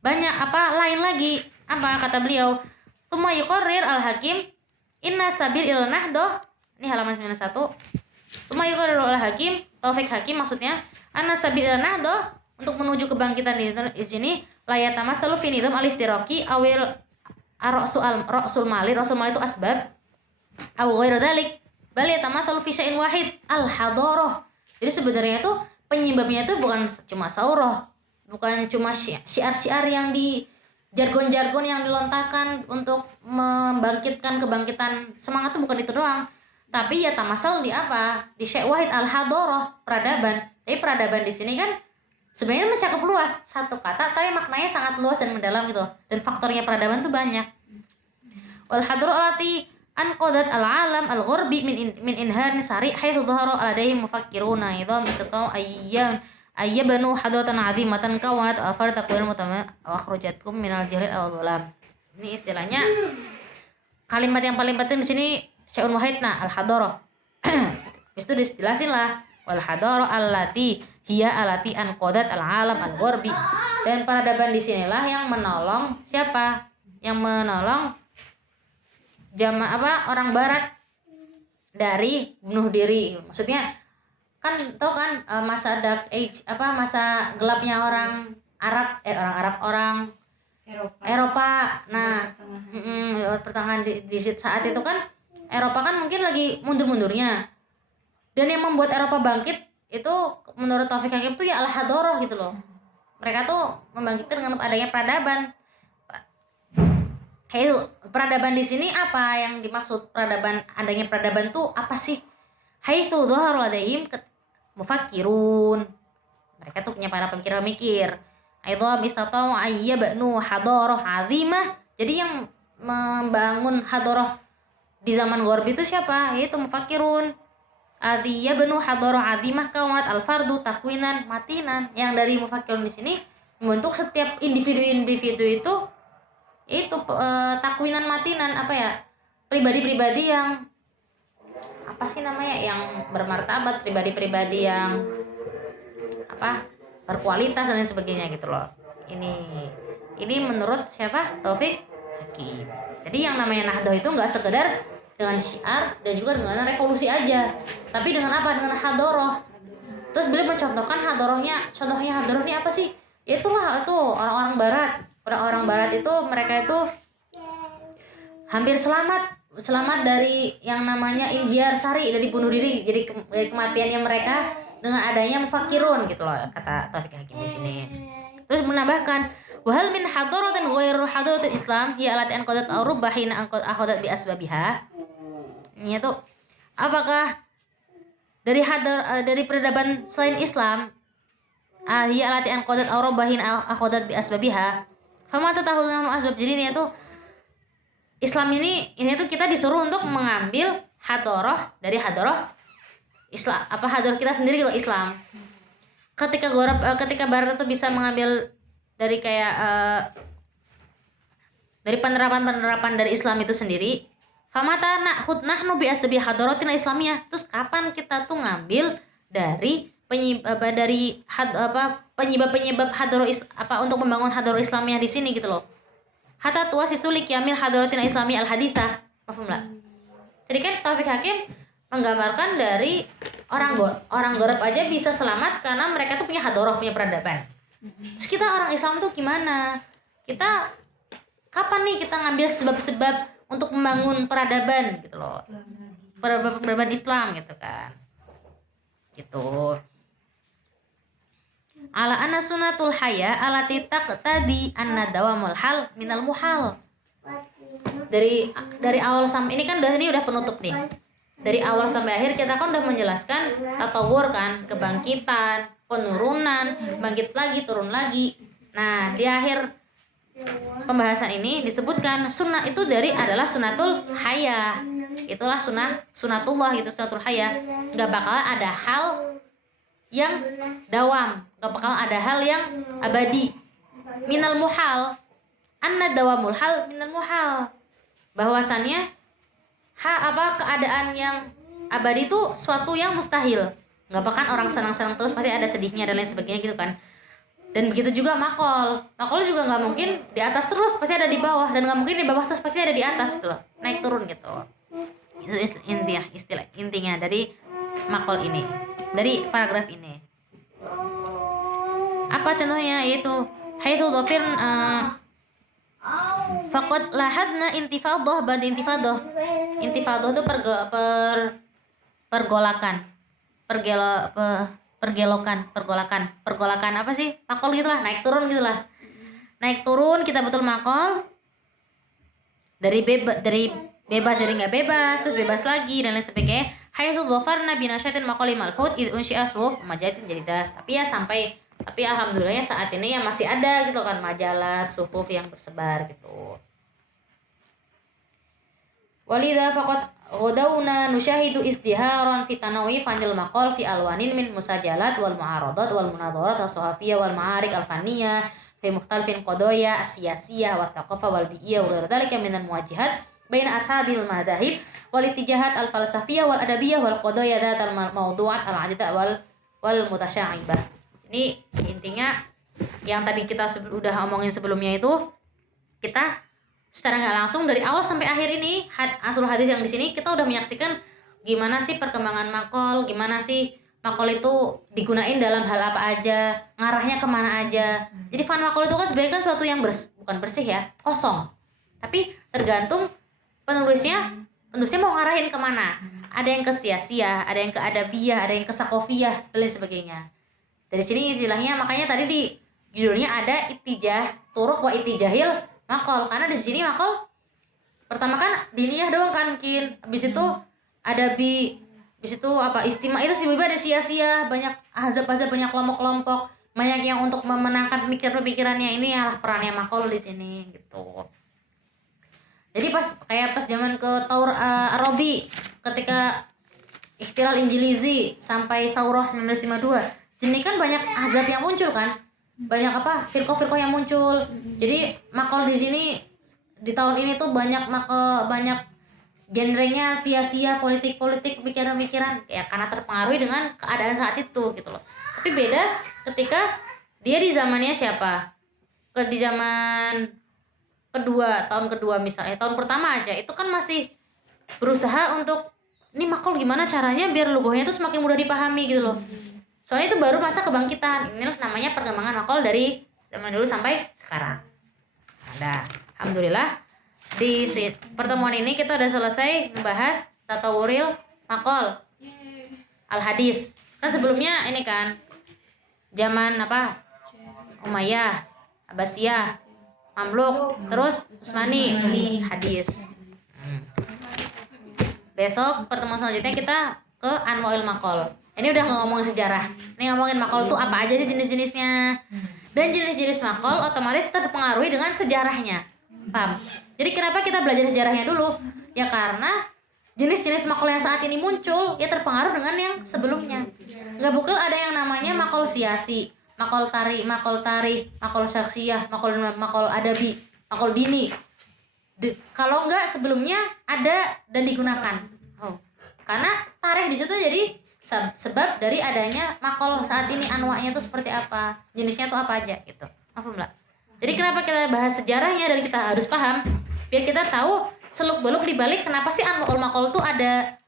banyak lain lagi. Kata beliau, tsumma yuqarrir al-hakim inna sabil il nahdoh Ini halaman 91. Tumayuqarriru al-Hakim, Taufik Hakim maksudnya anna sabila nahdoh, untuk menuju kebangkitan di sini layatama salu fi nidam al-istiraqi awil rasul mali itu asbab aw ghairu dzalik bal yatamatsalu fi syai'in wahid al-hadarah. Jadi sebenarnya itu penyebabnya itu bukan cuma saurah, bukan cuma syiar-syiar yang di jargon-jargon yang dilontarkan untuk membangkitkan kebangkitan semangat, itu bukan itu doang, tapi ya tamasal di apa, di syai' wahid al-hadarah, peradaban. Jadi peradaban di sini kan sebenarnya mencakup luas, satu kata tapi maknanya sangat luas dan mendalam gitu, dan faktornya peradaban tuh banyak. Wal hadarah allati anqadat al-alam al-ghurbi min inharin sari haitsu dhahara alaihim mufakkiruna idham istata ayyabanu hadaratan azimatan kawanat afar takwin mutama wa akhrajatkum minal jahil aw dhulam. Ini istilahnya kalimat yang paling penting di sini syai'un wahid, nah al-hadarah. Habis itu dijelasin lah wal hadarah allati hiya allati anqadat al-alam al-ghurbi, dan peradaban di sinilah yang menolong siapa? Yang menolong orang barat dari bunuh diri. Maksudnya kan tau kan masa dark age, masa gelapnya orang Eropa. Nah, pertengahan di saat itu kan Eropa kan mungkin lagi mundur-mundurnya. Dan yang membuat Eropa bangkit itu menurut Taufik Hakim tuh ya al-hadarah gitu loh. Mereka tuh membangkitkan dengan adanya peradaban. Peradaban di sini apa yang dimaksud peradaban? Adanya peradaban tuh apa sih? Haitsu dhahara ladaihim mufakkirun. Mereka tuh punya para pemikir. Aidha bistata'u ayyabnu hadarah azimah. Jadi yang membangun hadarah di zaman Ghorbi itu siapa? Yaitu mufakkirun. Ayyabnu hadarah azimah kawanat al-fardu takwinan matinan. Yang dari mufakkirun di sini membentuk setiap individu itu takwinan matinan, pribadi-pribadi yang yang bermartabat, pribadi-pribadi yang berkualitas dan lain sebagainya gitu loh. Ini menurut siapa? Taufik Hakim. Jadi yang namanya nahdoh itu nggak sekedar dengan syiar dan juga dengan revolusi aja, tapi dengan apa? Dengan hadarah. Terus beliau mencontohkan contohnya hadarah ini apa sih? Itulah orang-orang barat. Orang-orang barat itu mereka itu hampir selamat dari yang namanya inhiar sari, dari bunuh diri, jadi kematiannya mereka dengan adanya mufakkirun gitu loh, kata Taufik Hakim di sini. Terus menambahkan wahal min hadaratin ghairu hadaratil Islam ya alati anqadat Aruba hina anqadat bi asbabiha. Ini tuh apakah dari peradaban selain Islam ya alati anqadat Aruba hina anqadat bi asbabiha. Fama tatahulun asbab. Jadi ini tuh Islam ini tuh kita disuruh untuk mengambil hadarah dari hadarah Islam, hadarah kita sendiri gitu, Islam. Ketika barat itu bisa mengambil dari dari penerapan dari Islam itu sendiri, famata nahnu bi asbi hadaratina islamiyah. Terus kapan kita tuh ngambil dari penyebab hadarah untuk membangun hadarah Islamiyah di sini gitu loh. Hatta tuwa sisulik yamil hadaratina islamiyah al-hadithah. Paham lah? Jadi kan Taufik Hakim menggambarkan dari orang Gharib aja bisa selamat karena mereka tuh punya hadarah, punya peradaban. Terus kita orang Islam tuh gimana? Kita kapan nih kita ngambil sebab-sebab untuk membangun peradaban gitu loh. Peradaban Islam gitu kan. Gitu. Ala anna sunnatul haya alati taqtadi anna dawamul hal minal muhal. Dari awal sampai ini kan udah penutup nih. Dari awal sampai akhir kita kan udah menjelaskan tatawur kan, kebangkitan, penurunan, bangkit lagi, turun lagi. Nah, di akhir pembahasan ini disebutkan sunnah itu adalah sunnatul haya. Itulah sunnatullah gitu, sunnatul haya. Enggak bakal ada hal yang dawam, gak bakal ada hal yang abadi. Minal muhal, anna dawamul hal minal muhal. Bahwasannya keadaan yang abadi itu suatu yang mustahil. Gak bakal orang senang-senang terus, pasti ada sedihnya dan lain sebagainya gitu kan. Dan begitu juga makol juga gak mungkin di atas terus, pasti ada di bawah. Dan gak mungkin di bawah terus, pasti ada di atas gitu loh, naik turun gitu. Itu intinya dari makol ini, dari paragraf ini. Apa contohnya? Yaitu haitsu dhafir faqad lahadna intifadah ba'da intifadah. Intifadah itu pergolakan. Pergolakan apa sih? Makol gitulah, naik turun gitulah. Naik turun kita betul makol. Dari bebas jadi nggak bebas, terus bebas lagi dan lain sebagainya. Haitsu dhafarna bi nasyatin maqali malhut id unsyi'a suhuf majallatin jadidah. Tapi alhamdulillahnya saat ini ya masih ada gitu kan majalah, suhuf yang tersebar gitu. Walidha faqad ghadawna nusyahidu izdiharan fi tanawi fanil maqal fi alwanin min musajalat wal mu'aradat wal munadharat as-suhafiyah wal ma'arik al-fanniyah fi mukhtalifin qadaya as-siyasiyah wa thaqafah wal bi'iyah wa ghairu dzalika min al-muwajjahat baina ashabil madahib wal ittijahat al-falsafiyah wal adabiyah wal qadaya dzatal mawdu'at al-'adida wal mutasya'ibah. Ini intinya yang tadi kita udah omongin sebelumnya itu, kita secara nggak langsung dari awal sampai akhir ini asal hadis yang di sini kita udah menyaksikan gimana sih perkembangan makol, gimana sih makol itu digunain dalam hal apa aja, ngarahnya kemana aja. Jadi fan makol itu kan sebenarnya kan suatu yang bukan bersih ya, kosong. Tapi tergantung penulisnya mau ngarahin kemana. Ada yang ke sia-sia, ada yang ke adabiyah, ada yang ke sakofiyah dan lain sebagainya. Dari sini istilahnya makanya tadi di judulnya ada itijah turuk wa itijahil makol, karena di sini makol pertama kan diniyah doang kan kin, habis itu adabi, habis itu apa istima, itu tiba-tiba ada sia-sia, banyak azab-azab, banyak kelompok-kelompok, banyak yang untuk memenangkan pemikirannya. Ini adalah perannya makol di sini gitu. Jadi pas zaman ke Taur Arabi ketika Ihtilal Injilizi sampai Saurah 1952, ini kan banyak azab yang muncul kan, banyak firqah-firqah yang muncul. Jadi makol di sini di tahun ini tuh banyak genrenya sia-sia, politik pemikiran ya, karena terpengaruhi dengan keadaan saat itu gitu loh. Tapi beda ketika dia di zamannya siapa, di zaman tahun kedua misalnya, tahun pertama aja itu kan masih berusaha untuk ini makol gimana caranya biar logonya tuh semakin mudah dipahami gitu loh. Soalnya itu baru masa kebangkitan. Inilah namanya perkembangan makol dari zaman dulu sampai sekarang. Nah, alhamdulillah di pertemuan ini kita udah selesai membahas tatawuril makol al hadis. Kan sebelumnya ini kan zaman Umayyah, Abbasiyah, Mamluk, terus Utsmani, hadis. Besok pertemuan selanjutnya kita ke Anwaul Makol. Ini udah ngomongin sejarah. Ini ngomongin makol tuh apa aja sih jenis-jenisnya. Dan jenis-jenis makol otomatis terpengaruhi dengan sejarahnya. Paham? Jadi kenapa kita belajar sejarahnya dulu? Ya karena jenis-jenis makol yang saat ini muncul ya terpengaruh dengan yang sebelumnya. Nggak bakal ada yang namanya makol siasi, makol tarih, makol syaksiyah, makol adabi, makol dini. Kalau nggak sebelumnya ada dan digunakan. Karena tarikh di situ jadi sebab dari adanya makol saat ini, anwa'nya tuh seperti apa, jenisnya tuh apa aja gitu. Mafhum lah. Jadi kenapa kita bahas sejarahnya dan kita harus paham biar kita tahu seluk-beluk dibalik kenapa sih anwa'ul makol tuh ada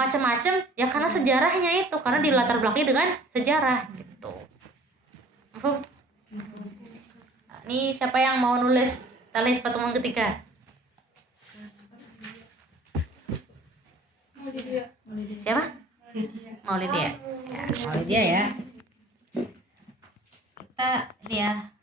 macam-macam ya, karena sejarahnya itu, karena dilatar belakangi dengan sejarah gitu. Mafhum? Ini siapa yang mau nulis talis pertemuan ketiga? Siapa? Maulidia. Ya, Maulidia ya. Kita ini ya